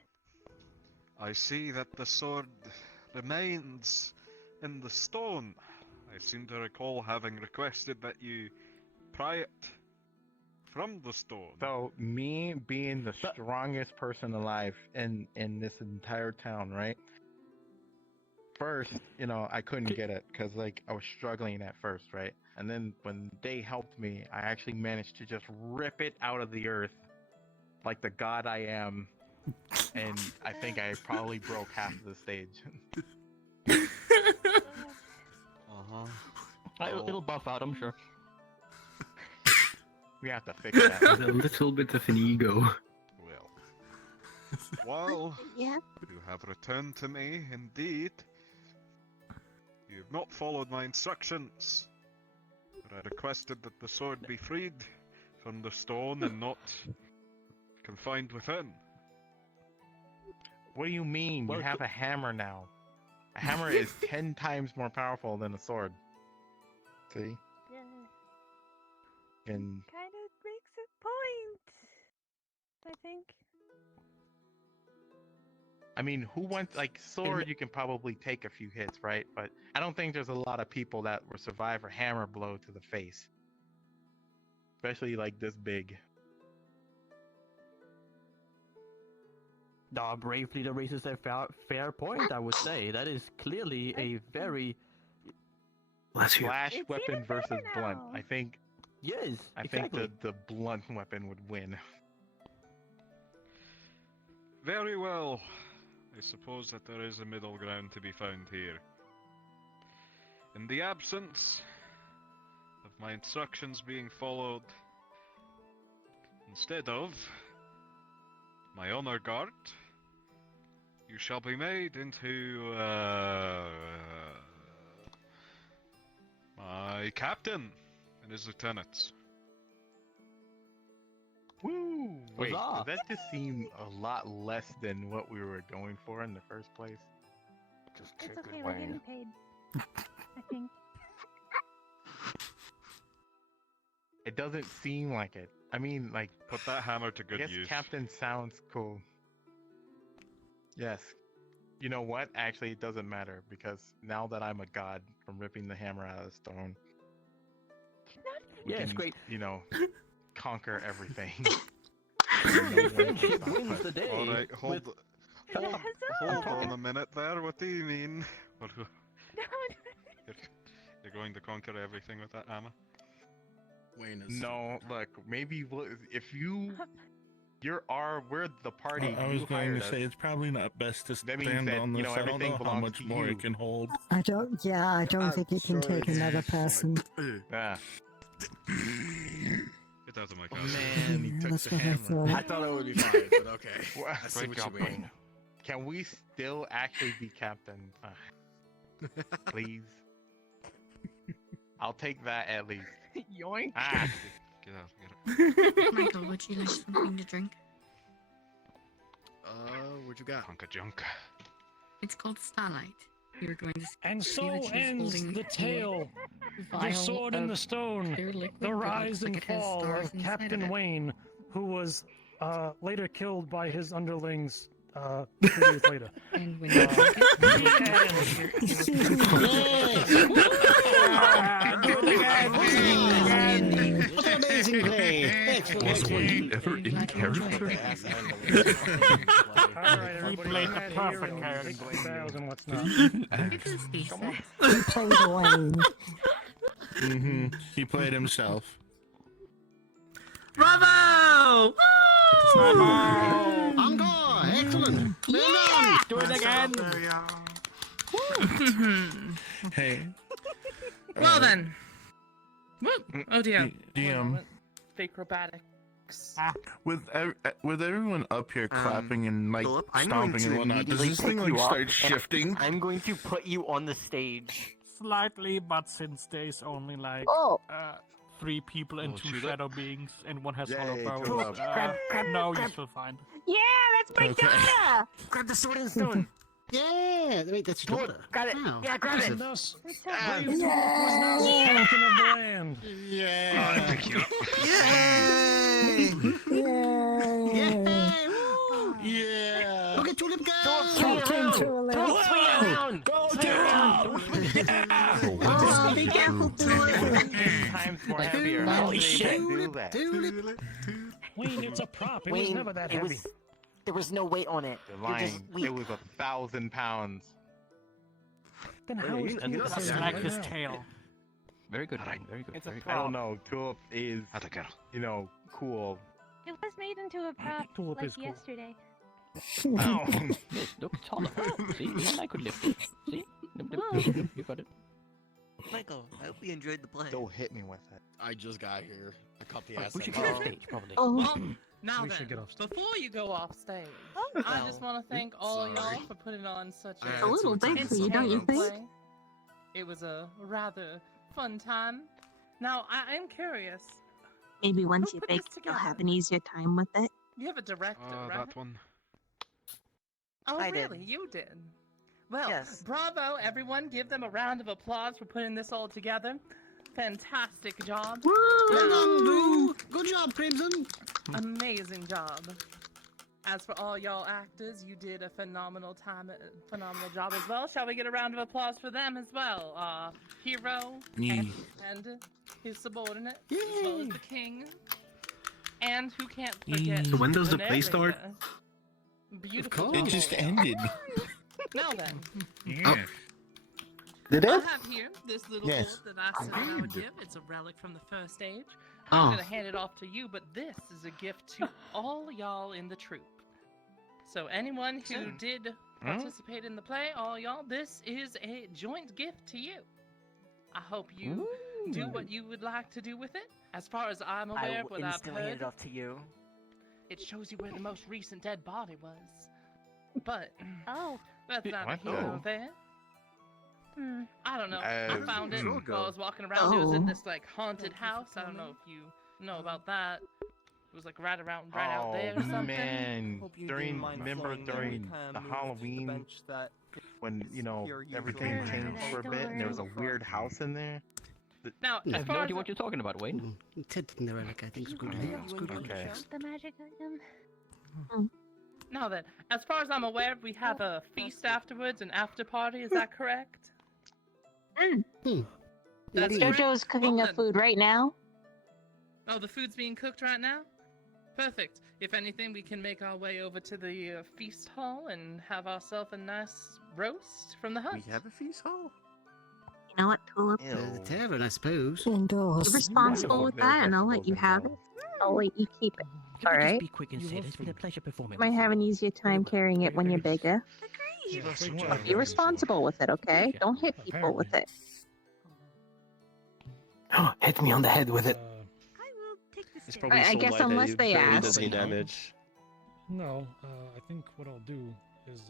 I see that the sword remains in the stone. I seem to recall having requested that you pry it from the stone. So me being the strongest person alive in this entire town, right? First, I couldn't get it because like I was struggling at first, right? And then when they helped me, I actually managed to just rip it out of the earth like the god I am. And I think I probably broke half of the stage. It'll buff out, I'm sure. We have to fix that. With a little bit of an ego. Well, yeah. You have returned to me, indeed. You have not followed my instructions. But I requested that the sword be freed from the stone and not confined within. What do you mean? You have a hammer now. A hammer is 10 times more powerful than a sword. See? And Kind of makes a point, I think. I mean, who wants sword? You can probably take a few hits, right? But I don't think there's a lot of people that will survive a hammer blow to the face, especially like this big. Brave leader raises a fair point, I would say. That is clearly a very Flash weapon versus blunt. I think. Yes, I think the blunt weapon would win. Very well. I suppose that there is a middle ground to be found here. In the absence of my instructions being followed, instead of my honor guard, you shall be made into my captain and his lieutenants. Woo! Wait, Huzzah! does that just seem a lot less than what we were going for in the first place? Just It's okay, we're getting paid. I think. It doesn't seem like it. I mean, like, put that hammer to good use. use. Captain sounds cool. Yes. You know what? Actually, it doesn't matter because now that I'm a god from ripping the hammer out of the stone, we it's can, great. Conquer everything. Friendship wins the day. All right, hold on a minute there. What do you mean? You're going to conquer everything with that hammer? Wayne is. No, look, maybe if we're the party. I was you going hired to us. say it's probably not best to That means stand that, on this. I don't everything know how belongs much to more you. it can hold. I don't think it can take another person. Yeah. Get out of my car. Man, he took That's the what I hammer. thought. I thought it would be fine, but okay. I see Great what job, you mean. Wayne. Can we still actually be captain? Please. I'll take that at least. Yoink! Ah. Get out. Michael, would you like something to drink? What you got? Hunk of junk. It's called Starlight. You're going to And see so that she's ends holding the tale. a The vial sword in of the stone. clear liquid The that looks rise like and it has fall stars of inside Captain of it. Wayne, who was later killed by his underlings 2 days later. And when you drink What an amazing play! Was Wayne ever in character? He played the perfect character. And what's not. He played Wayne. He played himself. Bravo! Encore! Excellent! Yeah! Do it again! Hey. Well then. Oh dear. DM. Acrobatics. With everyone up here clapping and like Philip, I'm going stomping to and whatnot, does immediately this thing pick like you up, start and shifting? I'm going to put you on the stage. Slightly, but since there's only like 3 people and 2 shadow beings, and one has hollow Yay, bones, Philip. no, you're still fine. Yeah, that's my daughter! Grab the sword and stone. Yeah, wait, that's your daughter. Grab it. Wow. Yeah, grab it. Impressive. Yeah. Oh, thank you. Yeah. Go get Tulip, go! Don't swing around. Go, swing around. Oh, be careful, Tulip. Times more Like, heavier. holy How shit. do they do that? Wayne, it's a prop. It was Wayne, never that it heavy. was. There was no weight on it. You're You're just lying. weak. It was 1,000 pounds. Then how is Tulip Just saying like right his now? tail. Very good, Wayne. Very good. It's a Very good. I don't know. Tulip is, cool. It was made into a prop Tulip like is cool. yesterday. Oh. Yes, look, it's hollow. See, even I could lift it. See? You got it. Michael, I hope you enjoyed the play. Don't hit me with it. I just got here. I caught the ass. We should end get of off it. stage, probably. Well, now We then, should get off stage. before you go off stage, I just want to thank all y'all for putting on such I a had a little entertaining big for you, don't you play. think? It was a rather fun time. Now, I am curious. Maybe once Who you put bake, this you'll together? have an easier time with it. You have a director, right? That one. Oh, I did. really? You did? Well, Yes. bravo, everyone. Give them a round of applause for putting this all together. Fantastic job. Well done, Now- Drew. Good job, Crimson. Amazing job. As for all y'all actors, you did a phenomenal job as well. Shall we get a round of applause for them as well? Hero Me. and his subordinate, as well as the king. And who can't forget So when does the play start? narrator. Beautiful. It just ended. Now then, Did I have here this little Yes. bolt that I said I would give. It's a relic from the first stage. I'm Oh. gonna hand it off to you, but this is a gift to all y'all in the troupe. So anyone who did participate in the play, all y'all, this is a joint gift to you. I hope you do what you would like to do with it. As far as I'm I aware, will what I've instantly hand heard, it off to you. it shows you where the most recent dead body was. But Oh. that's not What here nor the? there. Hmm. I don't know. I Uh, found it sure while go. I was walking around. It was in Oh. this like haunted house. I don't know if you know about that. It was like right out there or something. Man, Hope you during didn't mind remember flowing during every the time Halloween bench that when here usually everything is. changed for a bit and there was a weird house in there. Now, I as have no far idea as what you're talking about, Wayne. Ted in the relic, I think, is good. It's good. Okay. The magic item. now then, as far as I'm aware, we have a feast afterwards, an after party. Is that correct? That's correct? Jojo's cooking Well up food right now. Oh, the food's being cooked right now? Perfect. If anything, we can make our way over to the feast hall and have ourselves a nice roast from the hunt. We have a feast hall? You know what, Tulip? The tavern, I suppose. You're responsible with that, and I'll let you have it. I'll let you keep it. All right. Be quick and say it. It's been a pleasure performing. You might have an easier time carrying it when you're bigger. Agreed. Be responsible with it, okay? Don't hit people with it. Hit me on the head with it. It's probably I so guess light that unless it they barely ask. does any damage. No, I think what I'll do is,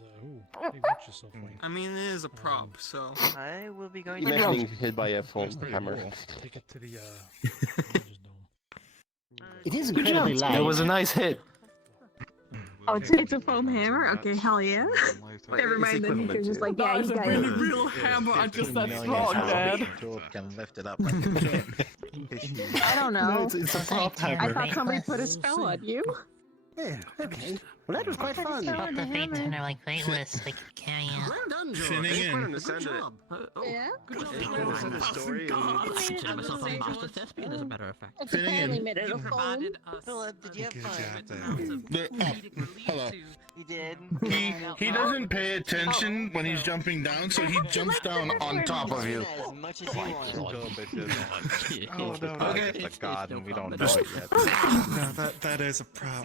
hey, watch yourself, Wayne. I mean, it is a prop, so. I will be going to. Imagine being hit by a full It's pretty hammer. cool. Take it to the, Ranger's dome. It is incredibly light. That was a nice hit. Oh, it's a foam hammer? Okay, hell yeah. Never mind, then he's just like, yeah, you got it. real hammer. I'm just that strong, Dad. Can lift it up like a kid. I don't know. It's a prop I hammer. thought somebody put a spell on you. Yeah, okay. Well, that was quite fun. Thought the fate They're like weightless. They can carry out. Well done, George. Finnegan. Good understand it. job. Yeah? Good job. You understand the story. I consider myself a master thespian, as a matter of fact. It's apparently made out of foam. Provided us Philip, did you have Good fun? job, amounts of comedic relief Hello. to You did. He doesn't pay attention when he's jumping down, so he jumps down on top of you. As much as you want. Oh, bitches. Oh, no. Okay. It's a god and we don't know Just- it yet. No, that is a prop.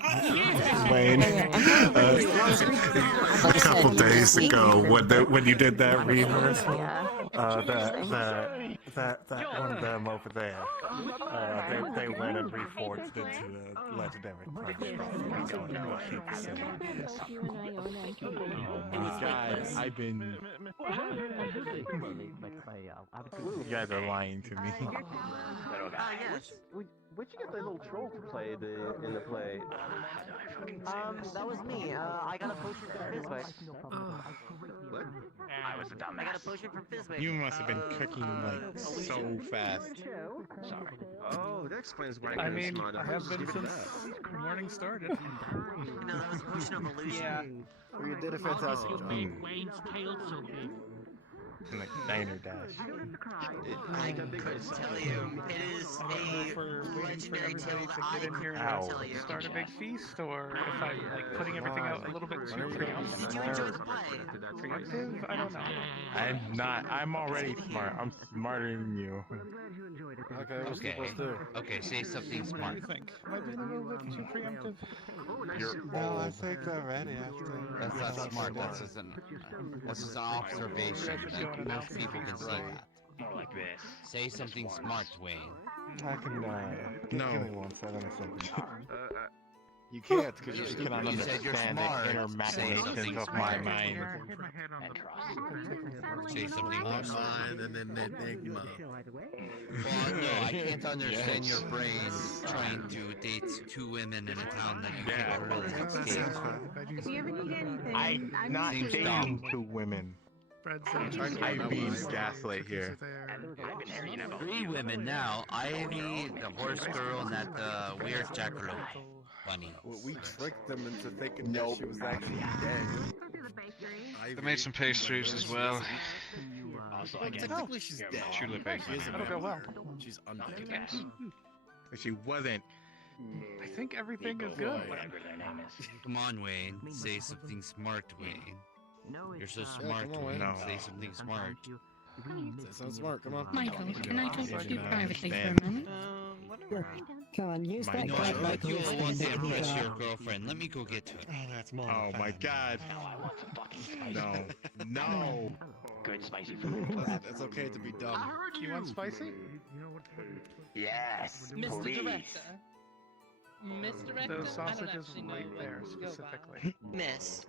Wayne, a couple days ago when you did that rehearsal, That one of them over there. They went and reforged into a legendary punch. Oh my god, I've been. You guys are lying to me. Yes. Where'd you get the little troll to play in the play? That was me. I got a potion from Fizwick. What? I was a dumbass. I got a potion from Fizwick. You must have been cooking like so fast. Sorry. Oh, that explains why I mean, smart. I have been since the morning started. No, that was a potion of illusion. Yeah. You did a fantastic job. Wayne's tail so big. Like Diner Dash. I couldn't tell you. It is a legendary tale that I couldn't tell you. Start a big feast, or if I'm like putting everything out a little bit too preemptive. Did you enjoy the play? Preemptive? I don't know. I'm not. I'm already smart. I'm smarter than you. Okay, what's supposed to do? Okay, say something smart. What do you think? Am I being a little bit too preemptive? No, I think already. That's not smart. That's just an observation. Most people can see that. More like this. Say something smart, Wayne. I can. No. Give me 1 second or something. You can't because you cannot You said you're understand smart. the inner Say machinations something of my smart. mind. Say something My smart. mind and then enigma. Well, no, I can't understand your brain trying to date 2 women in a town that you can't really escape. If you ever need anything, I'm not Seems dating dumb. 2 women. I'm being gaslit here. 3 women now. Ivy, the horse girl, and that weird jackalope bunny. Well, we tricked them into thinking that she was actually dead. They made some pastries as well. Also, Well, technically she's dead. Chula bake. She isn't That'll go well. She's undead. Yes. If she wasn't. I think everything is good. Whatever their name is. Come on, Wayne. Say something smart, Wayne. You're so smart, come on, Wayne. Wayne. Say something smart. Say something smart, come on. Michael, can I talk to you privately for a minute? Come on, use You that know, card, I Michael. you will want to impress your girlfriend. Let me go get to it. Oh my god. No. No. Good spicy food. It's okay to be dumb. You want spicy? Yes. Mr. Please. Director. Miss Director, Those I don't sausages actually know right what there to go by. specifically. Miss.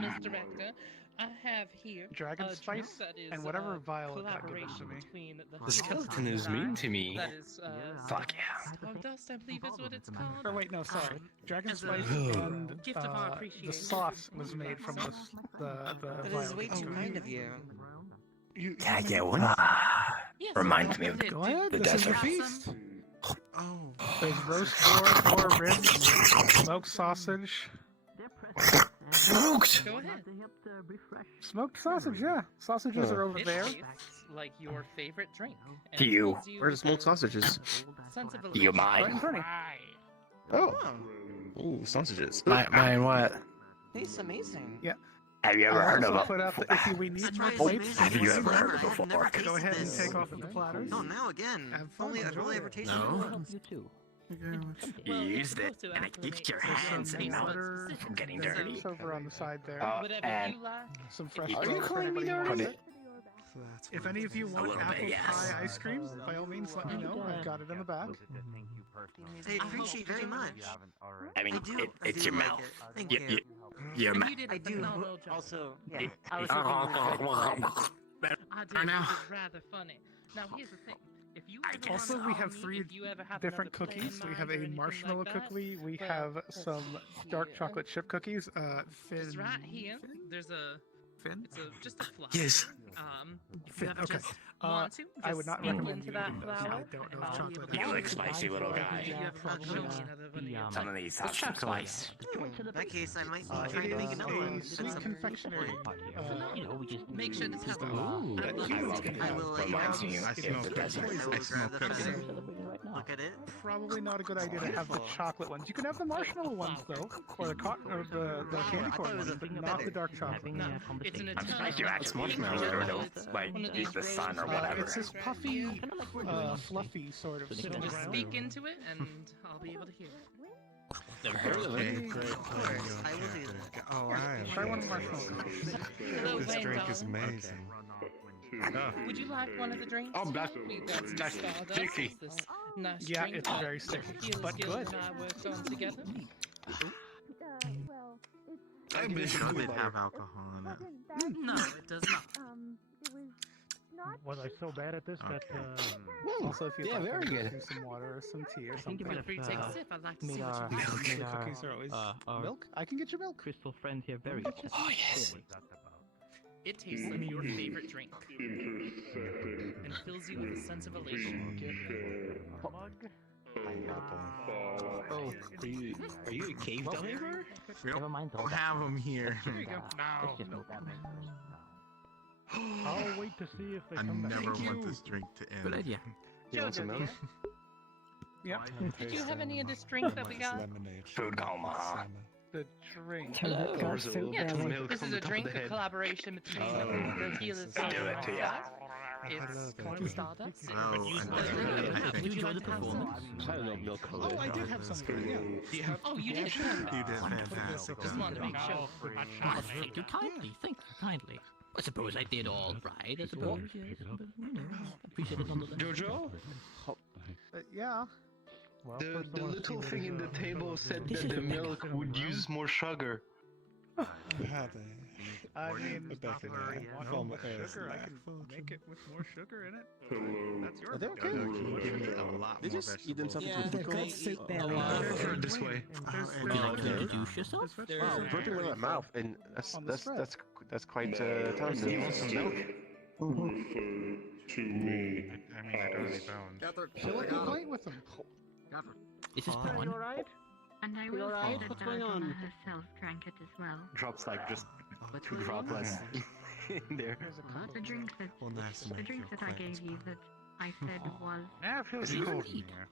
Miss Director, I have here Dragon a spice drink that is and whatever a vial it got given to collaboration me. between The skeleton is mean to me. That is, Fuck yeah. Stardust, I believe is what it's called. Or wait, no, sorry. Dragon as a spice and gift of our the appreciation. sauce was made from the That vial. is way too kind of you. Can I get one? Reminds me of Go ahead, the this is the desert. feast. Oh. There's roast boar, ribs, smoked sausage. Smoked! Go ahead. Smoked sausage, yeah. Sausages are over It there. tastes like your favorite drink. and To you. gives Where are the smoked sausages? sense of You Right in mine. front of Oh. Ooh, sausages. Mine what? Tastes amazing. Yeah. Have you ever I heard also of put out the icky we need That's more right, plates. it's Have you amazing ever heard flavor. of I've never before? tasted Go ahead and this. take off the platters. No, now again. Have fun, I've only ever enjoy tasted No. it. You too. You used it, and it keeps your hands and mouth from getting dirty. It's over on the side there. And Some fresh Are you toast for calling me anybody who dirty? wants it. If any of you want little apple bit, yes. pie ice cream, by all means let me know. I've got it in the back. I appreciate very much. I mean, I do. I it's do your like mouth. it. Thank you. Your And mouth. you did I a do. phenomenal job. Also, yeah. I was did. Better It now. was rather funny. Now here's the thing. If you ever Also, wanna we call have me, 3 if you ever have different another play in cookies. We mind have or a anything marshmallow like that, cookie. We well, have let's some see dark here. chocolate chip cookies. Just right here, there's a. Finn? It's just a flower. Yes. If Finn, you ever okay. just want to, I would just not speak recommend into you that eating those. flower. I don't know if and chocolate I'll You be look spicy, little guy. Some of these have some spice. In that case, I might It try to make is another one. a sweet confectionery. Make sure to tell Ooh, them. I love it. I will let you Reminds know. me I of smell the desert. I will grab the cookies. pen, look at it. Probably not a good idea to have the chocolate ones. You can have the marshmallow ones though, or the candy corn ones, but not the dark chocolate. No, it's an I'm eternal. surprised you actually marshmallow. like One of eat these the sun or rose whatever. It's this puffy, fluffy sort of. So just speak into it, and I'll be able to hear it. Never heard of Okay, it. great. I will do that. Oh, I am. Try one marshmallow cookie. Hello, This Wayne, drink is darling. amazing. Would you like one of the drinks? Oh, that's Stardust. sticky. This nice Yeah, drink it's that very sticky, Gillis but good. and I worked on together. I wish it would have alcohol in it. No, it does not. Was I so bad at this that Also, if you'd Yeah, like very to good. do some water or some tea or something. Feel free to take a sip. I'd like to see what you Cookies are always milk. I can get your milk. Crystal friend here very Oh yes. It tastes like your favorite drink and fills you with a sense of elation. Oh, are you a cave diver? Never mind. I'll have them here. Here you go. No. I'll wait to see if they I come back. never want this drink to end. Good idea. You want some milk? Yep. Did you have any of this drink that we got? Food coma. The drink. Hello. God, so Yes, belly. this is a drink, a collaboration between the Healers and It's called Stardust. Would you like to have some? I don't know milk. Oh, I did have some. Yeah. Oh, you did? You did fantastic. Just wanted to make sure. Thank you kindly. Thank you kindly. I suppose I did all right. I suppose. Yes, but, appreciate it nonetheless. Jojo? Yeah. Well, The little thing in the table said that the milk would use more sugar. I mean, Rebecca, want from, more sugar. I can make it with more sugar in it. That's your. Are they okay? Give me a lot They more just eat themselves Yeah, into they're pickle. called soup belly. This way. Would you like to introduce yourself? Wow, burping with my mouth, and that's quite talented. You want some milk? I mean, I don't really don't. Fill up your plate with them. This is Are Pawn. you alright? And I You will alright? say that What's going on? Donna herself drank it as well. Drops like just 2 drops less in there. The drink that Well, nice to the make drink you that I acquainted. gave you that I said was. Yeah, it feels It is cold in indeed. here.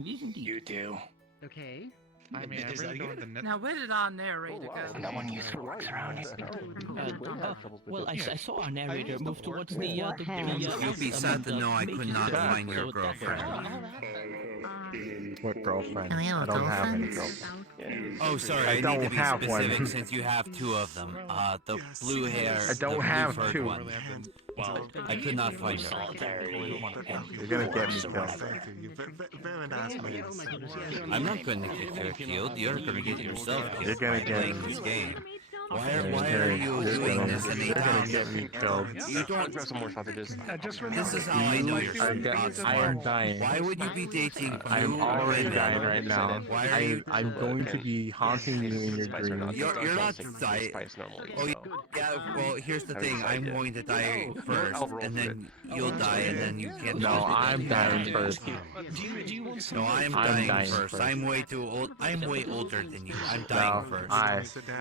It is indeed. You do. Okay. I mean, I really don't want the Now, where did our narrator go? No one used forks around here. Well, I saw our narrator move towards the What happened? You'll be sad to know I could not find your girlfriend. What girlfriend? I don't have any Oh, sorry, I I don't need to be have one. specific since you have 2 of them. The blue hair. I don't the have blue-furred 2. One. Well, I could not find her. You're gonna get me killed. Thank you. Very nice man. I'm not going to get her killed. You're going to get yourself killed. You're gonna by get playing me. this game. Why You're are you doing this in a You're gonna town? get me killed. You don't. Grab some more sausages. Just remember. This is how I know you're I am dying. Why would you be dating I am 2 already women? dying right now. Why are you? I'm going to be haunting you in your dreams. You're not dying. Oh, yeah. Well, here's the thing. I'm going to die first, and then you'll die, and then you can't. No, I'm dying first. No, I'm dying first. I'm way too old. I'm way older than you. I'm dying first.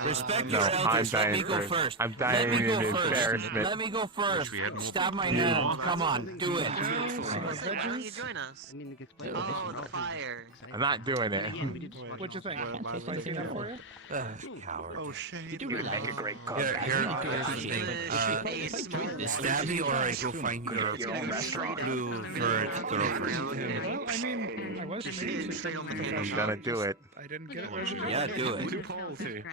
Respect your I'm elders. Let me dying go first. first. I'm Let dying me in go first. embarrassment. Let me go first. Stab my hand. Come on, do it. Why don't you join us? Oh, the fire. I'm not doing it. What'd you think? Spicy enough for you? Coward. Oh shit. Did you really make a great cook? Here's the thing. Stab me or I go find your blue-furred girlfriend. Well, I mean, I was I'm gonna do it. I didn't get it. Yeah, do it.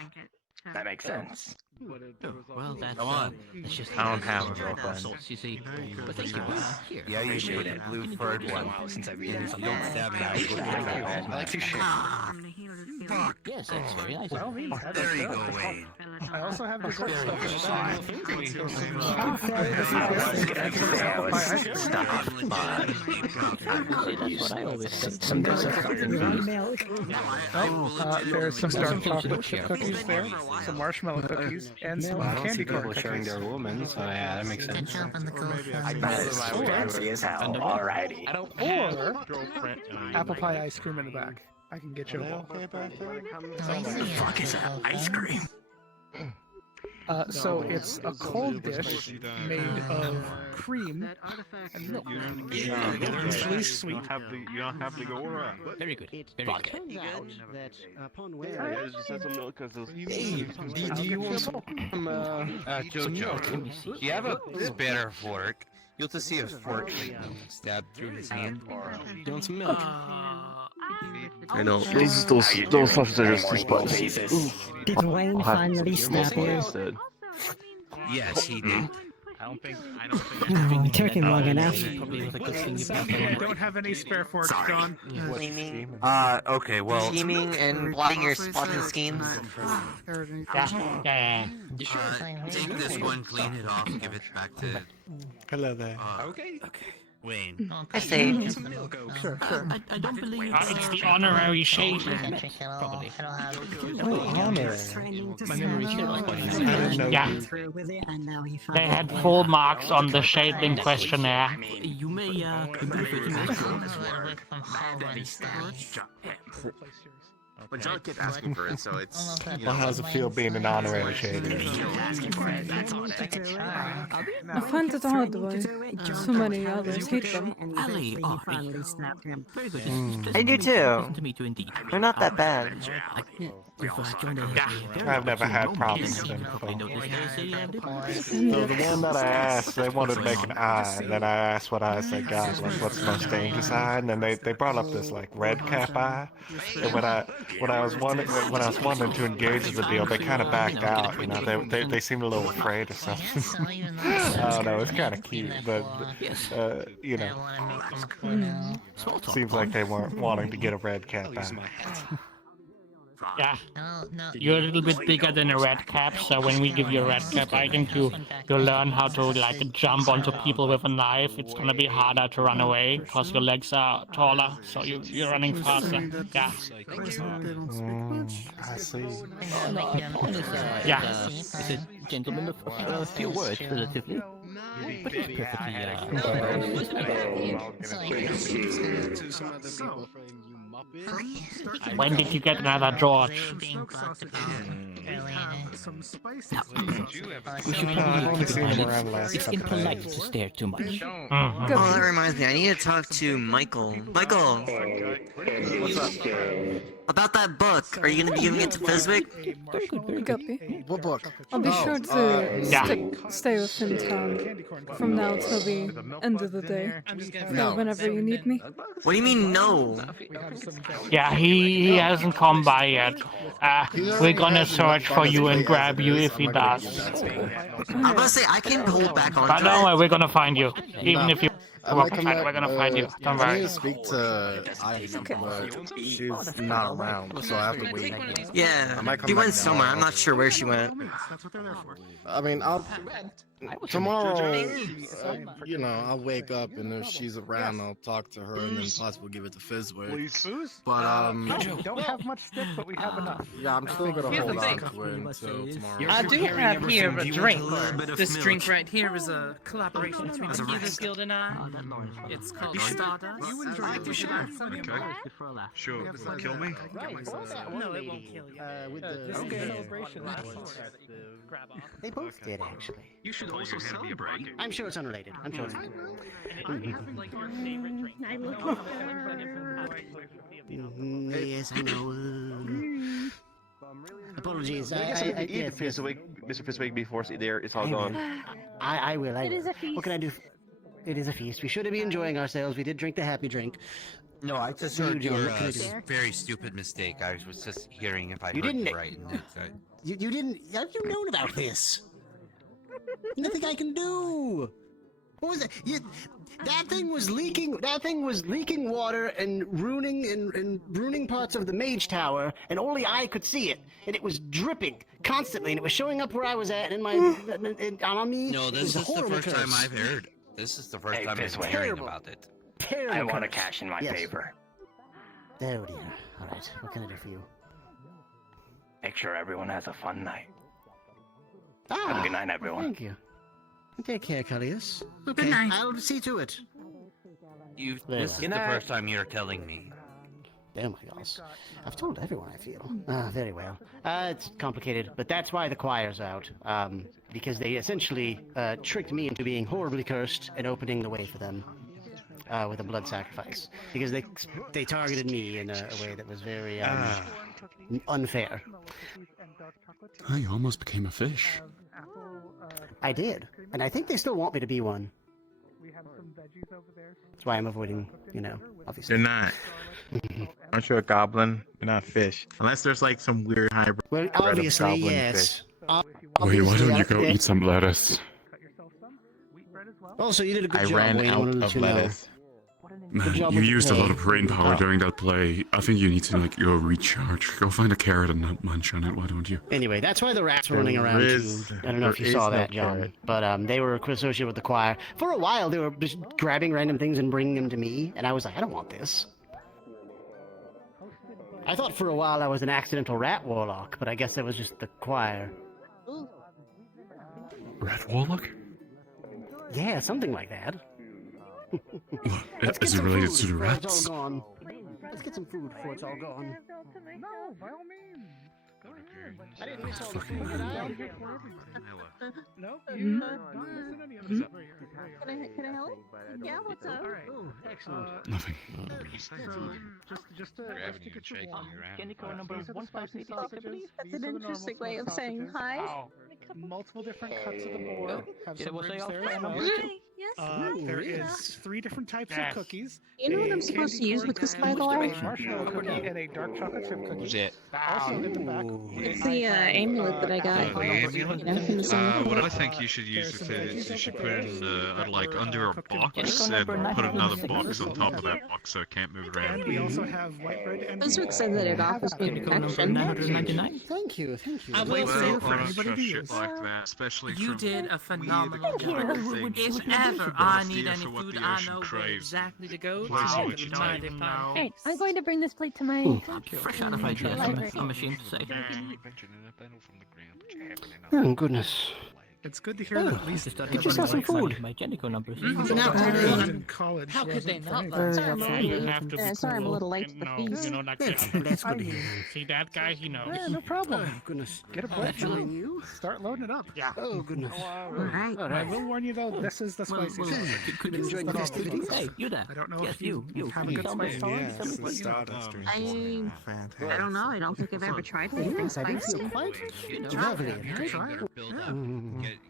That makes sense. Well, that's Come on. That's just I don't have a girlfriend. Results, you see. But thank you. Here. Yeah, you should. Blue-furred one. Since I've been don't stab me. I like to shit. Fuck. Yes, that's very nice. Well, There you go, Wayne. I also have the good That's what I always say. There's some dark chocolate chip cookies there, some marshmallow cookies, and some candy corn sharing cookies. their woman, so yeah, that makes sense. Fancy as hell. Alrighty. Or apple pie ice cream in the back. I can get you a bowl. Fuck is that? Ice cream. So it's a cold dish made of cream and milk. It's really sweet. You don't have to go around. Very good. Very It good. turns out that upon Yeah, wearing I just had some milk because those. Hey, do you want some Jojo, do you have a spare fork? You'll just see a fork stabbed through his hand. Do you want some milk? I know. Those sausages are too spicy. Did Wayne finally snap you? Yes, he did. Oh, it took him long enough. You don't have any spare forks, John? Scheming. Okay, well. Scheming and plotting your plots and schemes. Take this one, clean it off, give it back to. Hello there. Okay. Wayne. I say. Sure. I don't believe it's the honorary shade, isn't it? Probably. Yeah. They had full marks on the shading questionnaire. You may But John kept asking for it, so it's. Well, how does it feel being an honorary shader? I find it hard why so many others hate them. I do too. They're not that bad. I've never had problems with them before. So the one that I asked, they wanted to make an eye, and then I asked what eyes they got, like what's the most dangerous eye, and then they brought up this like red cap eye, and when I was wanting to engage in the deal, they kind of backed out. You know, they seemed a little afraid or something. I don't know. It's kind of cute, but you know, seems like they weren't wanting to get a red cap eye. Yeah. You're a little bit bigger than a red cap, so when we give you a red cap, I think you learn how to like jump onto people with a knife. It's gonna be harder to run away because your legs are taller, so you're running faster. Yeah. I see. Yeah. It's a gentleman of a few words, relatively. But he's When did you get another George? We should I've only seen him around the last It's couple impolite days. to stare too much. Oh, that reminds me. I need to talk to Michael. Michael! What's up? About that book. Are you gonna be giving it to Fezwick? Guppy. What book? I'll be sure to stay within town from now till the end of the day. Whenever you need me. What do you mean no? Yeah, he hasn't come by yet. We're gonna search for you and grab you if he does. I'm gonna say I can hold back on But to don't it. worry, we're gonna find you. Even if you walk outside, we're gonna find you. Don't I need worry. to speak to Ivy, but she's not around, so I have to wait. Yeah, I might come she back went somewhere. I'm tomorrow. not sure where she went. I mean, tomorrow, you know, I'll wake up and if she's around, I'll talk to her and then possibly give it to Fizzway. But We don't have much stick, but we have enough. yeah, I'm still gonna Here's the hold thing. on to it until tomorrow. I do have here a drink. bit This of drink milk. right here is a collaboration between the Healers Guild and I. It's called Stardust. Would you like some? Sure. Kill me? No, it won't kill you. With This is a celebration. They both did, actually. You should also celebrate. I'm sure it's unrelated. I'm sure it's Like our favorite drink. I look Yes, I know. Apologies. Eat Mr. Fizzwig before it's all gone. I will. It is a feast. What can I do? It is a feast. We should be enjoying ourselves. We did drink the happy drink. No, I just What are heard you doing? your What can I do? very stupid mistake. I was just hearing if I You heard didn't- you right. And You didn't. Have you known about this? Nothing I can do. What was it? That thing was leaking. That thing was leaking water and ruining parts of the mage tower, and only I could see it. And it was dripping constantly, and it was showing up where I was at, and on me. No, It this was a is the horrible first time curse. I've heard. This is the first time Fizzway. I'm hearing Terrible. about it. Terrible I want to curse. cash in my Yes. favor. Oh dear. All right. What can I do for you? Make sure everyone has a fun night. Ah, Have a good night, everyone. Thank you. Take care, Cullius. Okay, Good night. I'll see to it. This is the first time you're telling me. Oh my gosh. I've told everyone I feel. Very well. It's complicated, but that's why the choir's out. Because they essentially tricked me into being horribly cursed and opening the way for them with a blood sacrifice. Because they targeted me in a way that was very unfair. I almost became a fish. I did, and I think they still want me to be one. That's why I'm avoiding, obviously. You're not. Aren't you a goblin? You're not a fish. Unless there's like some weird hybrid. Well, of obviously, goblin yes. fish. Wait, why don't you go eat some lettuce? Also, you did a good I job, ran Wayne. I out wanted of to know. lettuce. Good job You with the used a lot of play. brain power Oh. during that play. I think you need to like go recharge. Go find a carrot and munch on it. Why don't you? Anyway, that's why the rats were There running around is- too. I don't know if there you saw is no that, John, carrot. but they were associated with the choir. For a while, they were just grabbing random things and bringing them to me, and I was like, I don't want this. I thought for a while I was an accidental rat warlock, but I guess that was just the choir. Rat warlock? Yeah, something like that. Let's get Is it some related food to the before it's rats? all gone. Let's get some food before it's all gone. No, by all means. I didn't miss all the food, did I? No, Mhm. don't listen to any of this. Can I help? Yeah, what's up? Oh, excellent. Nothing. Just to get you warm. Candy corn number These are the 1586, spicy I sausages. believe. That's These an are the interesting normal way of saying sausages. hi. Multiple different cuts of the board. Have Yeah, some was they ribs all there fried as well. number two? There is 3 different types of cookies. You know what I'm A supposed to candy use corn with this, by cookie, the way? a marshmallow cookie, and a dark chocolate chip cookie. Who's it? Also in the back. It's the amulet that I got. The amulet? You know, from the song. What I think you should use it is you should put it in like under a box and put another box on top of that box so it can't move around. And we also have white bread and Brunswick said that it offers me protection. Thank you, thank you. I will say for Well, anybody to shit use. like that, especially You from did a we, phenomenal the job. thing. If ever I need Fear any for what food, the I ocean know where craves. exactly to go Wow. to What you get my type. department. Hey, I'm going to bring this plate to my. Fresh out of my chest, I'm ashamed to say. Oh, goodness. It's good to hear that at least. I just saw some food. My Jennico numbers. He's an outlaw. in college. How could they not? Sorry, I'm a little late. Sorry, I'm a little late to the No, feast. you know, like That's that. good to hear. See that guy? He knows. Yeah, no problem. Oh, goodness. Get a bread filling you. Start loading it up. Yeah. Oh, goodness. Alright. I will warn you though, this is the Well, spiciest. could you enjoying the festivities? Hey, you there? I don't know Yes, if you have a good spice tolerance. I don't know. I don't think I've ever tried anything Yes, I do spicy. feel quite lovely.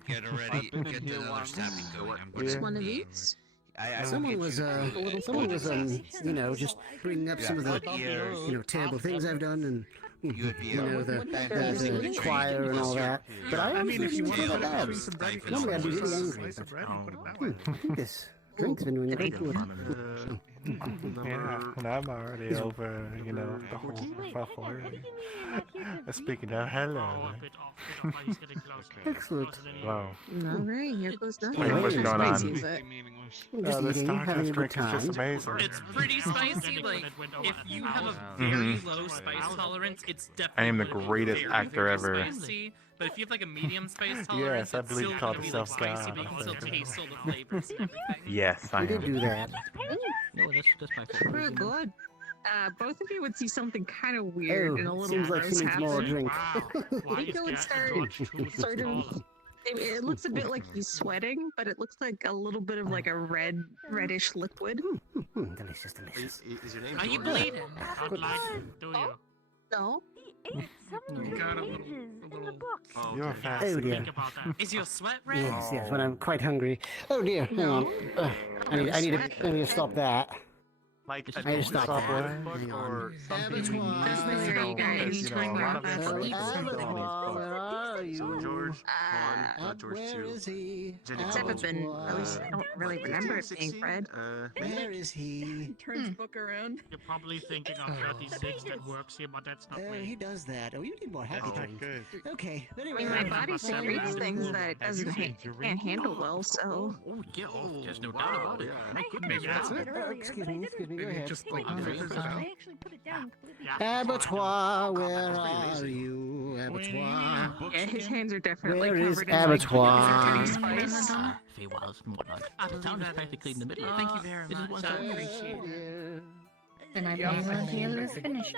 Get already. Get another snappy going. I'm Which one of these? Someone was, you know, just bringing up some of the, you know, terrible things I've done and, you know, the choir and all that. But I mean, if you want to that bad. put some bread, you can Normally I'd be slice really a angry. slice of bread and put it that But, way. I think this drink's been doing very good. Yeah, and I'm already over, you know, the whole kerfuffle already. Speaking of, hello. Excellent. Wow. Alright, here goes nothing. Wait, what's going on? Spicy is it? Just this eating, having Starcraft a good drink is just time. amazing. It's pretty spicy. Like, if you have a very low spice tolerance, it's definitely. I am the gonna be greatest very, actor very ever. Spicy. But if you have like a medium spice tolerance, Yes, I it's believe still you called gonna be like yourself spicy, God. but you can still taste all the flavors and everything. Yes, I We did am. do that. No, that's my favorite. Pretty good. Both of you would see something kind of weird and a Oh, little seems like gross she needs more happen. drink. Nico would start sort of. It looks a bit like he's sweating, but it looks like a little bit of like a reddish liquid. Delicious, delicious. Is your name Are you George? bleeding? I'd like to, do you? No. You got a little. You're Oh fast. dear. Think about that. Is your sweat red? Yes, yes, when I'm quite hungry. Oh dear, hang on. I need to stop that. Like I need to stop that. Subway or something. Where are you? George, not George Where 2. is he? It's ever been. At least I don't really remember it being Fred. Where is he? Turns book around. You're probably thinking of 36 that works here, but that's not He me. does that. Oh, you need more happy drinks. Okay, but I anyway. mean, my body secretes things that it doesn't can't handle well, so. Oh, yeah, there's no doubt about it. Maybe that's it. Excuse me, go Maybe ahead. just like figures it out. Abattoir, where are you? Abattoir. Yeah, his hands are definitely Where is covered in like Abattoir? spice. Feywilds and whatnot. I The believe town is that practically in the middle. Thank you very This is much. one I side. appreciate it. Then I may as well heal this finish.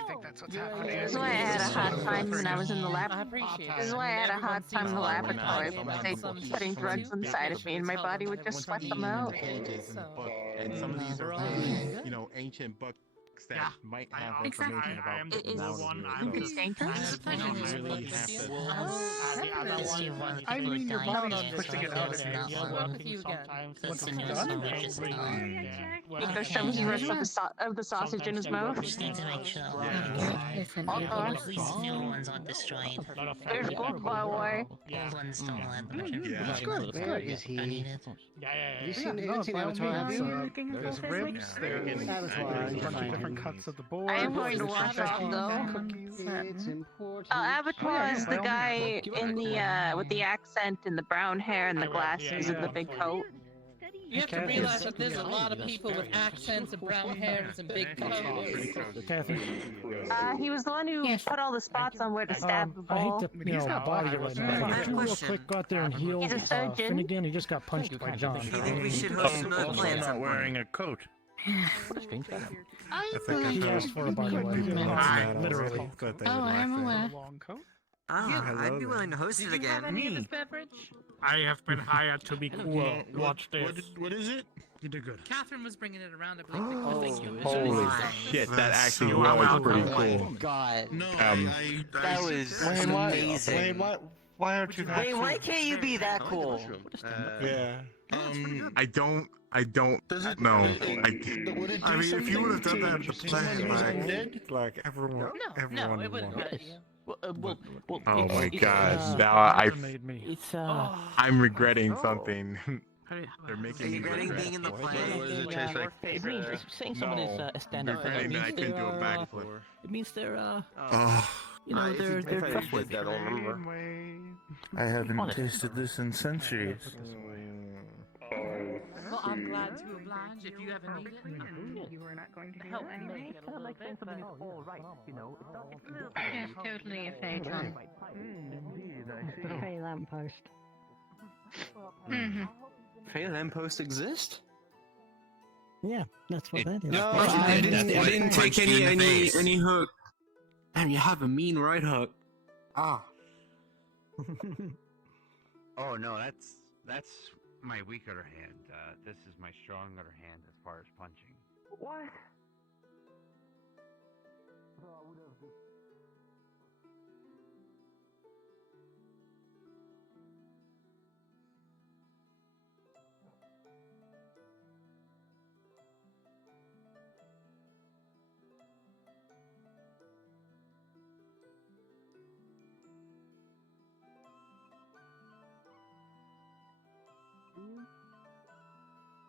This is why I had a hard time when I was in the lab. This is why I had a hard time in the laboratory. They putting drugs inside of me, and my body would just sweat them out. And some of these are, you know, ancient book books that Yeah, might I have know. information I about am the cool personalities one. here, I'm so just dangerous? kind of really have to. the other one is I mean, your body's not pushing it out of you. You're So working sometimes. what's and it done? Nico shoves the rest of the sausage in his mouth. Just need to make sure all Listen, at least new ones aren't destroyed. There's book, by the way. Old ones don't have much That's good. Where is he? Yeah. Have you seen, you haven't seen Avatar, have you? There's ribs, there's Avatar, a you bunch find of different him. cuts of the board. I am going to watch off though. It's important. Avatar is the guy in the with the accent and the brown hair and the glasses and the big coat. You have to realize that there's a lot of people with accents and brown hairs and big coats. Kathy. He was the one who put all the spots on where to stab the I ball. hate to, bother you right now. Could you real quick go out there and heal He's a surgeon. Finnegan? He just got punched by John. We should host another play. I'm not wearing a coat. He asked for it, by the way. Literally. I am aware. I'd be willing to host it again. I have been hired to be cool. Watch this. What is it? You did good. Catherine was bringing it around. I believe. Holy shit, that actually You are was welcome. pretty cool. God. No, That was Wayne, amazing. why aren't you that Wayne, cool? why can't you be that cool? Yeah. I don't know. I mean, if you would have done that at the play, Like everyone No, it wouldn't wanted. hurt you. Oh my god, now It's I'm regretting something. They're making me regretting regret. being in the play. What does it taste like? It means saying someone is a standard. Regretting that I can do a backflip. It means they're Oh, they're trustworthy. I don't remember. I haven't tasted this in centuries. Well, I'm glad to oblige if you ever need it. You were not going to Help make it a little bit, but Yes, totally a fake one. the fey lamppost. Fey lamppost exist? Yeah, that's what that is. No, I didn't take any hook. Damn, you have a mean right hook. Ah. Oh no, that's my weaker hand. This is my stronger hand as far as punching. What?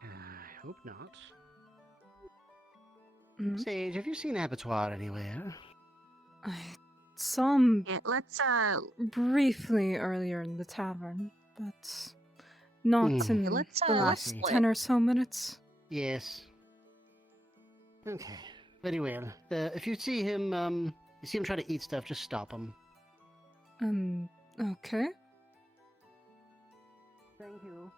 I hope not. Sage, have you seen Abattoir anywhere? I saw him Yeah, let's briefly earlier in the tavern, but not in the let's last split. 10 or so minutes. Yes. Okay, very well. If you see him, try to eat stuff, just stop him. Okay. Thank you.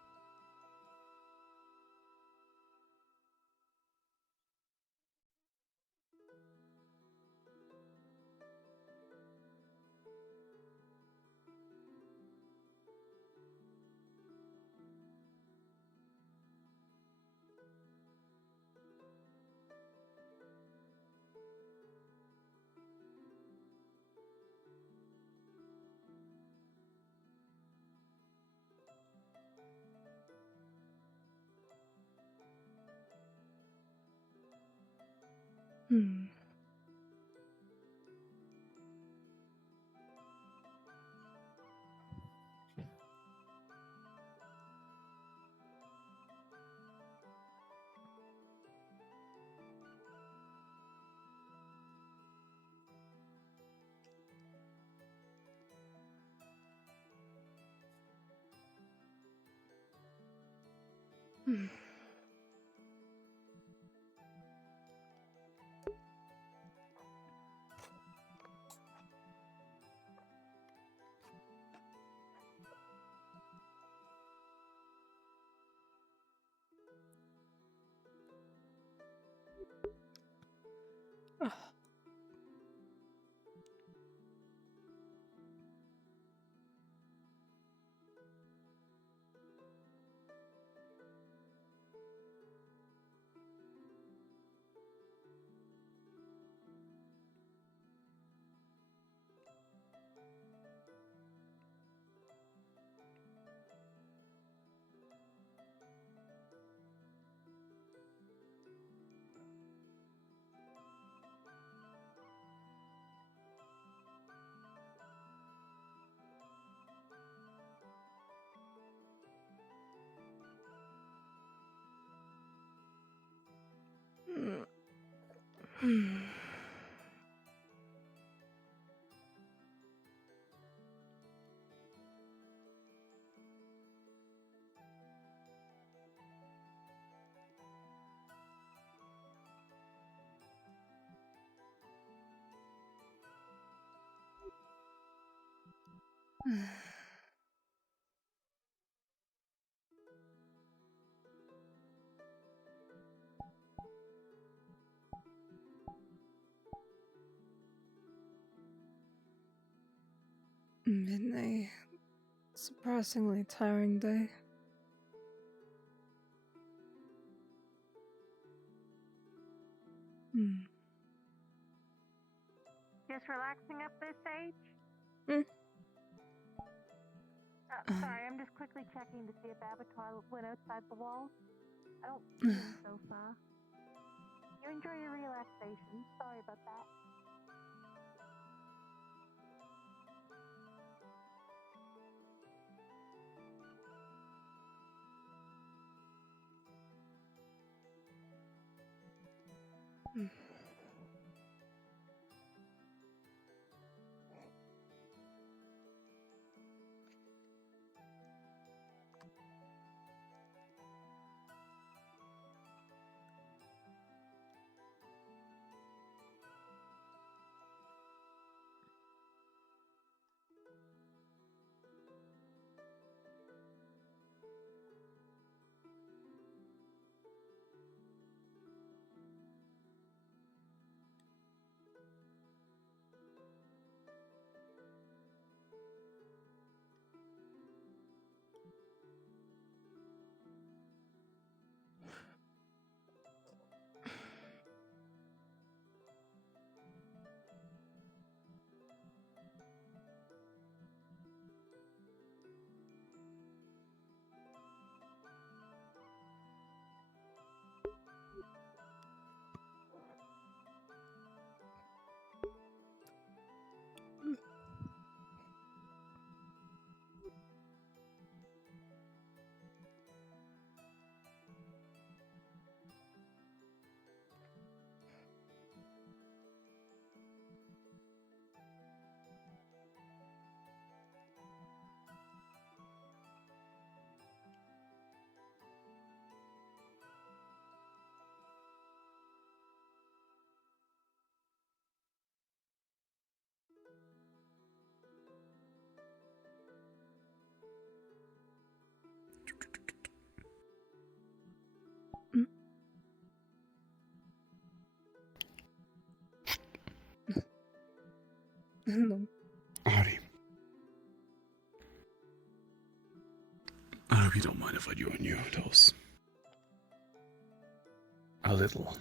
Been a surprisingly tiring day. Just relaxing up this age? Hmm. Sorry, I'm just quickly checking to see if Avatar went outside the walls. I don't see him so far. You enjoy your relaxation. Sorry about that. Hello. Howdy. I hope you don't mind if I join you. There was a little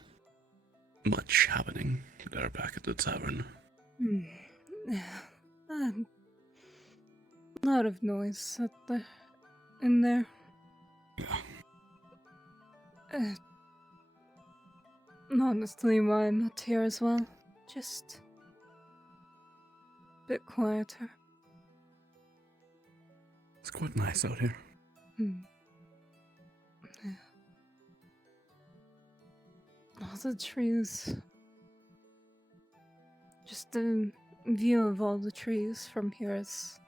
much happening there back at the tavern. A lot of noise in there. Yeah. Honestly, why I'm not here as well. Just a bit quieter. It's quite nice out here. Yeah. All the trees. Just the view of all the trees from here is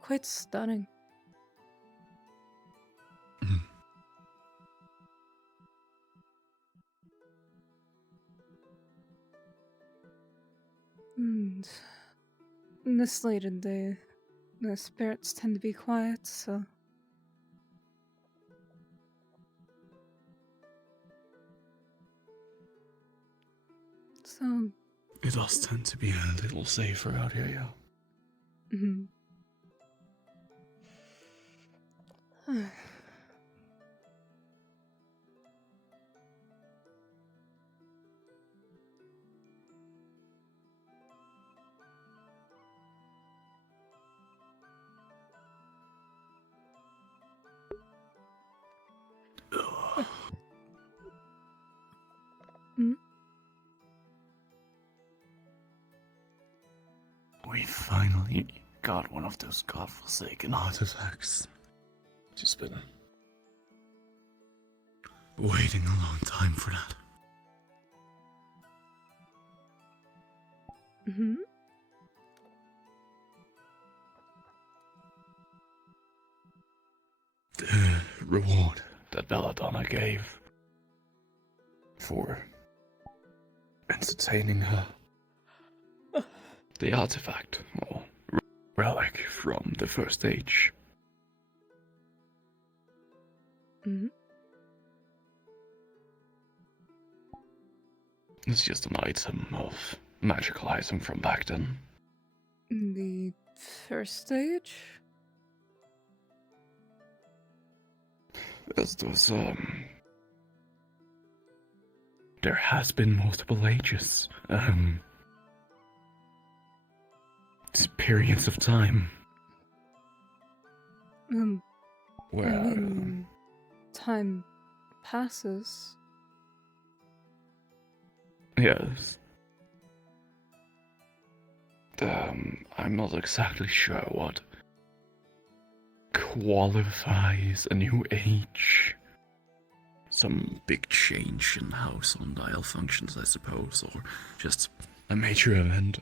quite stunning. And this late in the day, the spirits tend to be quiet, so... It does tend to be a little safer out here, yeah. We finally got one of those godforsaken artifacts. Just been waiting a long time for that. Mm-hmm. The reward that Belladonna gave for entertaining her. The artifact, or relic from the first age. Mm-hmm. It's just an magical item from back then. The first stage? There has been multiple ages. It's periods of time. Where, I mean, time passes. yes. I'm not exactly sure what qualifies a new age. Some big change in how sundial functions, I suppose, or just a major event.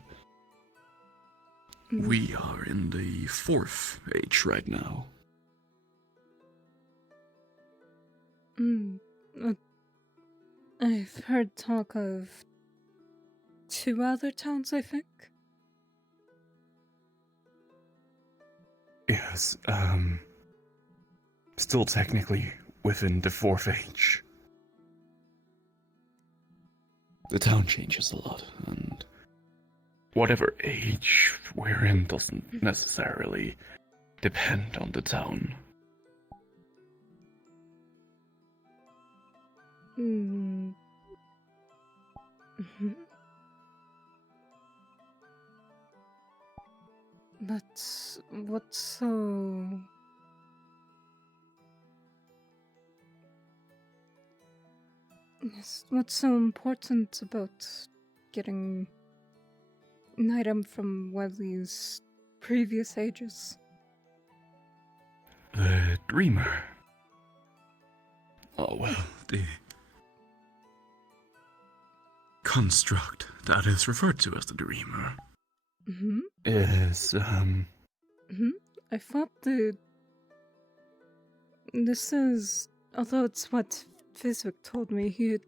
We are in the 4th age right now. I've heard talk of 2 other towns, I think. Yes, still technically within the 4th age. The town changes a lot, and whatever age we're in doesn't necessarily depend on the town. Mm-hmm. But what's so... Yes, what's so important about getting an item from one of these previous ages? The Dreamer. Oh, well, the construct that is referred to as the Dreamer is, I thought this is... Although it's what Fizwick told me, he had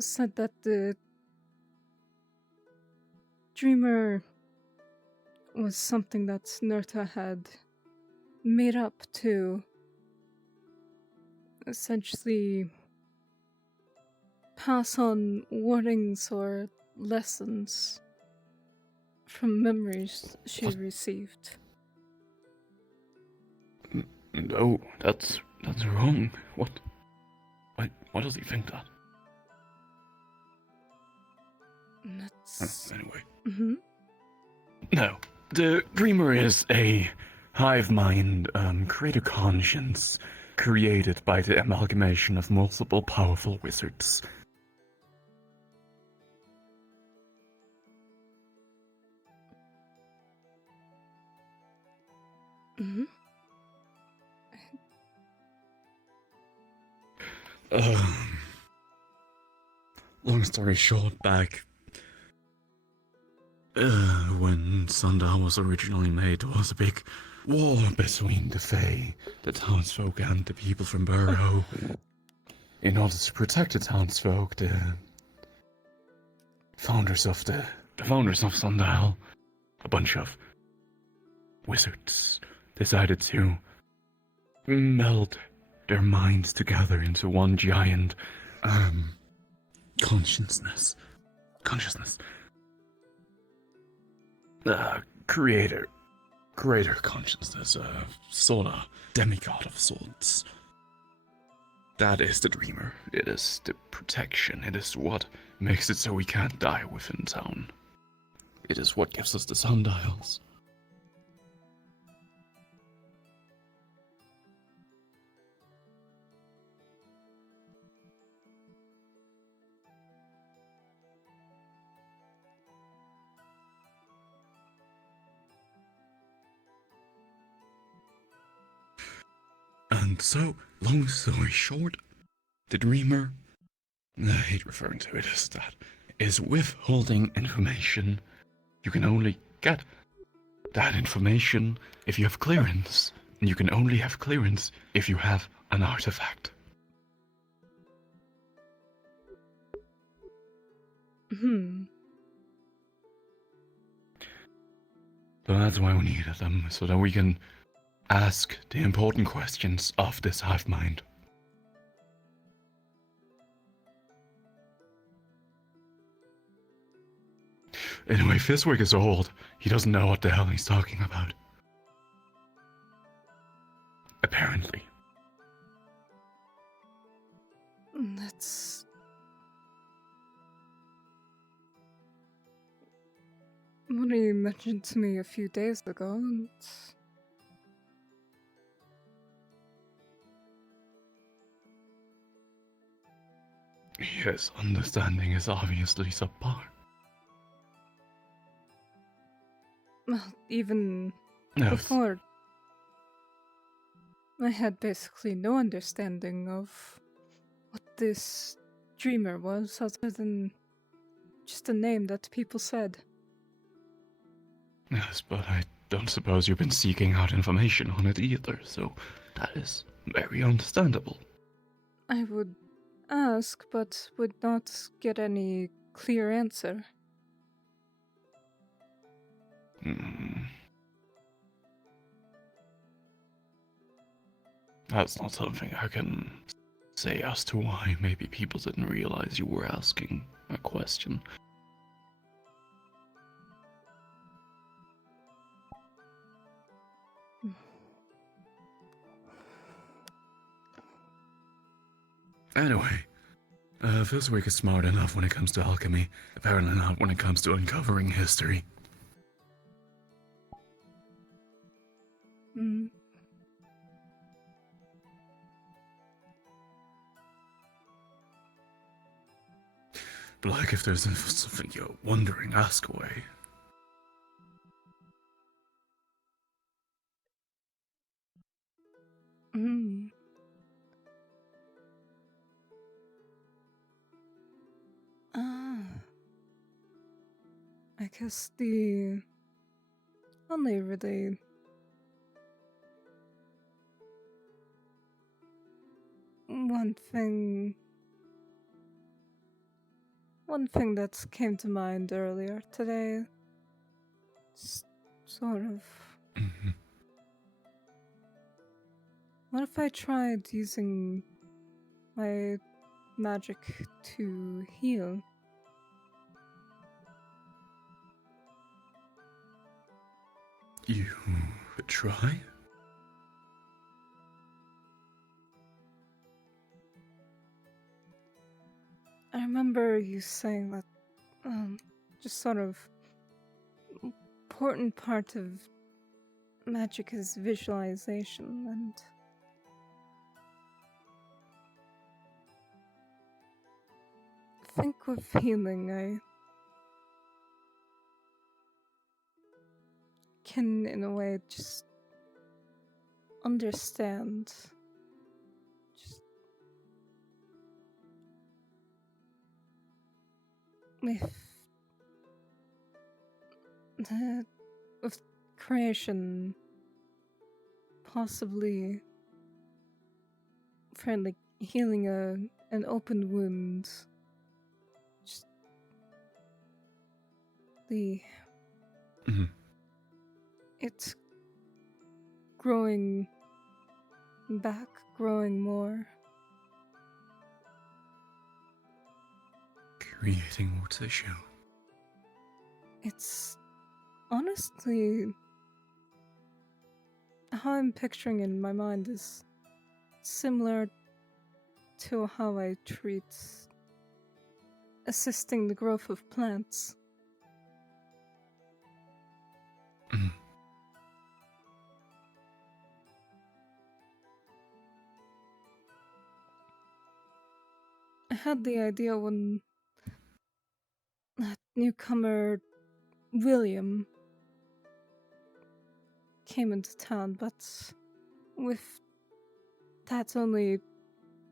said that the Dreamer was something that Nerta had made up to essentially pass on warnings or lessons from memories she received. No, that's wrong. Why does he think that? That's... Anyway. No, the Dreamer is a hive mind, creator conscience, created by the amalgamation of multiple powerful wizards. Long story short, back when Sundial was originally made, there was a big war between the Fae, the townsfolk, and the people from Burrow. In order to protect the townsfolk, the founders of Sundial, a bunch of wizards, decided to meld their minds together into one giant consciousness. Creator consciousness, sort of demigod of sorts. That is the Dreamer. It is the protection. It is what makes it so we can't die within town. It is what gives us the sundials. And so, long story short, the Dreamer, I hate referring to it as that, is withholding information. You can only get that information if you have clearance, and you can only have clearance if you have an artifact. So that's why we needed them, so that we can ask the important questions of this hive mind. Anyway, Fiswick is old. He doesn't know what the hell he's talking about. Apparently. That's... what he mentioned to me a few days ago, and... His understanding is obviously subpar. Well, even Yes. before, I had basically no understanding of what this dreamer was, other than just a name that people said. Yes, but I don't suppose you've been seeking out information on it either, so that is very understandable. I would ask, but would not get any clear answer. That's not something I can say as to why. Maybe people didn't realize you were asking a question. Anyway, Fiswick is smart enough when it comes to alchemy, apparently not when it comes to uncovering history. But like, if there's something you're wondering, ask away. I guess the only really one thing that came to mind earlier today, sort of. What if I tried using my magic to heal? You could try? I remember you saying that just sort of important part of magic is visualization, and I think with healing I can in a way just understand with creation, possibly for like healing an open wound, just it's growing back, growing more. Creating more tissue. It's honestly how I'm picturing in my mind is similar to how I treat assisting the growth of plants. I had the idea when that newcomer William came into town, but with that only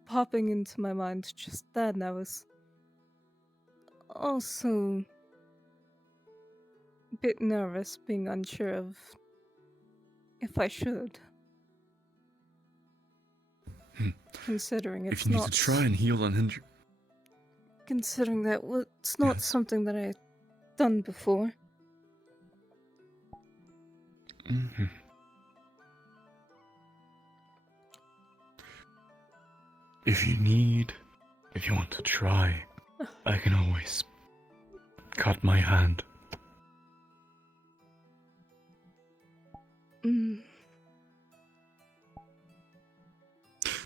popping into my mind just then, I was also a bit nervous, being unsure of if I should. Considering it's If you need not. to try and heal uninjured. Considering that it's not something that I've done before. Mm-hmm. If you want to try, I can always cut my hand. Mm.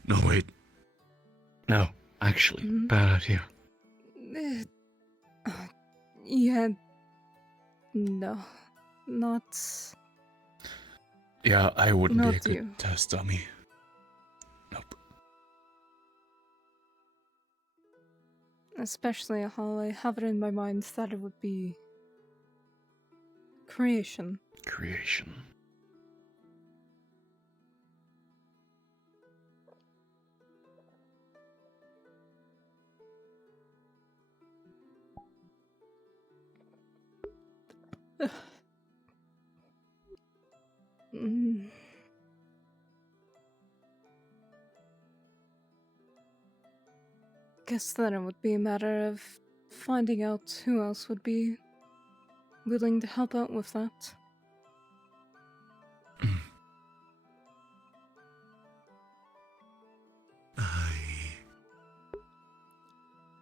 No, wait. No, actually, bad idea. Yeah. No. Not. Yeah, I wouldn't be Not a good you. test dummy. Nope. Especially how I have it in my mind that it would be creation. Creation. Mm. Guess then it would be a matter of finding out who else would be willing to help out with that.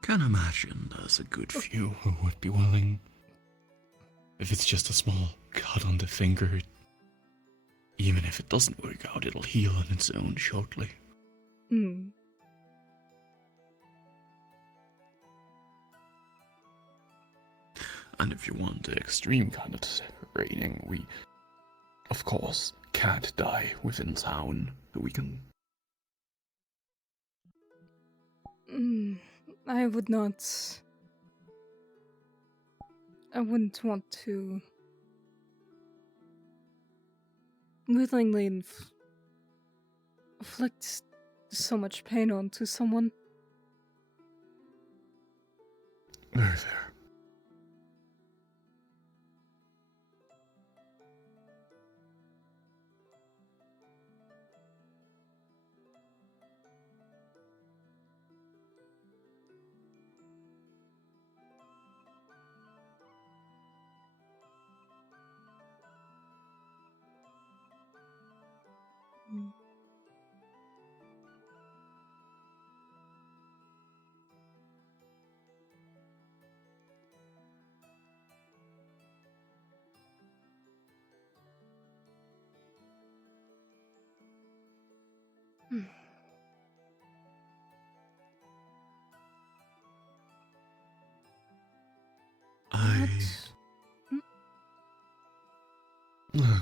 Can imagine there's a good few who would be willing. If it's just a small cut on the finger, even if it doesn't work out, it'll heal on its own shortly. Hmm. And if you want the extreme kind of separating, we, of course, can't die within town. We can. I would not. I wouldn't want to willingly inflict so much pain onto someone. Very fair.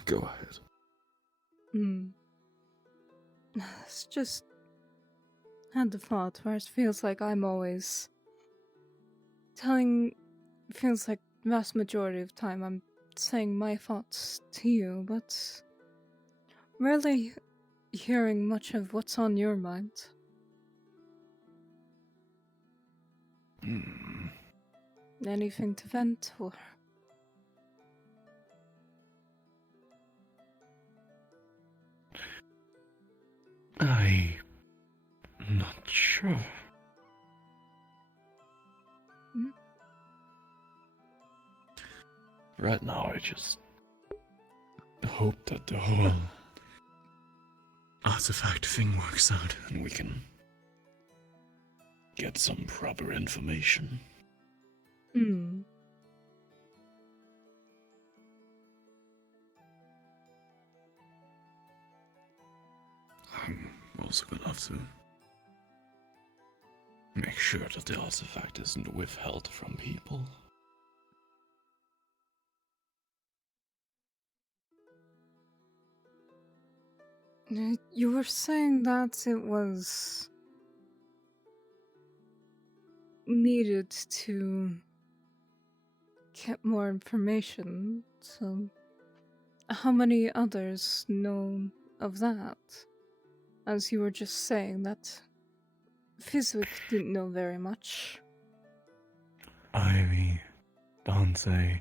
Go ahead. It's just had the thought where it feels like I'm always feels like vast majority of time I'm saying my thoughts to you, but rarely hearing much of what's on your mind. Anything to vent, or? I'm not sure. Right now, I just hope that the whole artifact thing works out and we can get some proper information. I'm also gonna have to make sure that the artifact isn't withheld from people. You were saying that it was needed to get more information, so how many others know of that? As you were just saying that Fizwick didn't know very much. Ivy, Dante,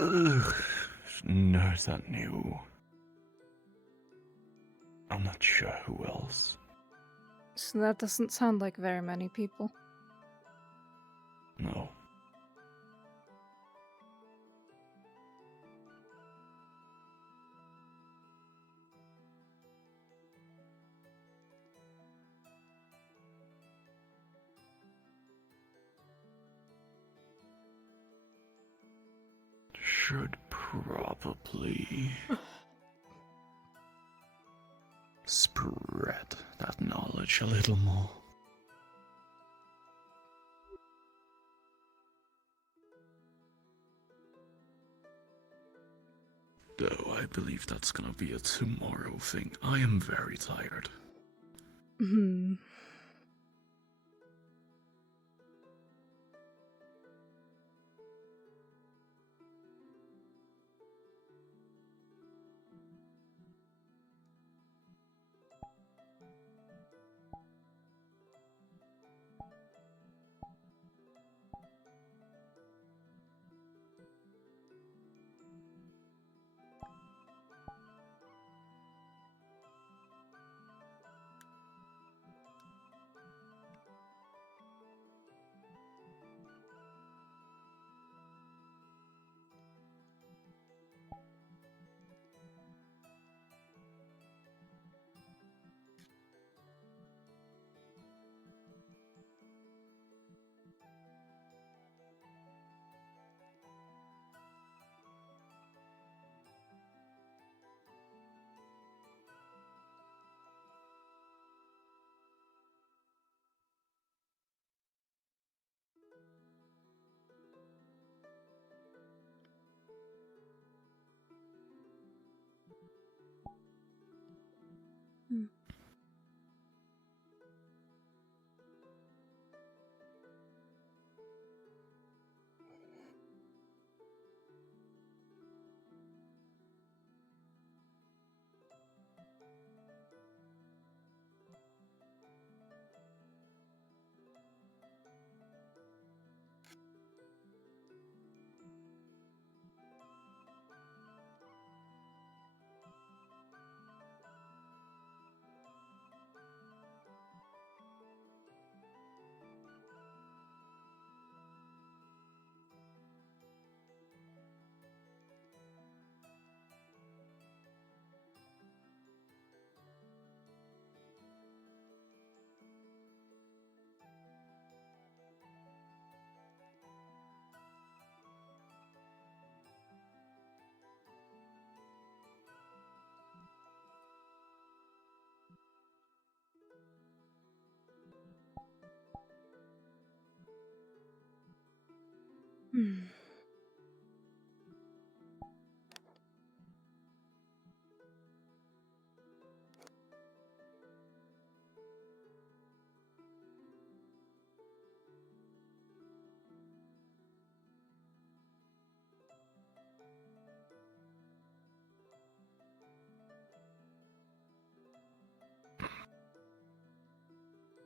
ugh, nurse that new. I'm not sure who else. So that doesn't sound like very many people. No. Should probably spread that knowledge a little more. Though I believe that's gonna be a tomorrow thing. I am very tired. Hmm. Hmm.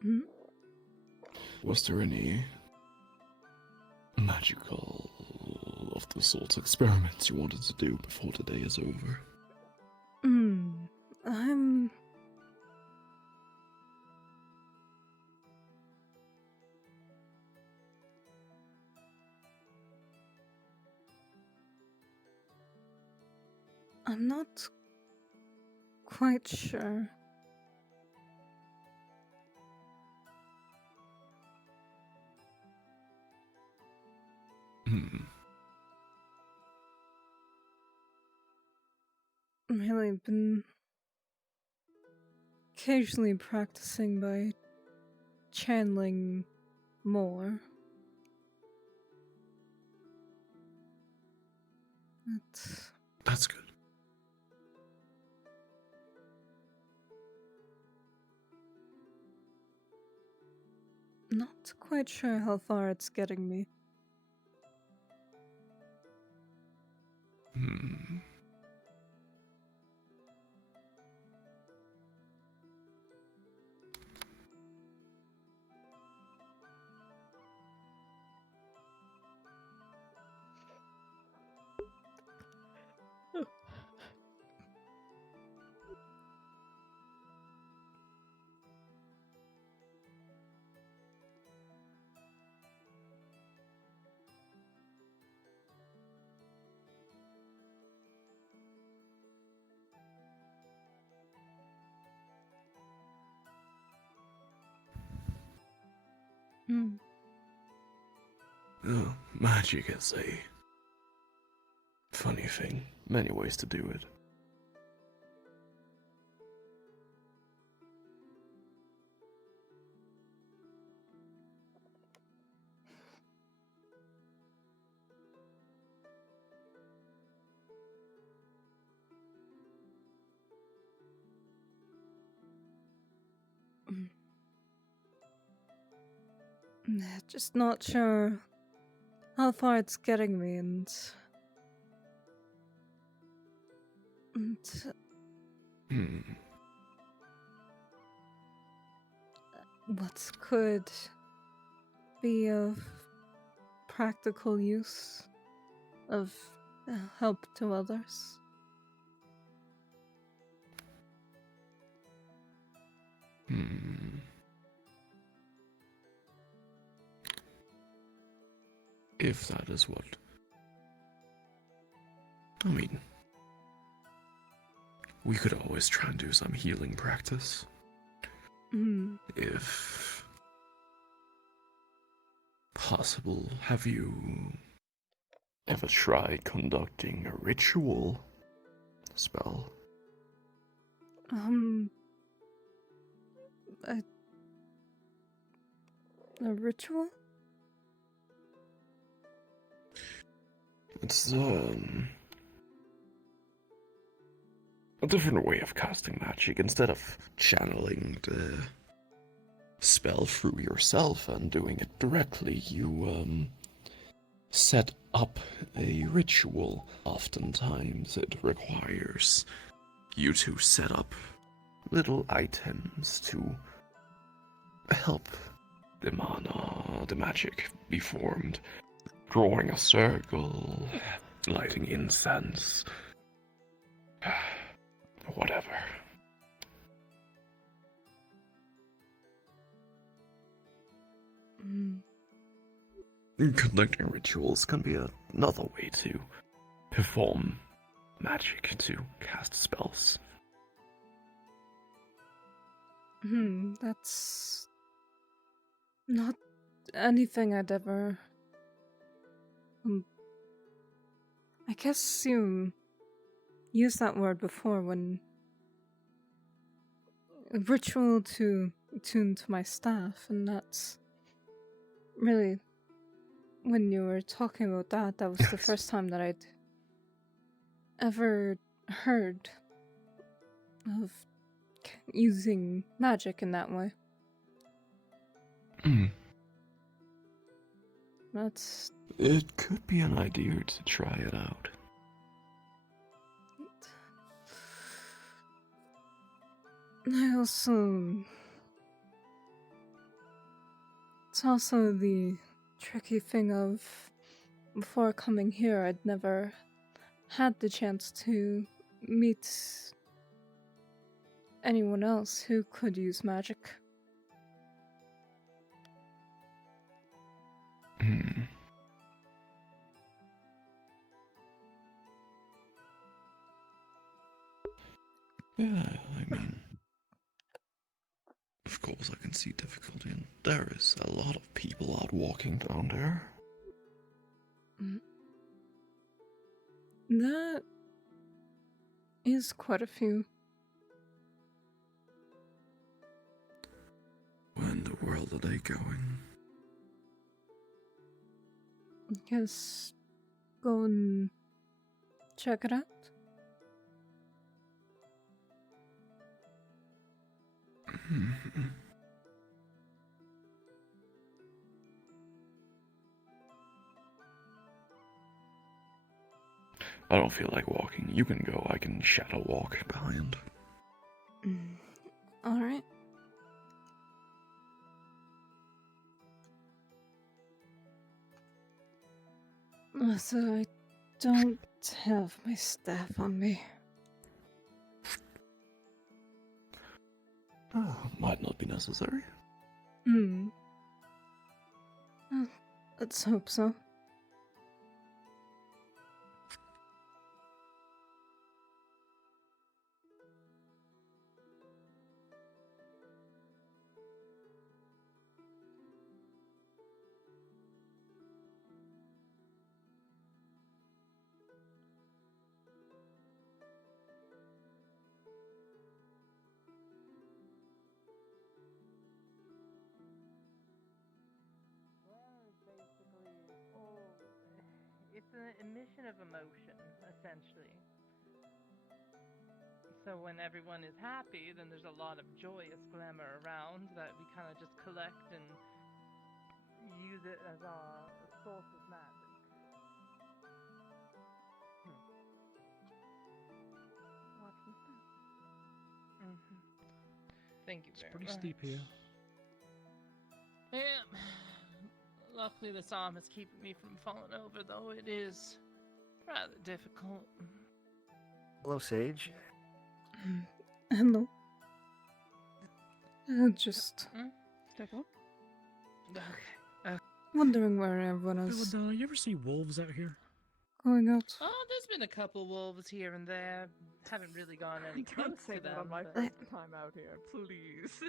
Hmm? Was there any magical of the sort experiments you wanted to do before the day is over? Hmm. I'm... I'm not quite sure. Hmm. Really been occasionally practicing by channeling more. That's good. Not quite sure how far it's getting me. Hmm. Hmm. Magic is a funny thing. Many ways to do it. Just not sure how far it's getting me, and what could be of practical use of help to others. If that is what... I mean... We could always try and do some healing practice. If... possible, have you... ever tried conducting a ritual spell? A ritual? It's, a different way of casting magic. Instead of channeling the spell through yourself and doing it directly, you, set up a ritual. Oftentimes it requires you to set up little items to help the mana, the magic be formed. Drawing a circle, lighting incense, whatever. Conducting rituals can be another way to perform magic, to cast spells. That's not anything I'd ever... I guess you used that word before when... a ritual to attune to my staff, and that's... really... when you were talking about that, that was the first time that I'd ever heard of using magic in that way. That's... It could be an idea to try it out. I also... It's also the tricky thing of, before coming here, I'd never had the chance to meet anyone else who could use magic. Yeah, I mean... Of course I can see difficulty, and there is a lot of people out walking down there. That is quite a few. Where in the world are they going? I guess go and check it out. I don't feel like walking. You can go, I can shadow walk behind. Alright. So I don't have my staff on me. Might not be necessary. Let's hope so. it's an emission of emotion, essentially. So when everyone is happy, then there's a lot of joyous glamour around that we kind of just collect and use it as our source of magic. Watch this now. Thank you very Pretty much. steep here. Yeah. Luckily, this arm is keeping me from falling over, though it is rather difficult. Hello, Sage. Hello. Just step up. Wondering where everyone is You ever see wolves out here? going out. Oh, there's been a couple wolves here and there. Haven't really gone any close Don't say to that them. on my but- first time out here, please.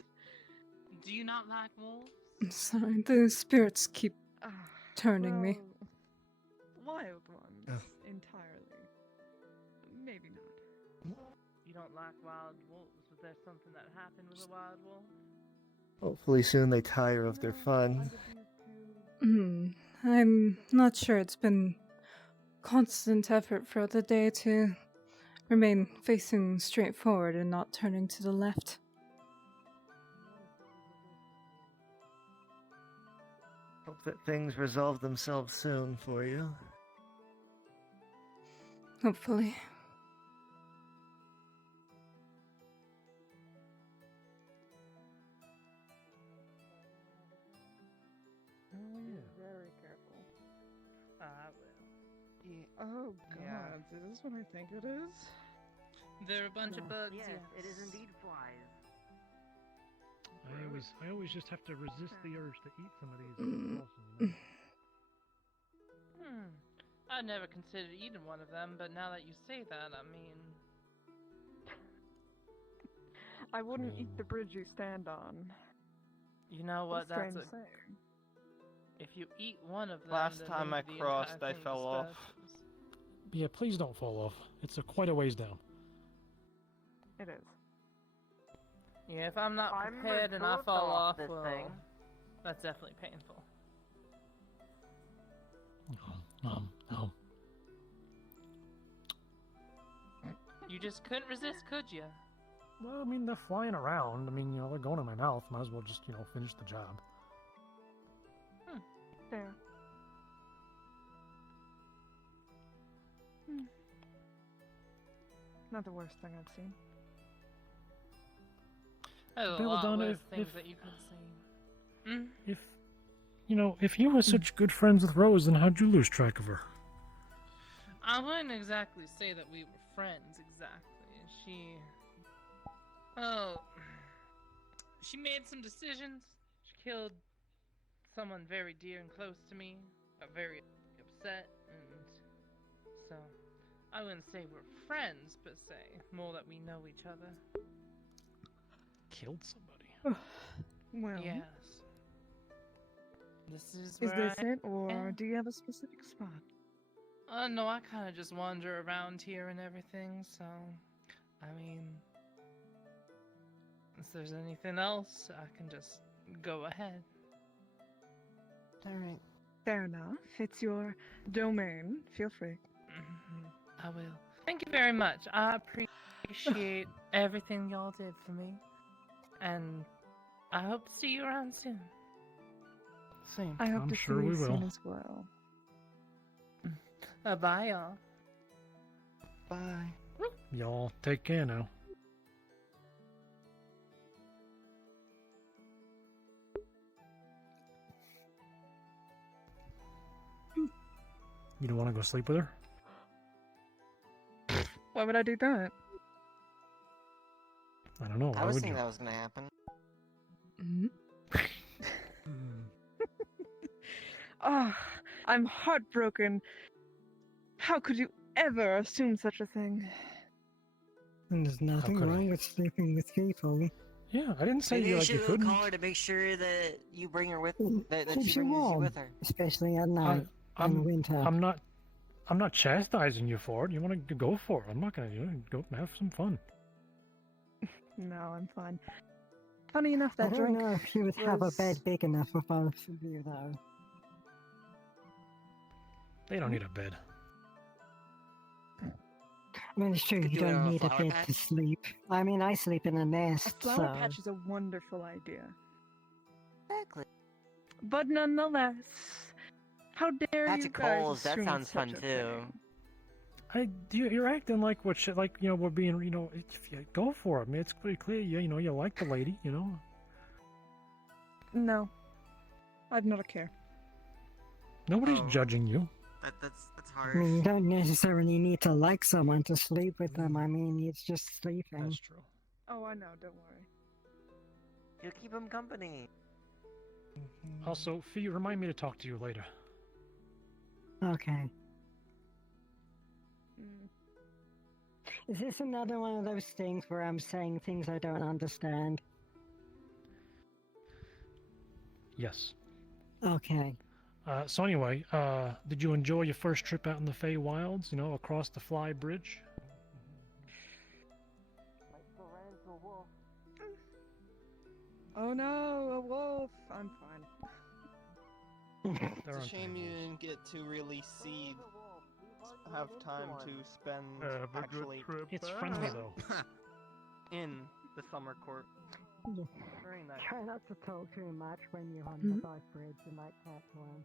Do you not like wolves? I'm sorry, the spirits keep turning me. Wild ones, entirely. Maybe not. You don't like wild wolves? Was there something that happened with a wild wolf? Hopefully soon they tire of their fun. I'm not sure. It's been constant effort throughout the day to remain facing straight forward and not turning to the left. Hope that things resolve themselves soon for you. Hopefully. Very careful. I will. Yeah. Oh god, Yeah. is this what I think it is? There are a bunch of bugs. Yes, it is indeed flies. I always just have to resist the urge to eat some of these. Also, I never considered eating one of them, but now that you say that, I mean, I wouldn't eat the bridge you stand on. you know what? What a That's strange a. saying. If you eat one of them, Last then time I maybe the crossed, entire I thing fell off. disperses. yeah, please don't fall off. It's quite a ways down. It is. Yeah, if I'm not I'm prepared and I removed fall off off, this well, thing. that's definitely painful. No. You just couldn't resist, could you? Well, I mean, they're flying around. I mean, they're going in my mouth. Might as well just, finish the job. There. Not the worst thing I've seen. There's a Well lot done, worse if- things if- that you could see. If you were such good friends with Rose, then how'd you lose track of her? I wouldn't exactly say that we were friends, exactly. She made some decisions. She killed someone very dear and close to me. Got very upset, and so I wouldn't say we're friends, per se. More that we know each other. Killed somebody. Well, Yes. This is is where this I it, or am. do you have a specific spot? No, I kind of just wander around here and everything, so, I mean, if there's anything else, I can just go ahead. Alright. Fair enough. It's your domain. Feel free. I will. Thank you very much. I appreciate everything y'all did for me, and I hope to see you around soon. Same. I hope I'm to sure see we you soon will. as well. Bye, y'all. Bye. Y'all take care now. You don't want to go sleep with her? Why would I do that? I don't know. Why I was would thinking you? that was gonna happen. Ah, I'm heartbroken. How could you ever assume such a thing? And there's nothing could I? wrong with sleeping with people. Yeah, I didn't say Maybe you you like you should couldn't. call her to make sure that you bring her with that Keeps she you brings you warm, with her. especially at night in winter. I'm not chastising you for it. You want to go for it. I'm not gonna go have some fun. No, I'm fine. Funny enough, I that don't drink know if you would have a was- bed big enough for both of you, though. They don't need a bed. I mean, it's true, Could you do it don't on a need a flower bed patch? to sleep. I mean, I sleep in a A nest, flower so... patch is a wonderful idea. Exactly. But nonetheless, how dare Patch you of guys coals, that assume sounds such fun a too. thing? You're acting like what shit, like, you know, we're being, you know, if you go for it, man. It's pretty clear, you know, you like the lady, you know. No. I do not care. Nobody's judging you. That's I harsh. mean, you don't necessarily need to like someone to sleep with them. I mean, it's just sleeping. That's true. Oh, I know, don't worry. You'll keep him company. Also, Fee, remind me to talk to you later. Okay. Mm. Is this another one of those things where I'm saying things I don't understand? Yes. Okay. So anyway, did you enjoy your first trip out in the Fey Wilds, you know, across the Fly Bridge? Oh no, a wolf! I'm fine. It's a shame you didn't get to really have time to spend actually It's friendly though. in the summer court. Very nice. Try not to talk too much when you're on the Fly Bridge and like catch one.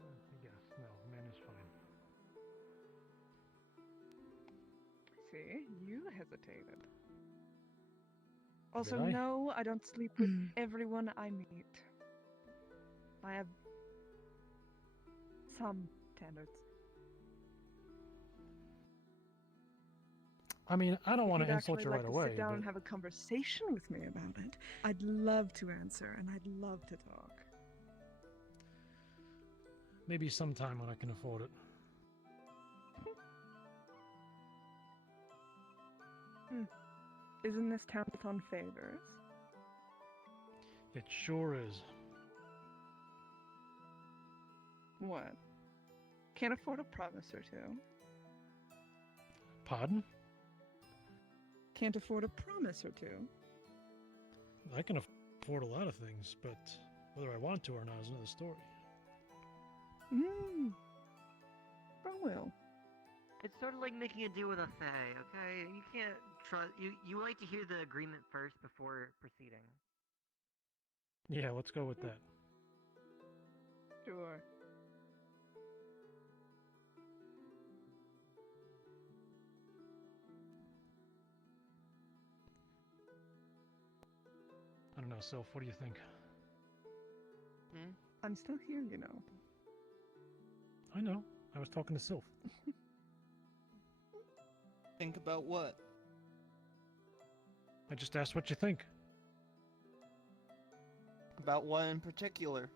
I guess. No, man is fine. See, you hesitated. Also, Did I? no, I don't sleep with everyone I meet. I have some standards. I mean, I don't want If to you'd insult actually you like right to away, sit down but and have a conversation with me about it, I'd love to answer and I'd love to talk. maybe sometime when I can afford it. Isn't this town on favors? It sure is. What? Can't afford a promise or two. Pardon? Can't afford a promise or two. I can afford a lot of things, but whether I want to or not is another story. Will. It's sort of like making a deal with a fae, okay? You can't trust. You like to hear the agreement first before proceeding. Yeah, let's go with that. Sure. I don't know, Sylph, what do you think? I'm still here, you know. I know. I was talking to Sylph. Think about what? I just asked what you think. About what in particular?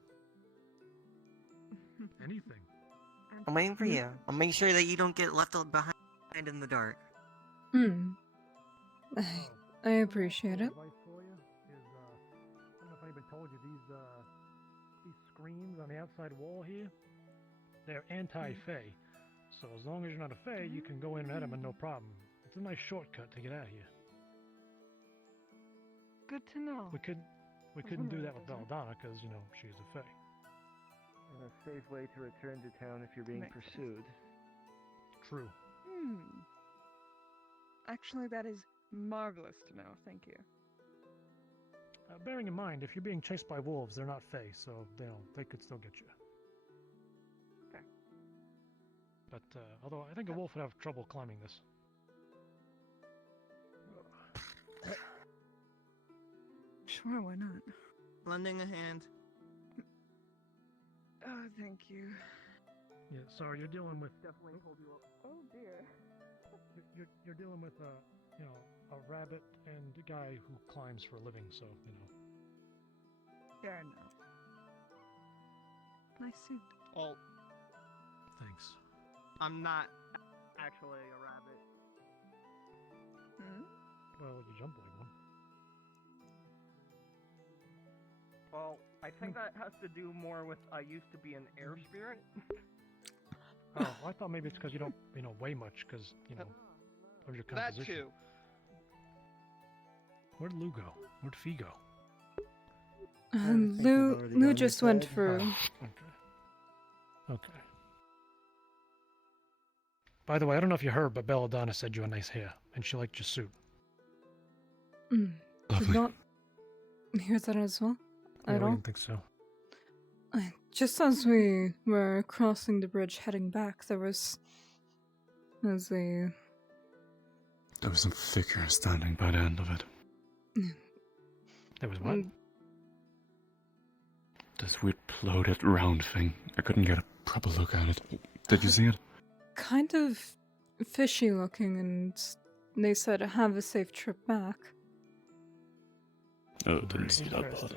Anything. I'm waiting for you. I'll make sure that you don't get left behind in the dark. I appreciate it. Advice for you is, I don't know if anybody told you, these screens on the outside wall here, they're anti-Fey. So as long as you're not a Fey, you can go in and at them and no problem. It's a nice shortcut to get out of here. Good to know. We couldn't do that with Belladonna because, you know, she's a Fey. And a safe way to return to town if you're being pursued. True. Actually, that is marvelous to know. Thank you. Bearing in mind, if you're being chased by wolves, they're not Fey, so they could still get you. Okay. But although I think a wolf would have trouble climbing this. Sure, why not? Lending a hand. Oh, thank you. Yeah, sorry, you're dealing with. Definitely hold you up. Oh dear. You're dealing with you know, a rabbit and a guy who climbs for a living, so you know. Fair enough. Nice suit. Well, Thanks. I'm not actually a rabbit. Well, you jump like one. Well, I think that has to do more with I used to be an air spirit. Oh, I thought maybe it's because you don't, weigh much, because, of your That composition. too. Where'd Lou go? Where'd Fee go? Lou just went through. Okay. By the way, I don't know if you heard, but Belladonna said you had nice hair, and she liked your suit. Did not hear that as well. Yeah, At I all. didn't think so. Just as we were crossing the bridge heading back, there was a There was some figure standing by the end of it. There was what? This weird bloated round thing. I couldn't get a proper look at it. Did you see it? kind of fishy looking, and they said have a safe trip back. Oh, didn't see that part.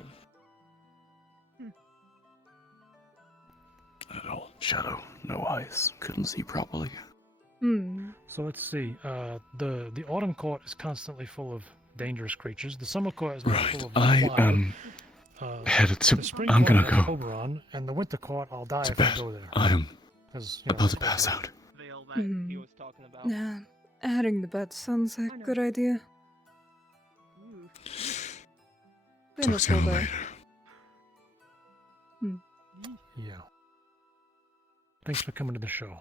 At all. Shadow, no eyes. Couldn't see properly. So let's see. The autumn court is constantly full of dangerous creatures. The summer court is now full of I wild. am headed to. The spring I'm court gonna has go Oberon, and the winter court I'll die to if I bed. go there. I am 'Cause, about to pass out. Yeah, adding the bed sounds a good idea. Been a Talk to you full day. later. Yeah. Thanks for coming to the show.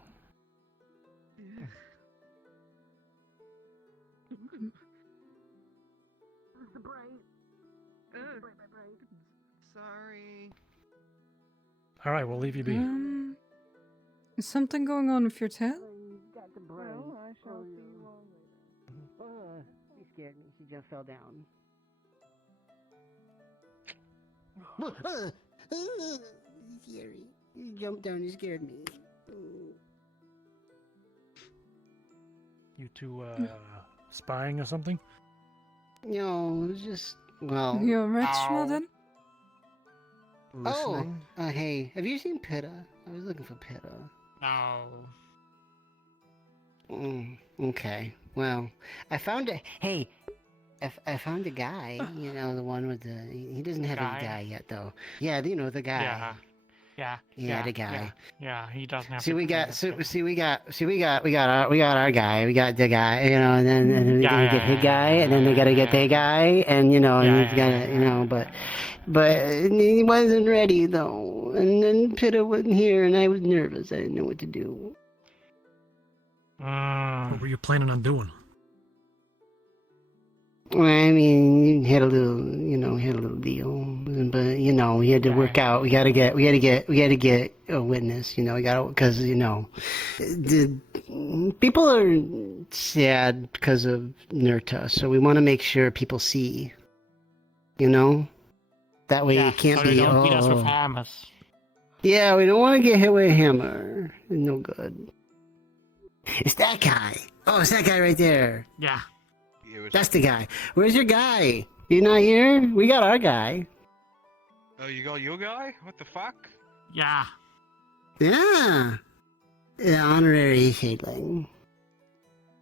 Sorry. All right, we'll leave you be. Is something going on with your tail? Well, I shall see you all later. She scared me. She just fell down. Scary. You jumped down. You scared me. You two spying or something? No, it was just well. You're a ritual then? Oh, hey, have you seen Pitta? I was looking for Pitta. No. Okay, well, I found a. Hey, I found a guy. You know, the one with the. He doesn't have Guy? a guy yet, though. Yeah, you know the guy. Yeah, the guy. Yeah, he doesn't have See, to we do got, that. we got our guy. We got the guy, you know, and then we gotta get his guy, and then they gotta get their guy, and you know, and he's gotta, you know, but he wasn't ready though, and then Pitta wasn't here, and I was nervous. I didn't know what to do. What were you planning on doing? Well, I mean, he had a little deal, but you know, we had to work out. We gotta get a witness. You know, because you know, the people are sad because of Nurta, so we want to make sure people see. You know, that way it can't so be. they don't beat us with hammers. Yeah, we don't want to get hit with a hammer. No good. It's that guy. Oh, it's that guy right there. Yeah. That's the guy. Where's your guy? You not here? We got our guy. Oh, you got your guy? What the fuck? Yeah. Yeah. The honorary shadling.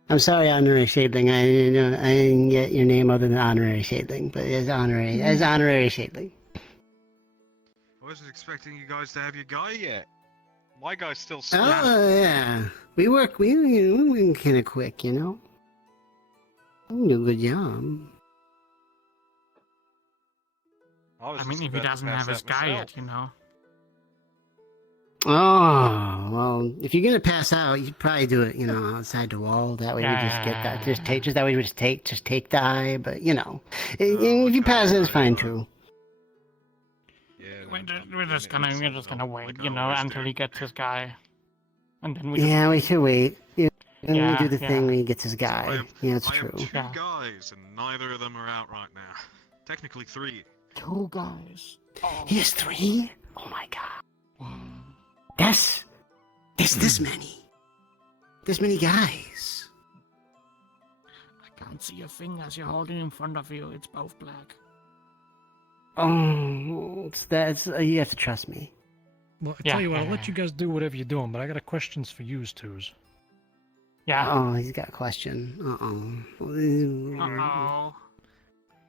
I'm sorry, honorary shadling. I didn't get your name other than honorary shadling, but it's honorary shadling. I wasn't expecting you guys to have your guy yet. My guy's still Oh yeah, we work kind of quick, you know. We do a good job. I mean, if he doesn't have his guy yet, you know. Oh well, if you're gonna pass out, you should probably do it, you know, outside the wall. That way we just get that. Just take the eye. But you know, if you pass it, it's fine too. We're just gonna wait, you know, until he gets his guy, and then we. Yeah, we should wait. Yeah, and Yeah, we do the yeah. thing when he gets his guy. Yeah, it's I true. have two guys, and neither of them are out right now. Technically 3. 2 guys. He has 3? Oh my god. That's this many. This many guys. I can't see your fingers. You're holding in front of you. It's both black. Oh, you have to trust me. Well, I tell you what, I'll let you guys do whatever you're doing, but I got a questions for yous twos. Yeah. Oh, he's got a question. Uh-oh.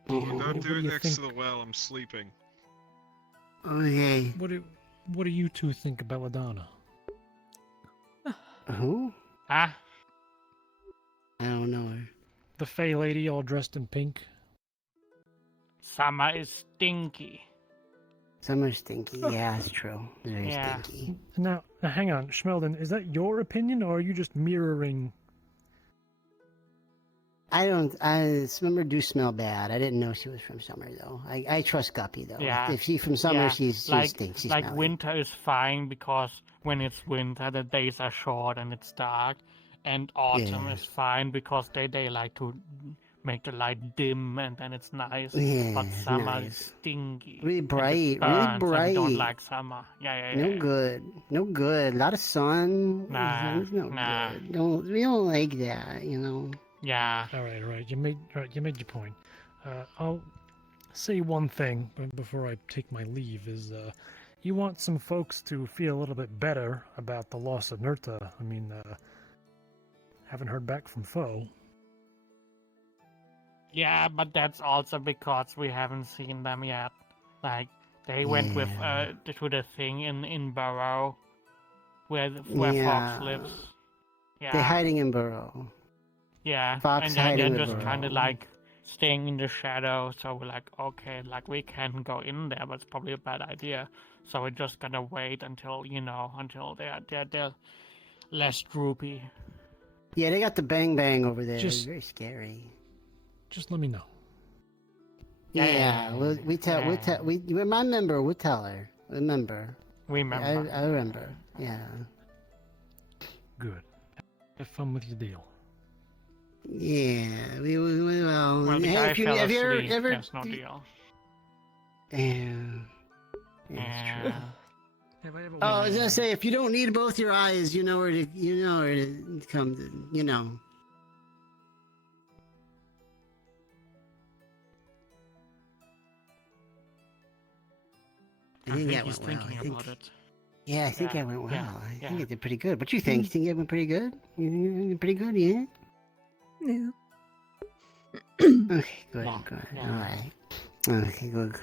Don't do it next to the well, I'm sleeping. Okay. What do you two think of Belladonna? Who? Ah, I don't know her. The Fey lady all dressed in pink. Summer is stinky. Summer's stinky. Yeah, that's true. Very Yeah. stinky. Now, hang on, Schmeldon, is that your opinion, or are you just mirroring? Summer do smell bad. I didn't know she was from Summer, though. I trust Guppy, though. Yeah. If she's from Summer, yeah. she like, stinks. She's like smelly. winter is fine because when it's winter, the days are short and it's dark. And autumn Yeah. is fine because they like to make the light dim and then it's nice. Yeah, But summer nice. is stinky. Really and it bright, really burns, and we bright. don't like summer. Yeah. No good. No good. A lot of sun. Nah, It's no nah. good. We don't like that, you know. Yeah. All right. You made your point. I'll say one thing before I take my leave. Is you want some folks to feel a little bit better about the loss of Nurta. I mean, haven't heard back from Foe. Yeah, but that's also because we haven't seen them yet. Like, they went with to the thing in Burrow, where Yeah. Fox lives. Yeah. They're hiding in Burrow. Yeah, Fox and hiding they're in just Burrow. kind of like staying in the shadow. So we're like, okay, like we can go in there, but it's probably a bad idea. So we're just gonna wait until until they're less droopy. Yeah, they got the bang bang over there. Just- Very scary. Just let me know. Yeah, we remember. We'll tell her. Remember. Remember. I remember. Yeah. Good. Have fun with your deal. Yeah. Well, Well, the hey, guy if you, fell have you asleep. ever? There's no deal. Yeah. Yeah. Oh, I was gonna say, if you don't need both your eyes, you know where to come to, you know. I think that he's went well. thinking I think, about it. yeah, I think Yeah, that went well. yeah, I think yeah. it did pretty good. What you think? You think it went pretty good? You think it did pretty good, yeah? Yeah. Okay, good, Yeah, good. yeah. All right. Okay, good.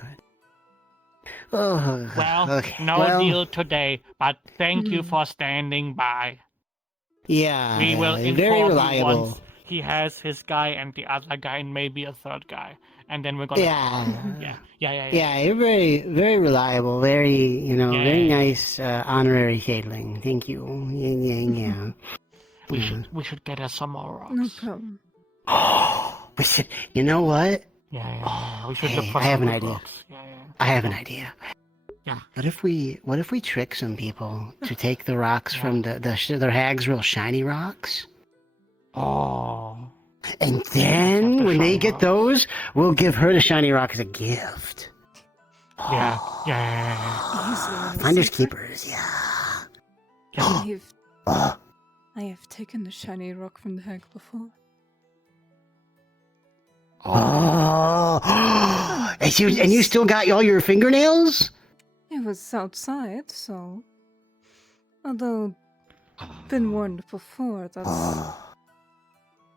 Oh, Well, okay. no well, deal today, but thank you for standing by. Yeah, We will very inform you reliable. once he has his guy and the other guy and maybe a third guy, and then we're gonna. Yeah. Yeah. Yeah, you're very, very reliable. Very, very Yeah. nice honorary Shadling. Thank you. Yeah. We should get us some more rocks. No problem. We should. You know what? Yeah. We should Hey, look for I some have an good idea. rocks. Yeah. I have an idea. Yeah. What if we trick some people to take the rocks from the Hag's real shiny rocks? Oh. And then when they get those, we'll give her the shiny rock as a gift. Yeah. Finders keepers, yeah. I have taken the shiny rock from the hag before. Oh, and you still got all your fingernails? It was outside, so. Although, been warned before that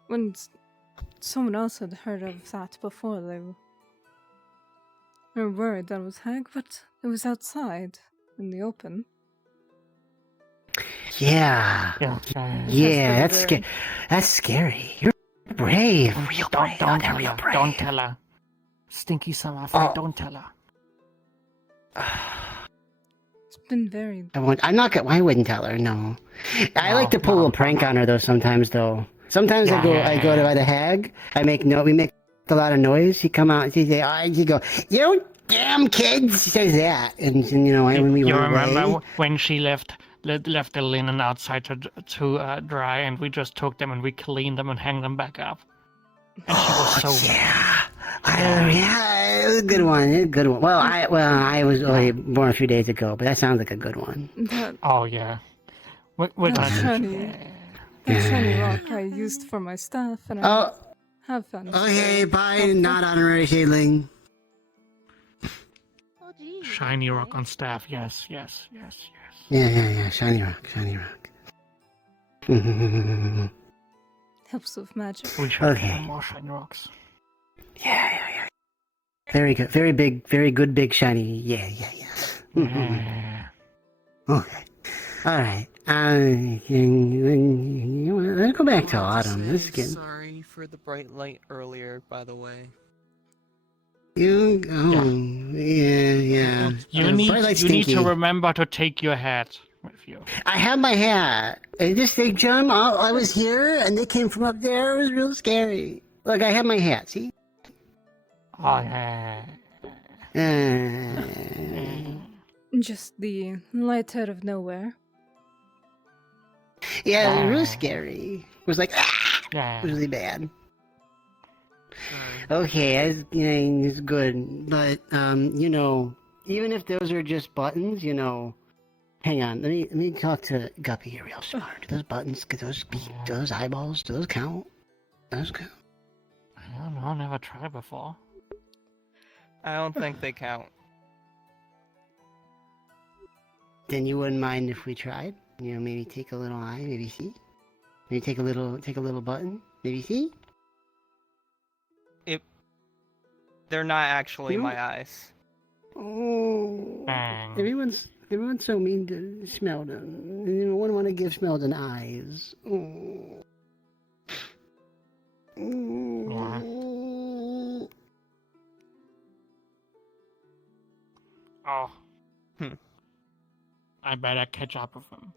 when someone else had heard of that before, they were worried that it was hag, but it was outside in the open. Yeah. Yeah, that's scary. You're brave. Real brave. Don't They're tell real her. brave. Don't tell her. Stinky summer friend. Don't tell her. It's been very. I wouldn't tell her. No. I like to pull a prank on her though. Sometimes though. Sometimes I go to by the hag. We make a lot of noise. She come out and she say, she go, "You damn kids!" She says that, and when we You went remember away. when she left the linen outside to dry, and we just took them and we cleaned them and hang them back up. And she was so yeah, it was a good one. Well, I was only born a few days ago, but that sounds like a good one. Oh yeah. We're That shiny rock I used for my staff, and I have found. Okay, bye, not honorary Shadling. Shiny rock on staff. Yes. Yeah, shiny rock. Helps with magic. We should have more shiny rocks. Yeah. Very good, very big, very good, big shiny. Yeah. Okay. All right. Let's go back to autumn. Let's get. Sorry for the bright light earlier, by the way. Yeah. You Bright need light you need to stinky. remember to take your hat with you. I have my hat. And this thing, John, I was here and they came from up there. It was real scary. Look, I have my hat. See? Oh yeah. Just the light out of nowhere. Yeah, it was real scary. It was like, Yeah. really bad. Okay, it's good. But, even if those are just buttons, hang on, let me talk to Guppy here real smart. Do those buttons, do those eyeballs, do those count? Those count? I don't know, never tried before. I don't think they count. Then you wouldn't mind if we tried? Maybe take a little eye, maybe see? Maybe take a little button, maybe see? They're not actually my eyes. Oh, everyone's so mean to Smeldon. One want to give Smeldon eyes. Oh. Oh. I better catch up with him.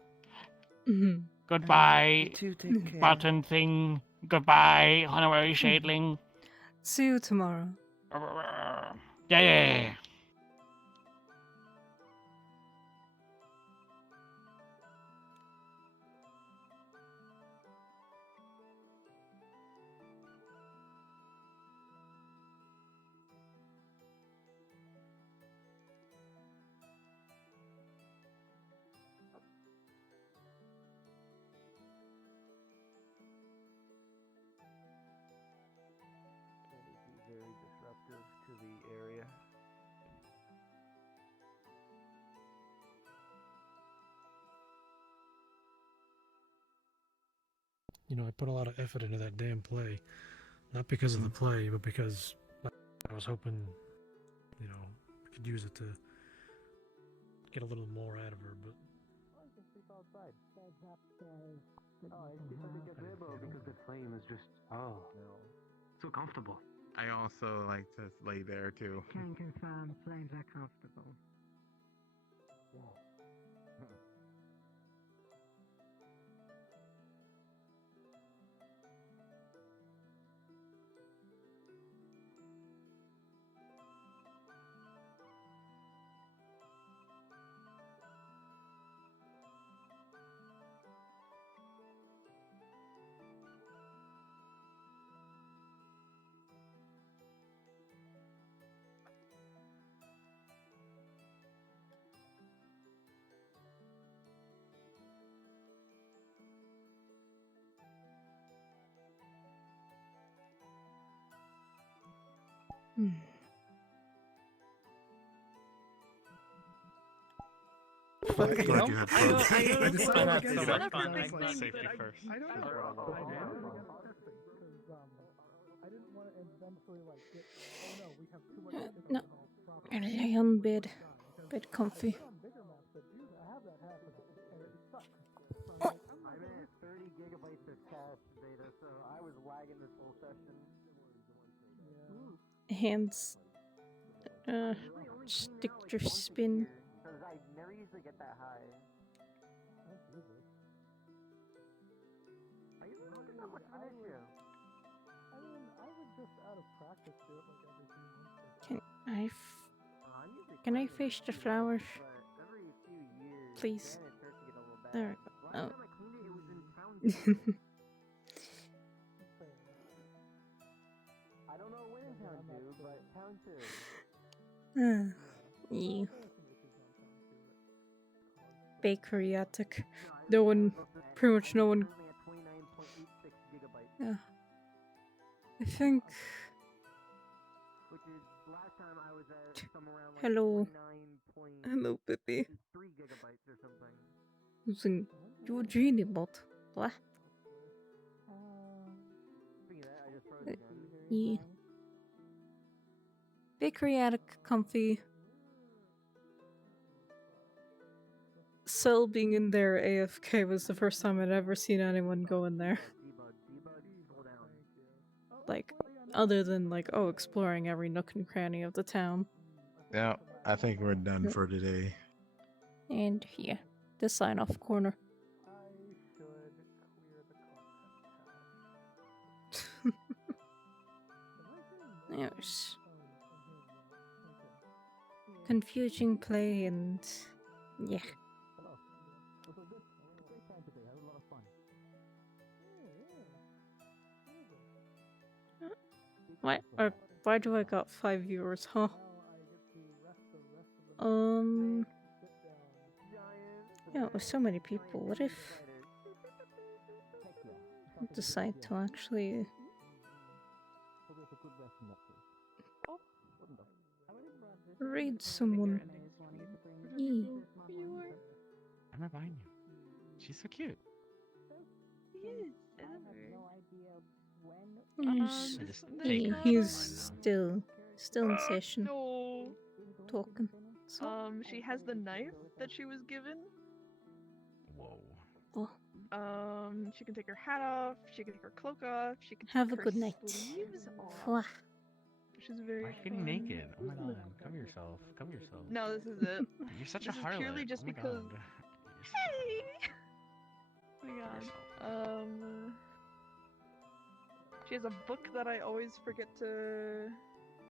Mm-hmm. Goodbye, You too, take care. button thing. Goodbye, honorary shadling. See you tomorrow. Yeah. Very disruptive to the area. I put a lot of effort into that damn play. Not because of the play, but because I was hoping, we could use it to get a little more out of her, but... Oh, you can sleep outside. Oh, I keep having a gazebo because the flame is just, so comfortable. I also like to lay there too. Can confirm flames are comfortable. Glad you had fun. fun. Safety first. No. Gonna lay on bed. Bed comfy. I'm at 30 gigabytes of cache data, so I was lagging this whole session. Hands. Stick to spin. Because I never usually get that high. I usually don't get that much of an issue. I mean, I would just out of practice do it like every 3 months. Can I fish the flowers? Every few years, Please. then it starts to get a little bad. There we go. Last time I cleaned it, it was in town. I don't know when in town 2, but town 2. Yeah. Bakery attic. No one, pretty much no one. Yeah. I think. Which is last time I was at somewhere around like Hello. 29.3 Hello, baby. gigabytes or something. Using your genie bot. What? Speaking of that, I just froze again. Yeah. Bakery attic comfy. Cell being in there AFK was the first time I'd ever seen anyone go in there. Like, other than like, oh, exploring every nook and cranny of the town. Yeah, I think we're done for today. And yeah, the sign off corner. Yes. Confusing play and yeah. Why? Why do I got 5 viewers, huh? Yeah, with so many people, what if I decide to actually raid someone? I'm right behind you. She's so cute. He's still in session. No. Talking. She has the knife that she was given. Whoa. Oh. She can take her hat off. She can take her cloak off. She can Have take a her good night. sleeves off. Mwah. She's very. Why are you getting naked? Oh my god. Cover yourself. Cover yourself. No, this is it. You're such this a is harlot. purely just oh my because. God. Hey. Oh my god. She has a book that I always forget to